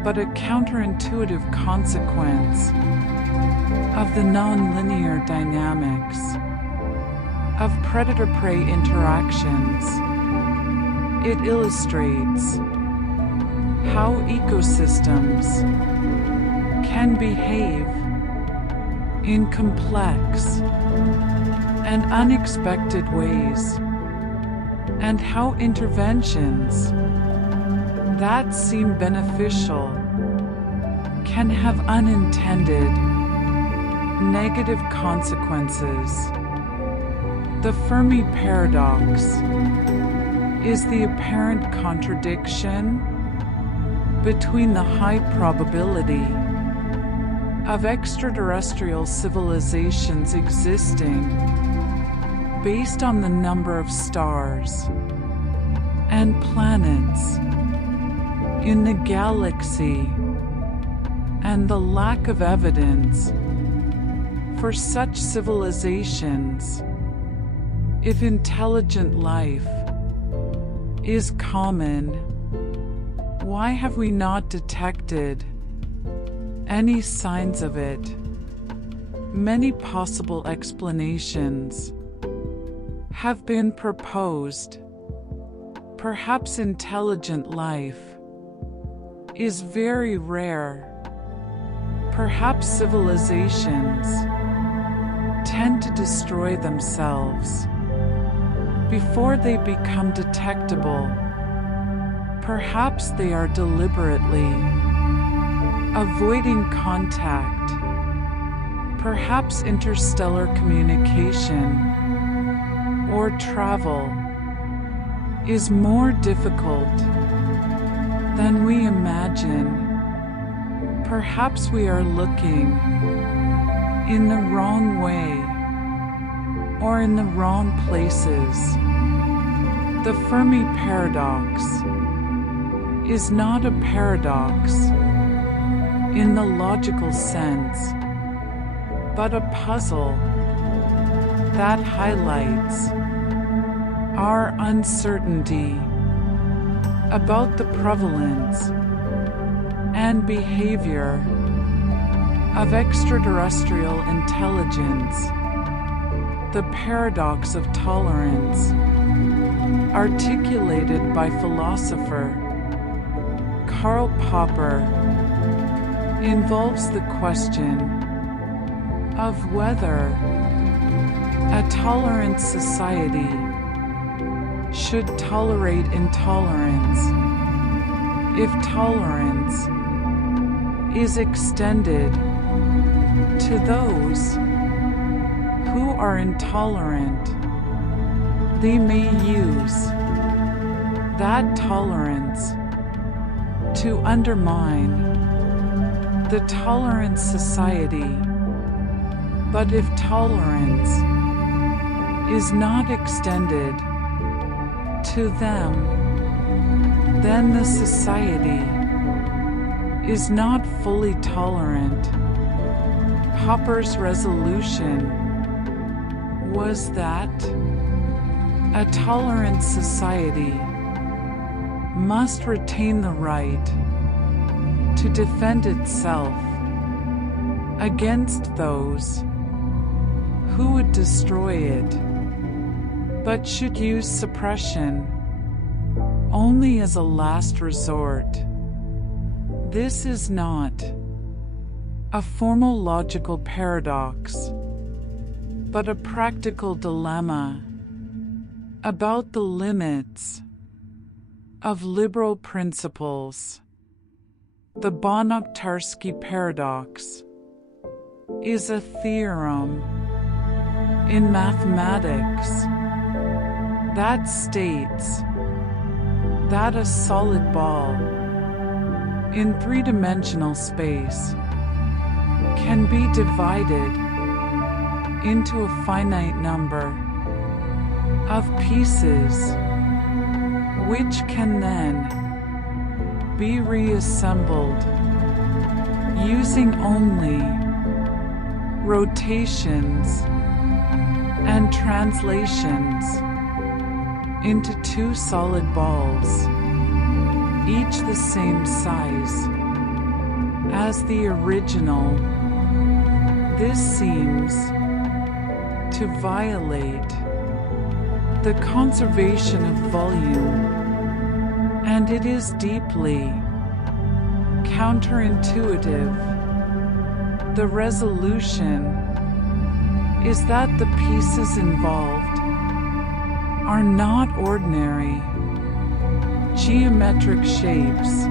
but a counterintuitive consequence of the nonlinear dynamics of predator-prey interactions. It illustrates how ecosystems can behave in complex and unexpected ways, and how interventions that seem beneficial can have unintended negative consequences. The Fermi paradox is the apparent contradiction between the high probability of extraterrestrial civilizations existing based on the number of stars and planets in the galaxy and the lack of evidence for such civilizations. If intelligent life is common, why have we not detected any signs of it? Many possible explanations have been proposed. Perhaps intelligent life is very rare. Perhaps civilizations tend to destroy themselves before they become detectable. Perhaps they are deliberately avoiding contact. Perhaps interstellar communication or travel is more difficult than we imagine. Perhaps we are looking in the wrong way or in the wrong places. The Fermi paradox is not a paradox in the logical sense, but a puzzle that highlights our uncertainty about the prevalence and behavior of extraterrestrial intelligence. The paradox of tolerance, articulated by philosopher Karl Popper, involves the question of whether a tolerant society should tolerate intolerance. If tolerance is extended to those who are intolerant, they may use that tolerance to undermine the tolerant society. But if tolerance is not extended to them, then the society is not fully tolerant. Popper's resolution was that a tolerant society must retain the right to defend itself against those who would destroy it, but should use suppression only as a last resort. This is not a formal logical paradox, but a practical dilemma about the limits of liberal principles. The Banach-Tarski paradox is a theorem in mathematics that states that a solid ball in three-dimensional space can be divided into a finite number of pieces, which can then be reassembled using only rotations and translations into two solid balls, each the same size as the original. This seems to violate the conservation of volume, and it is deeply counterintuitive. The resolution is that the pieces involved are not ordinary geometric shapes,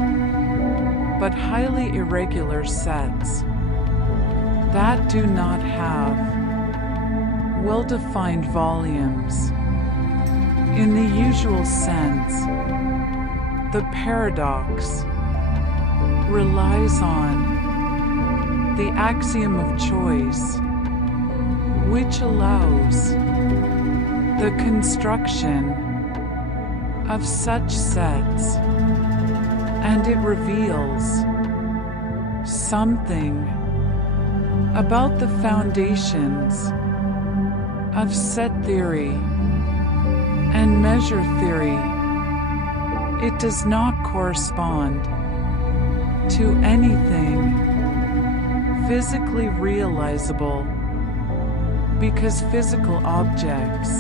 but highly irregular sets that do not have well-defined volumes. In the usual sense, the paradox relies on the axiom of choice, which allows the construction of such sets, and it reveals something about the foundations of set theory and measure theory. It does not correspond to anything physically realizable, because physical objects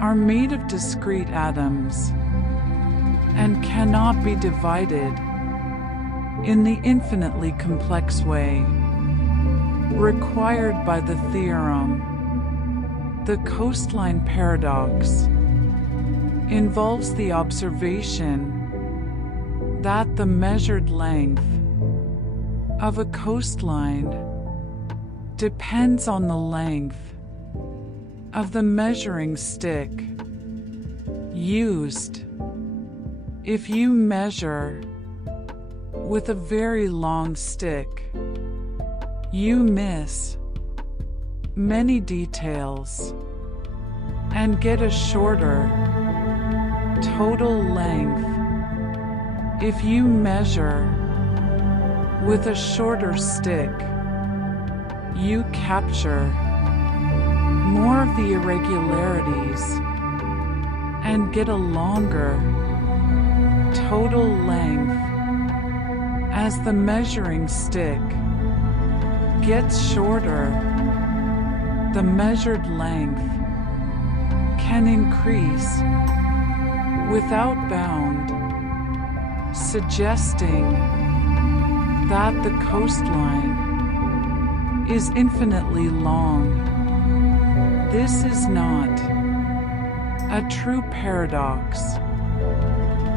are made of discrete atoms and cannot be divided in the infinitely complex way required by the theorem. The coastline paradox involves the observation that the measured length of a coastline depends on the length of the measuring stick used. If you measure with a very long stick, you miss many details and get a shorter total length. If you measure with a shorter stick, you capture more of the irregularities and get a longer total length. As the measuring stick gets shorter, the measured length can increase without bound, suggesting that the coastline is infinitely long. This is not a true paradox,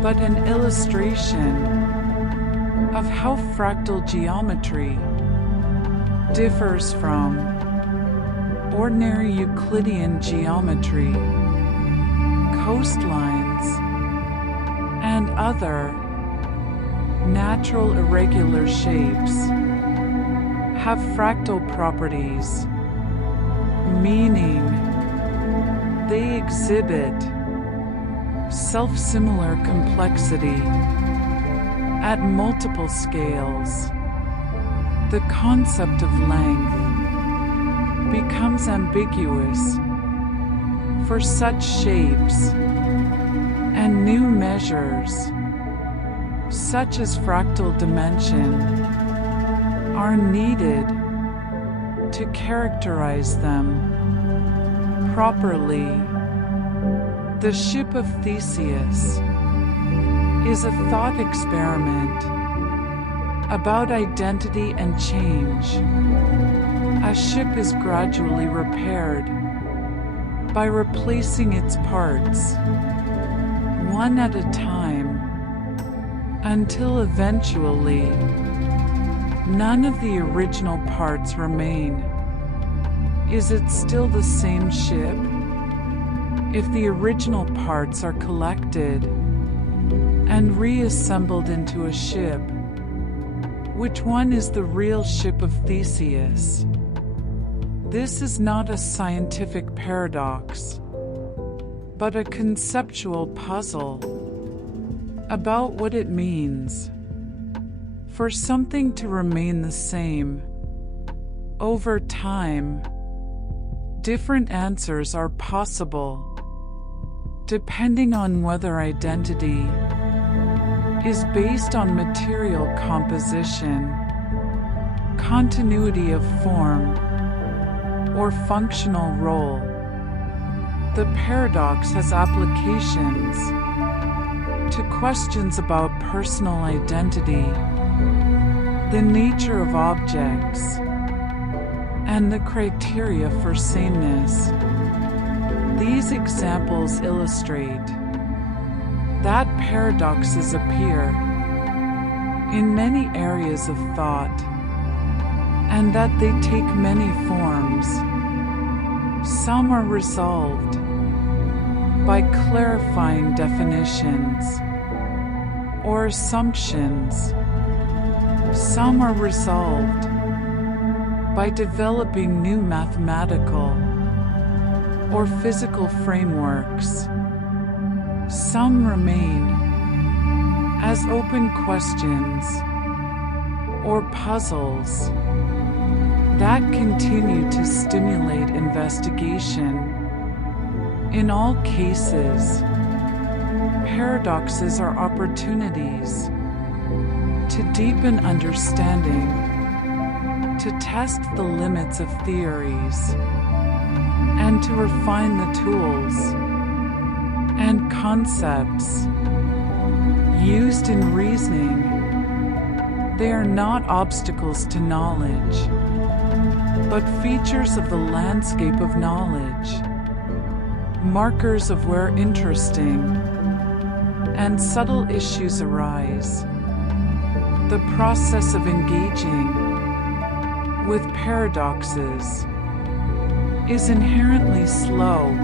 but an illustration of how fractal geometry differs from ordinary Euclidean geometry. Coastlines and other natural irregular shapes have fractal properties, meaning they exhibit self-similar complexity at multiple scales. The concept of length becomes ambiguous for such shapes, and new measures, such as fractal dimension, are needed to characterize them properly. The Ship of Theseus is a thought experiment about identity and change. A ship is gradually repaired by replacing its parts, one at a time, until eventually none of the original parts remain. Is it still the same ship? If the original parts are collected and reassembled into a ship, which one is the real Ship of Theseus? This is not a scientific paradox, but a conceptual puzzle about what it means for something to remain the same over time. Different answers are possible depending on whether identity is based on material composition, continuity of form, or functional role. The paradox has applications to questions about personal identity, the nature of objects, and the criteria for sameness. These examples illustrate that paradoxes appear in many areas of thought, and that they take many forms. Some are resolved by clarifying definitions or assumptions. Some are resolved by developing new mathematical or physical frameworks. Some remain as open questions or puzzles that continue to stimulate investigation. In all cases, paradoxes are opportunities to deepen understanding, to test the limits of theories, and to refine the tools and concepts used in reasoning. They are not obstacles to knowledge, but features of the landscape of knowledge, markers of where interesting and subtle issues arise. The process of engaging with paradoxes is inherently slow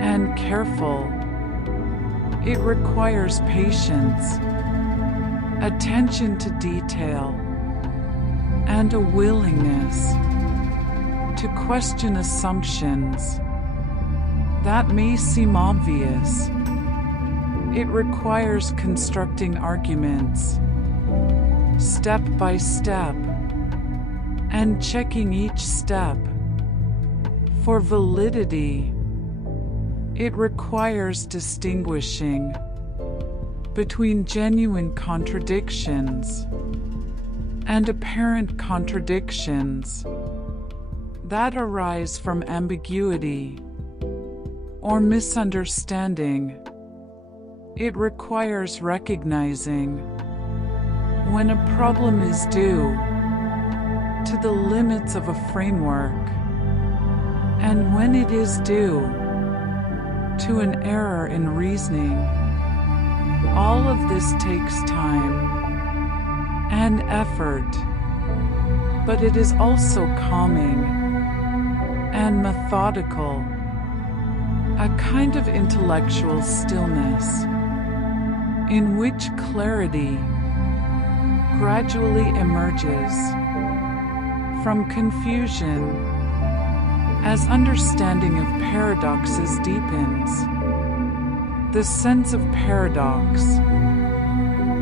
and careful. It requires patience, attention to detail, and a willingness to question assumptions that may seem obvious. It requires constructing arguments step by step and checking each step for validity. It requires distinguishing between genuine contradictions and apparent contradictions that arise from ambiguity or misunderstanding. It requires recognizing when a problem is due to the limits of a framework and when it is due to an error in reasoning. All of this takes time and effort, but it is also calming and methodical, a kind of intellectual stillness in which clarity gradually emerges from confusion as understanding of paradoxes deepens. The sense of paradox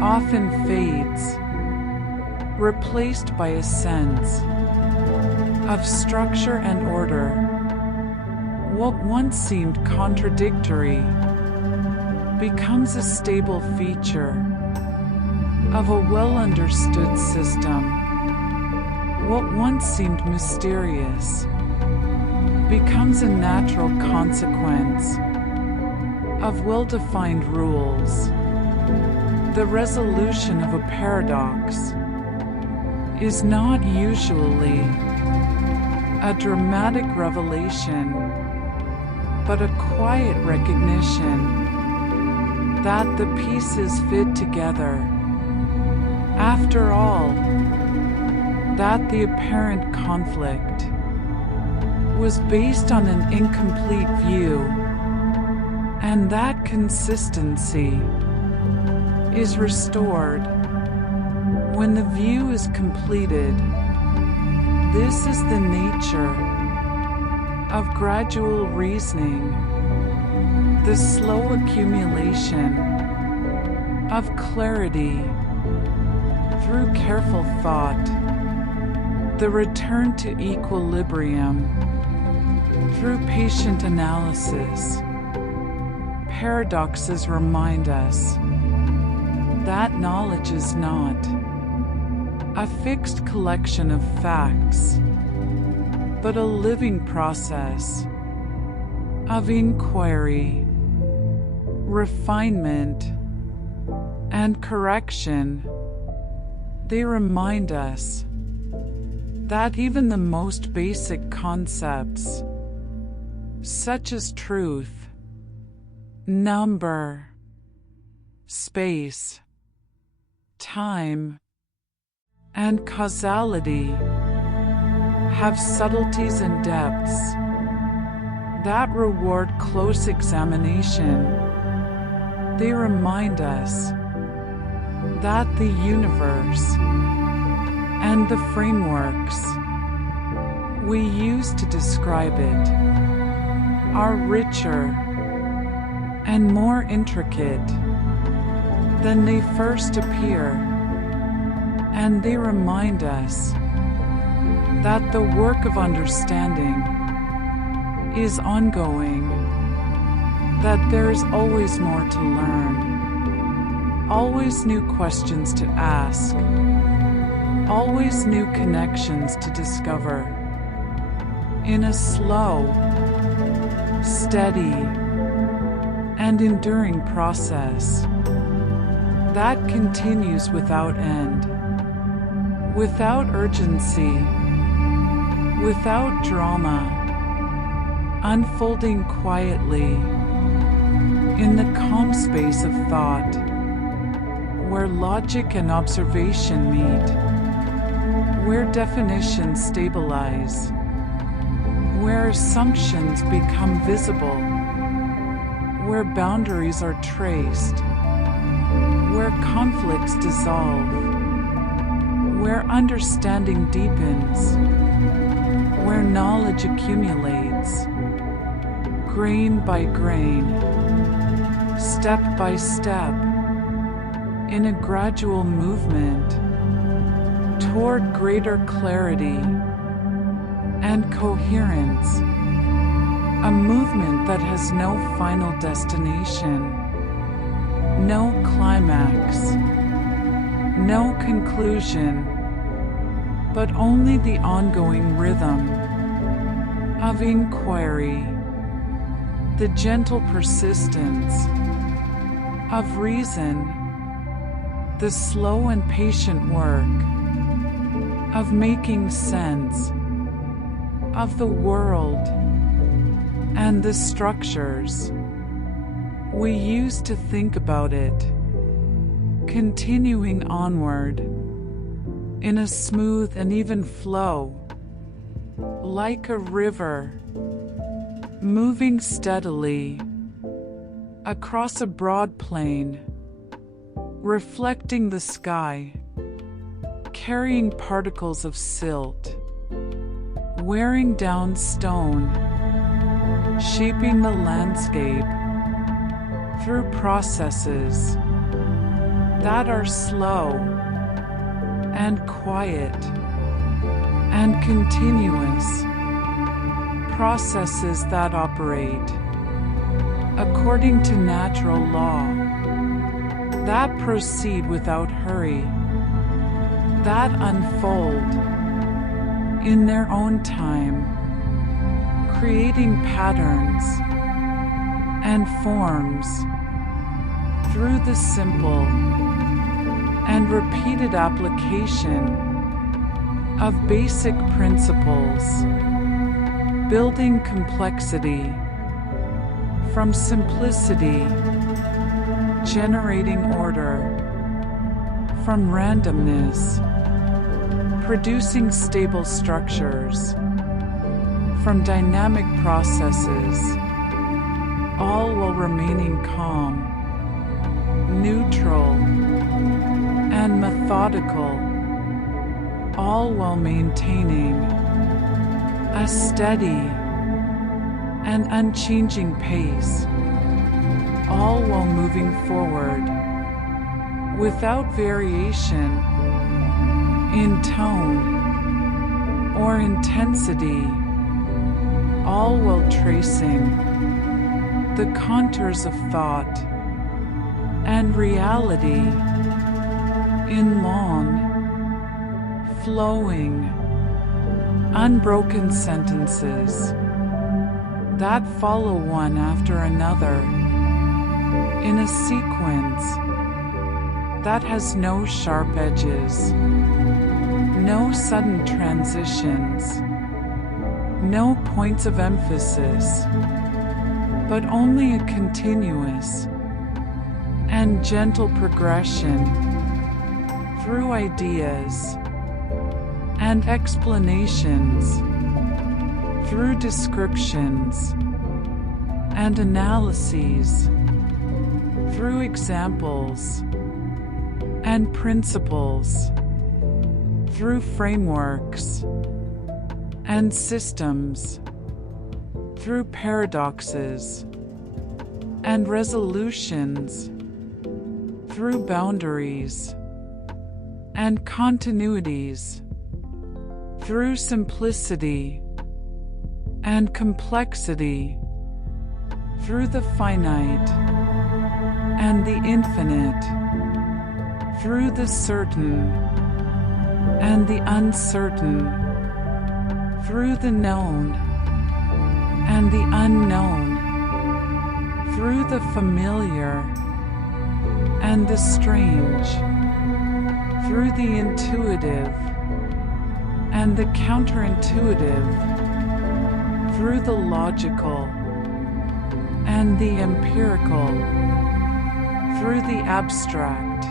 often fades, replaced by a sense of structure and order. What once seemed contradictory becomes a stable feature of a well-understood system. What once seemed mysterious becomes a natural consequence of well-defined rules. The resolution of a paradox is not usually a dramatic revelation, but a quiet recognition that the pieces fit together. After all, that the apparent conflict was based on an incomplete view, and that consistency is restored when the view is completed. This is the nature of gradual reasoning, the slow accumulation of clarity through careful thought, the return to equilibrium through patient analysis. Paradoxes remind us that knowledge is not a fixed collection of facts, but a living process of inquiry, refinement, and correction. They remind us that even the most basic concepts, such as truth, number, space, time, and causality, have subtleties and depths that reward close examination. They remind us that the universe and the frameworks we use to describe it are richer and more intricate than they first appear, and they remind us that the work of understanding is ongoing, that there is always more to learn, always new questions to ask, always new connections to discover, in a slow, steady, and enduring process that continues without end, without urgency, without drama, unfolding quietly in the calm space of thought, where logic and observation meet, where definitions stabilize, where assumptions become visible, where boundaries are traced, where conflicts dissolve, where understanding deepens, where knowledge accumulates, grain by grain, step by step, in a gradual movement toward greater clarity and coherence, a movement that has no final destination, no climax, no conclusion, but only the ongoing rhythm of inquiry, the gentle persistence of reason, the slow and patient work of making sense of the world and the structures we use to think about it, continuing onward in a smooth and even flow, like a river, moving steadily across a broad plain, reflecting the sky, carrying particles of silt, wearing down stone, shaping the landscape through processes that are slow and quiet and continuous, processes that operate according to natural law, that proceed without hurry, that unfold in their own time, creating patterns and forms through the simple and repeated application of basic principles, building complexity from simplicity, generating order from randomness, producing stable structures from dynamic processes, all while remaining calm, neutral, and methodical, all while maintaining a steady and unchanging pace, all while moving forward without variation in tone or intensity, all while tracing the contours of thought and reality in long, flowing, unbroken sentences that follow one after another in a sequence that has no sharp edges, No sudden transitions, no points of emphasis, but only a continuous and gentle progression through ideas and explanations, through descriptions and analyses, through examples and principles, through frameworks and systems, through paradoxes and resolutions, through boundaries and continuities, through simplicity and complexity, through the finite and the infinite, through the certain and the uncertain, through the known and the unknown, through the familiar and the strange, through the intuitive and the counterintuitive, through the logical and the empirical, through the abstract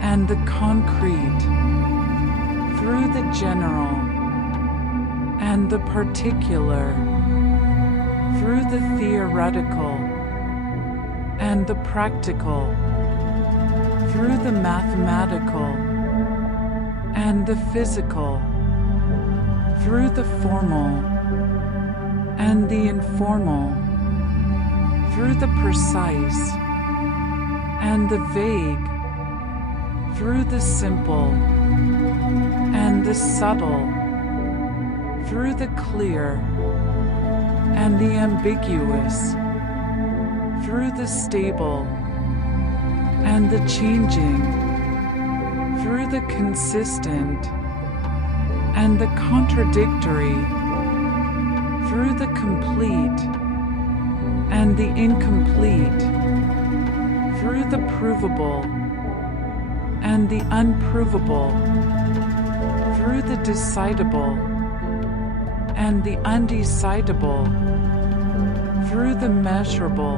and the concrete, through the general and the particular, through the theoretical and the practical, through the mathematical and the physical, through the formal and the informal, through the precise and the vague, through the simple and the subtle, through the clear and the ambiguous, through the stable and the changing, through the consistent and the contradictory, through the complete and the incomplete, through the provable and the unprovable, through the decidable and the undecidable, through the measurable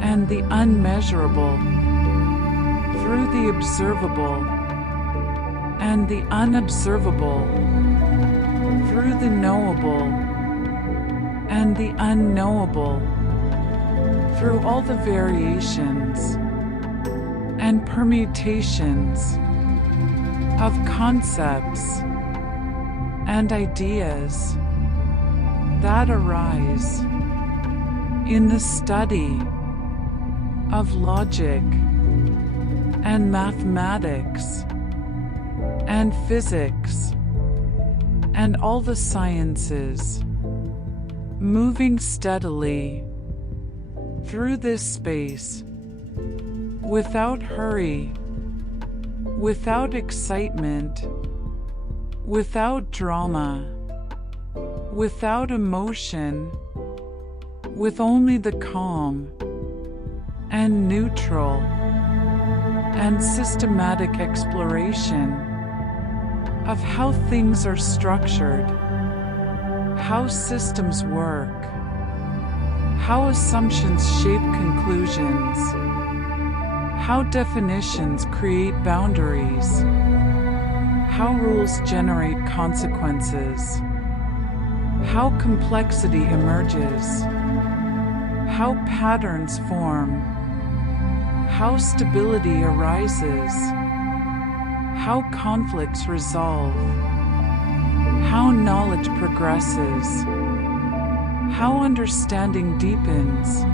and the unmeasurable, through the observable and the unobservable, through the knowable and the unknowable, through all the variations and permutations of concepts and ideas that arise in the study of logic and mathematics and physics and all the sciences, moving steadily through this space without hurry, without excitement, without drama, without emotion, with only the calm and neutral and systematic exploration of how things are structured, how systems work, how assumptions shape conclusions, how definitions create boundaries, how rules generate consequences, how complexity emerges, how patterns form, how stability arises, how conflicts resolve, how knowledge progresses, how understanding deepens,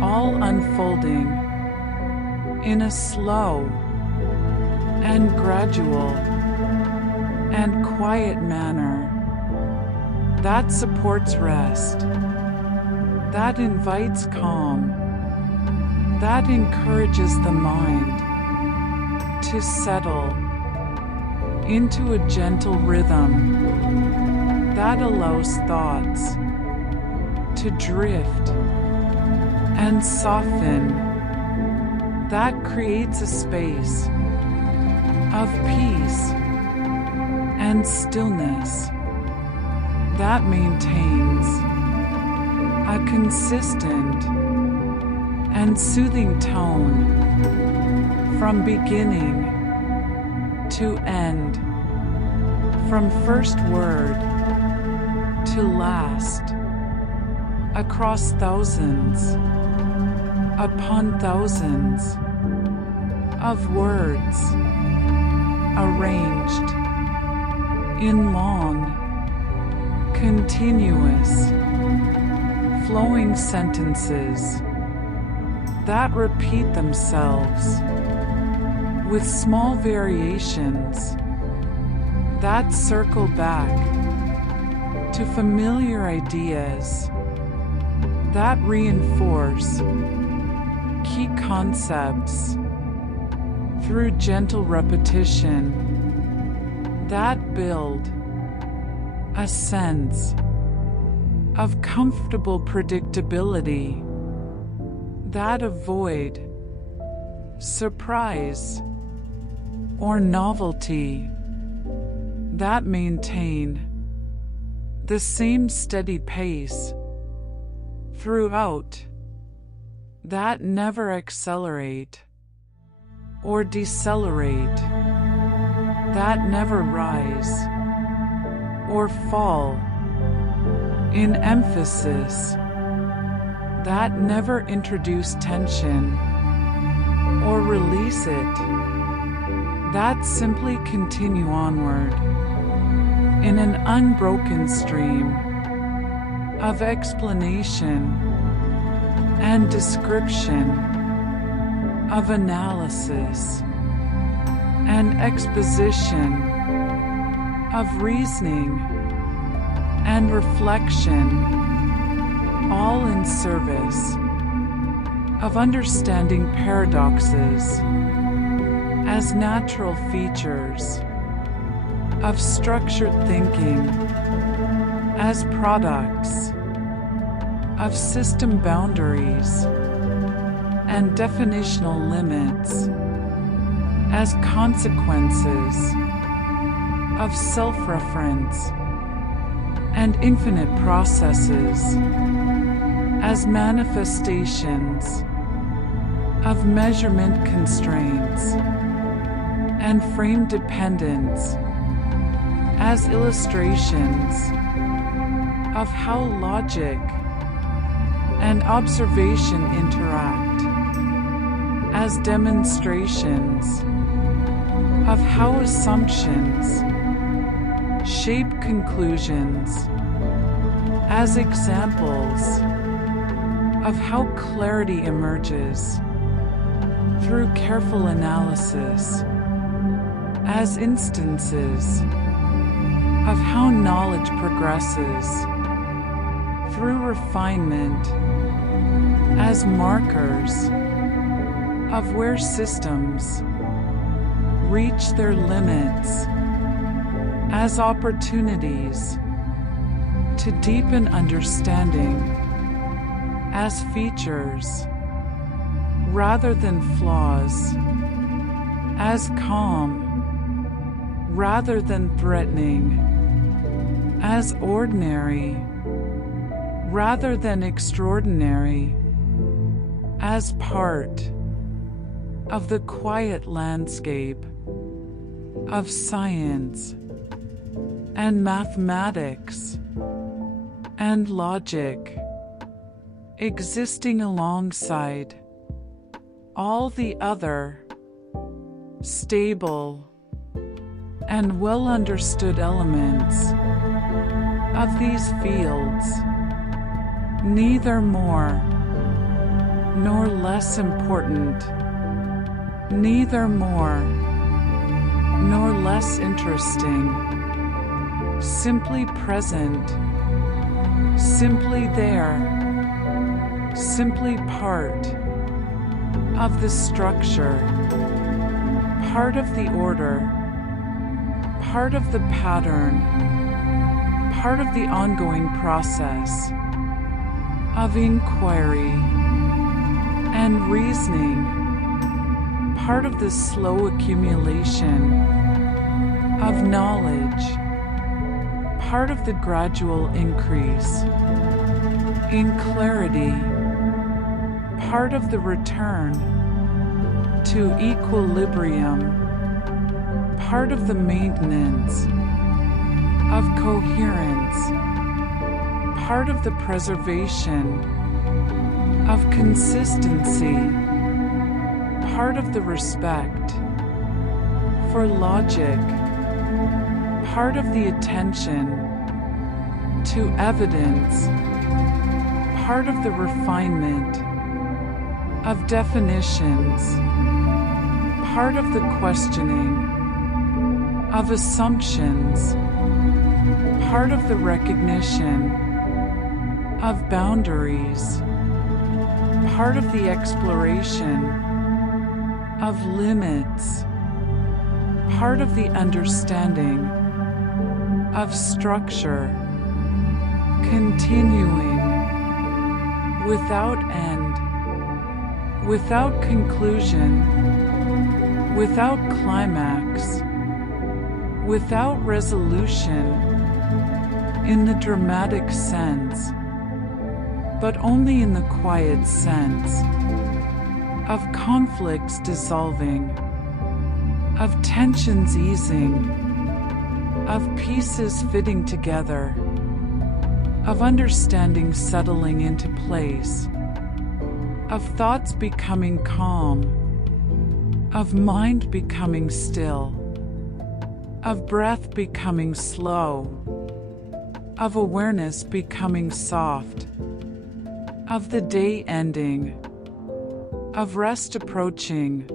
all unfolding in a slow and gradual and quiet manner that supports rest, that invites calm, that encourages the mind to settle into a gentle rhythm, that allows thoughts to drift and soften, that creates a space of peace and stillness that maintains a consistent and soothing tone from beginning to end, from first word to last, across thousands upon thousands of words arranged in long, continuous, flowing sentences that repeat themselves with small variations that circle back to familiar ideas that reinforce key concepts through gentle repetition that build a sense of comfortable predictability that avoid surprise or novelty, that maintain the same steady pace throughout, that never accelerate or decelerate, that never rise or fall in emphasis, that never introduce tension or release it, that simply continue onward in an unbroken stream of explanation and description, of analysis and exposition, of reasoning and reflection, all in service of understanding paradoxes as natural features of structured thinking, as products of system boundaries and definitional limits, as consequences of self-reference and infinite processes, as manifestations of measurement constraints and frame dependence, as illustrations of how logic and observation interact, as demonstrations of how assumptions shape conclusions, as examples of how clarity emerges through careful analysis, as instances of how knowledge progresses through refinement, as markers of where systems reach their limits, as opportunities to deepen understanding, as features rather than flaws, as calm rather than threatening, as ordinary rather than extraordinary, as part of the quiet landscape of science and mathematics and logic, existing alongside all the other stable and well understood elements of these fields, neither more nor less important, neither more nor less interesting, simply present, simply there, simply part of the structure, part of the order, part of the pattern, part of the ongoing process of inquiry and reasoning, part of the slow accumulation of knowledge, part of the gradual increase in clarity, part of the return to equilibrium, part of the maintenance of coherence, part of the preservation of consistency, part of the respect for logic, part of the attention to evidence, part of the refinement of definitions, part of the questioning of assumptions, part of the recognition of boundaries, part of the exploration of limits, part of the understanding of structure, continuing without end, without conclusion, without climax, without resolution in the dramatic sense, but only in the quiet sense of conflicts dissolving, of tensions easing, of pieces fitting together, of understanding settling into place, of thoughts becoming calm, of mind becoming still, of breath becoming slow, of awareness becoming soft, of the day ending, of rest approaching,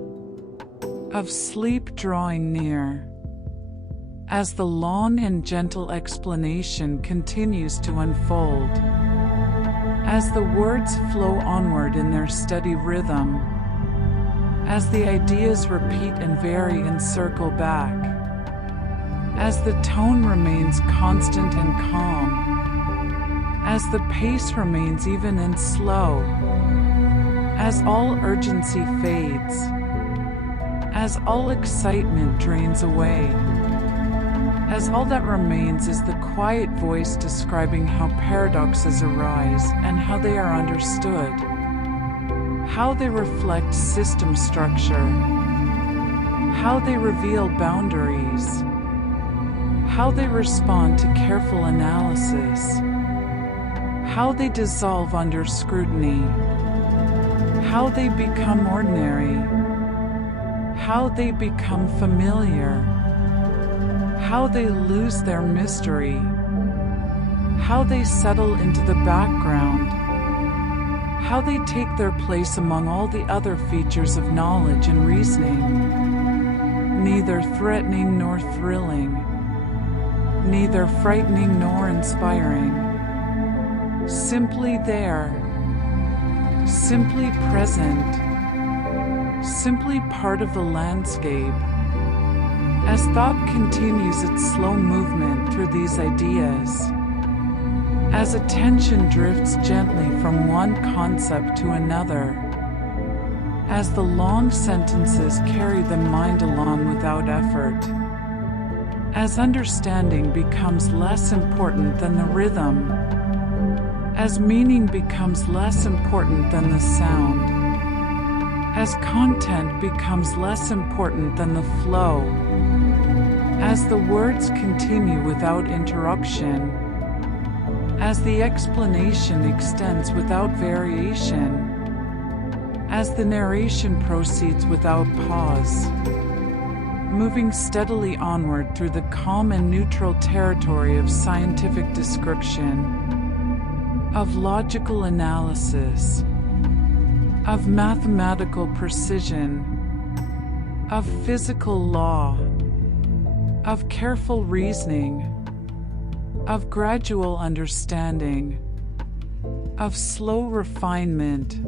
of sleep drawing near. As the long and gentle explanation continues to unfold, as the words flow onward in their steady rhythm, as the ideas repeat and vary and circle back, as the tone remains constant and calm, as the pace remains even and slow, as all urgency fades, as all excitement drains away, as all that remains is the quiet voice describing how paradoxes arise and how they are understood, how they reflect system structure, how they reveal boundaries, how they respond to careful analysis, how they dissolve under scrutiny, how they become ordinary, how they become familiar, how they lose their mystery, how they settle into the background, how they take their place among all the other features of knowledge and reasoning, neither threatening nor thrilling, neither frightening nor inspiring, simply there, simply present, simply part of the landscape. As thought continues its slow movement through these ideas, as attention drifts gently from one concept to another, as the long sentences carry the mind along without effort, as understanding becomes less important than the rhythm, as meaning becomes less important than the sound, as content becomes less important than the flow, as the words continue without interruption, as the explanation extends without variation, as the narration proceeds without pause, moving steadily onward through the calm and neutral territory of scientific description, of logical analysis, of mathematical precision, of physical law, of careful reasoning, of gradual understanding, of slow refinement,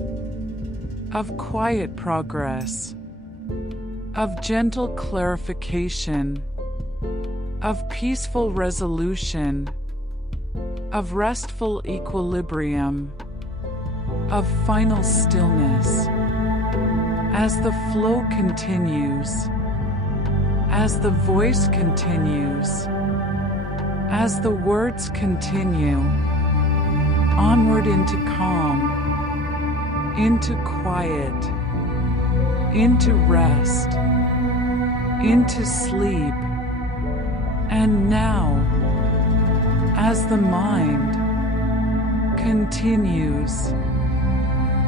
of quiet progress, of gentle clarification, of peaceful resolution, of restful equilibrium, of final stillness, As the flow continues, as the voice continues, as the words continue, onward into calm, into quiet, into rest, into sleep. And now, as the mind continues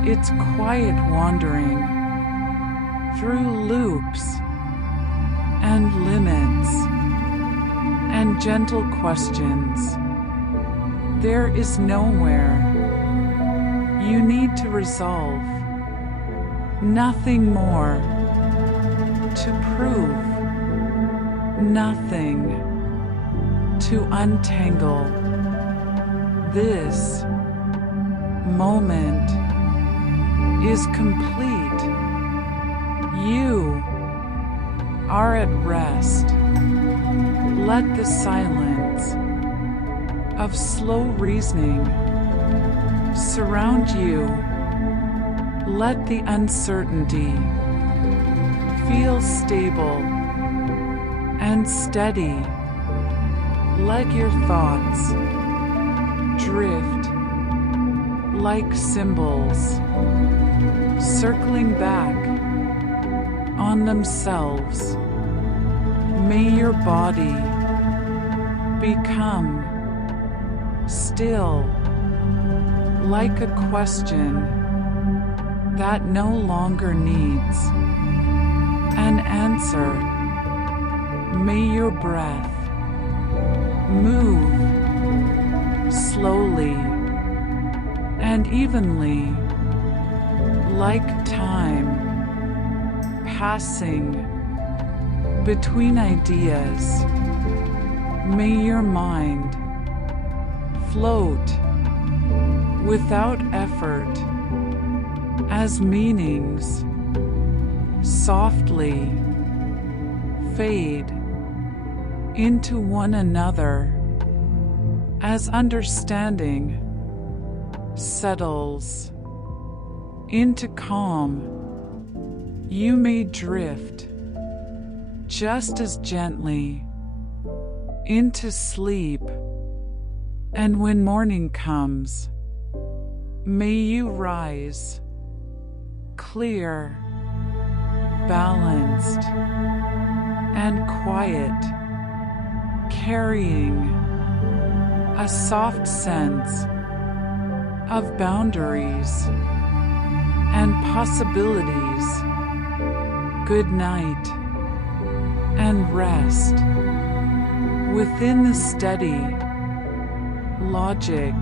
its quiet wandering through loops and limits and gentle questions, there is nowhere you need to resolve, nothing more to prove, nothing to untangle. This moment is complete. You are at rest. Let the silence of slow reasoning surround you. Let the uncertainty feel stable and steady. Let your thoughts drift like symbols, circling back on themselves. May your body become still, like a question that no longer needs an answer. May your breath move slowly and evenly, like time passing between ideas. May your mind float without effort as meanings softly fade into one another, as understanding settles into calm. You may drift just as gently into sleep, and when morning comes, may you rise clear, balanced, and quiet, carrying a soft sense of boundaries and possibilities. Good night, and rest within the steady logic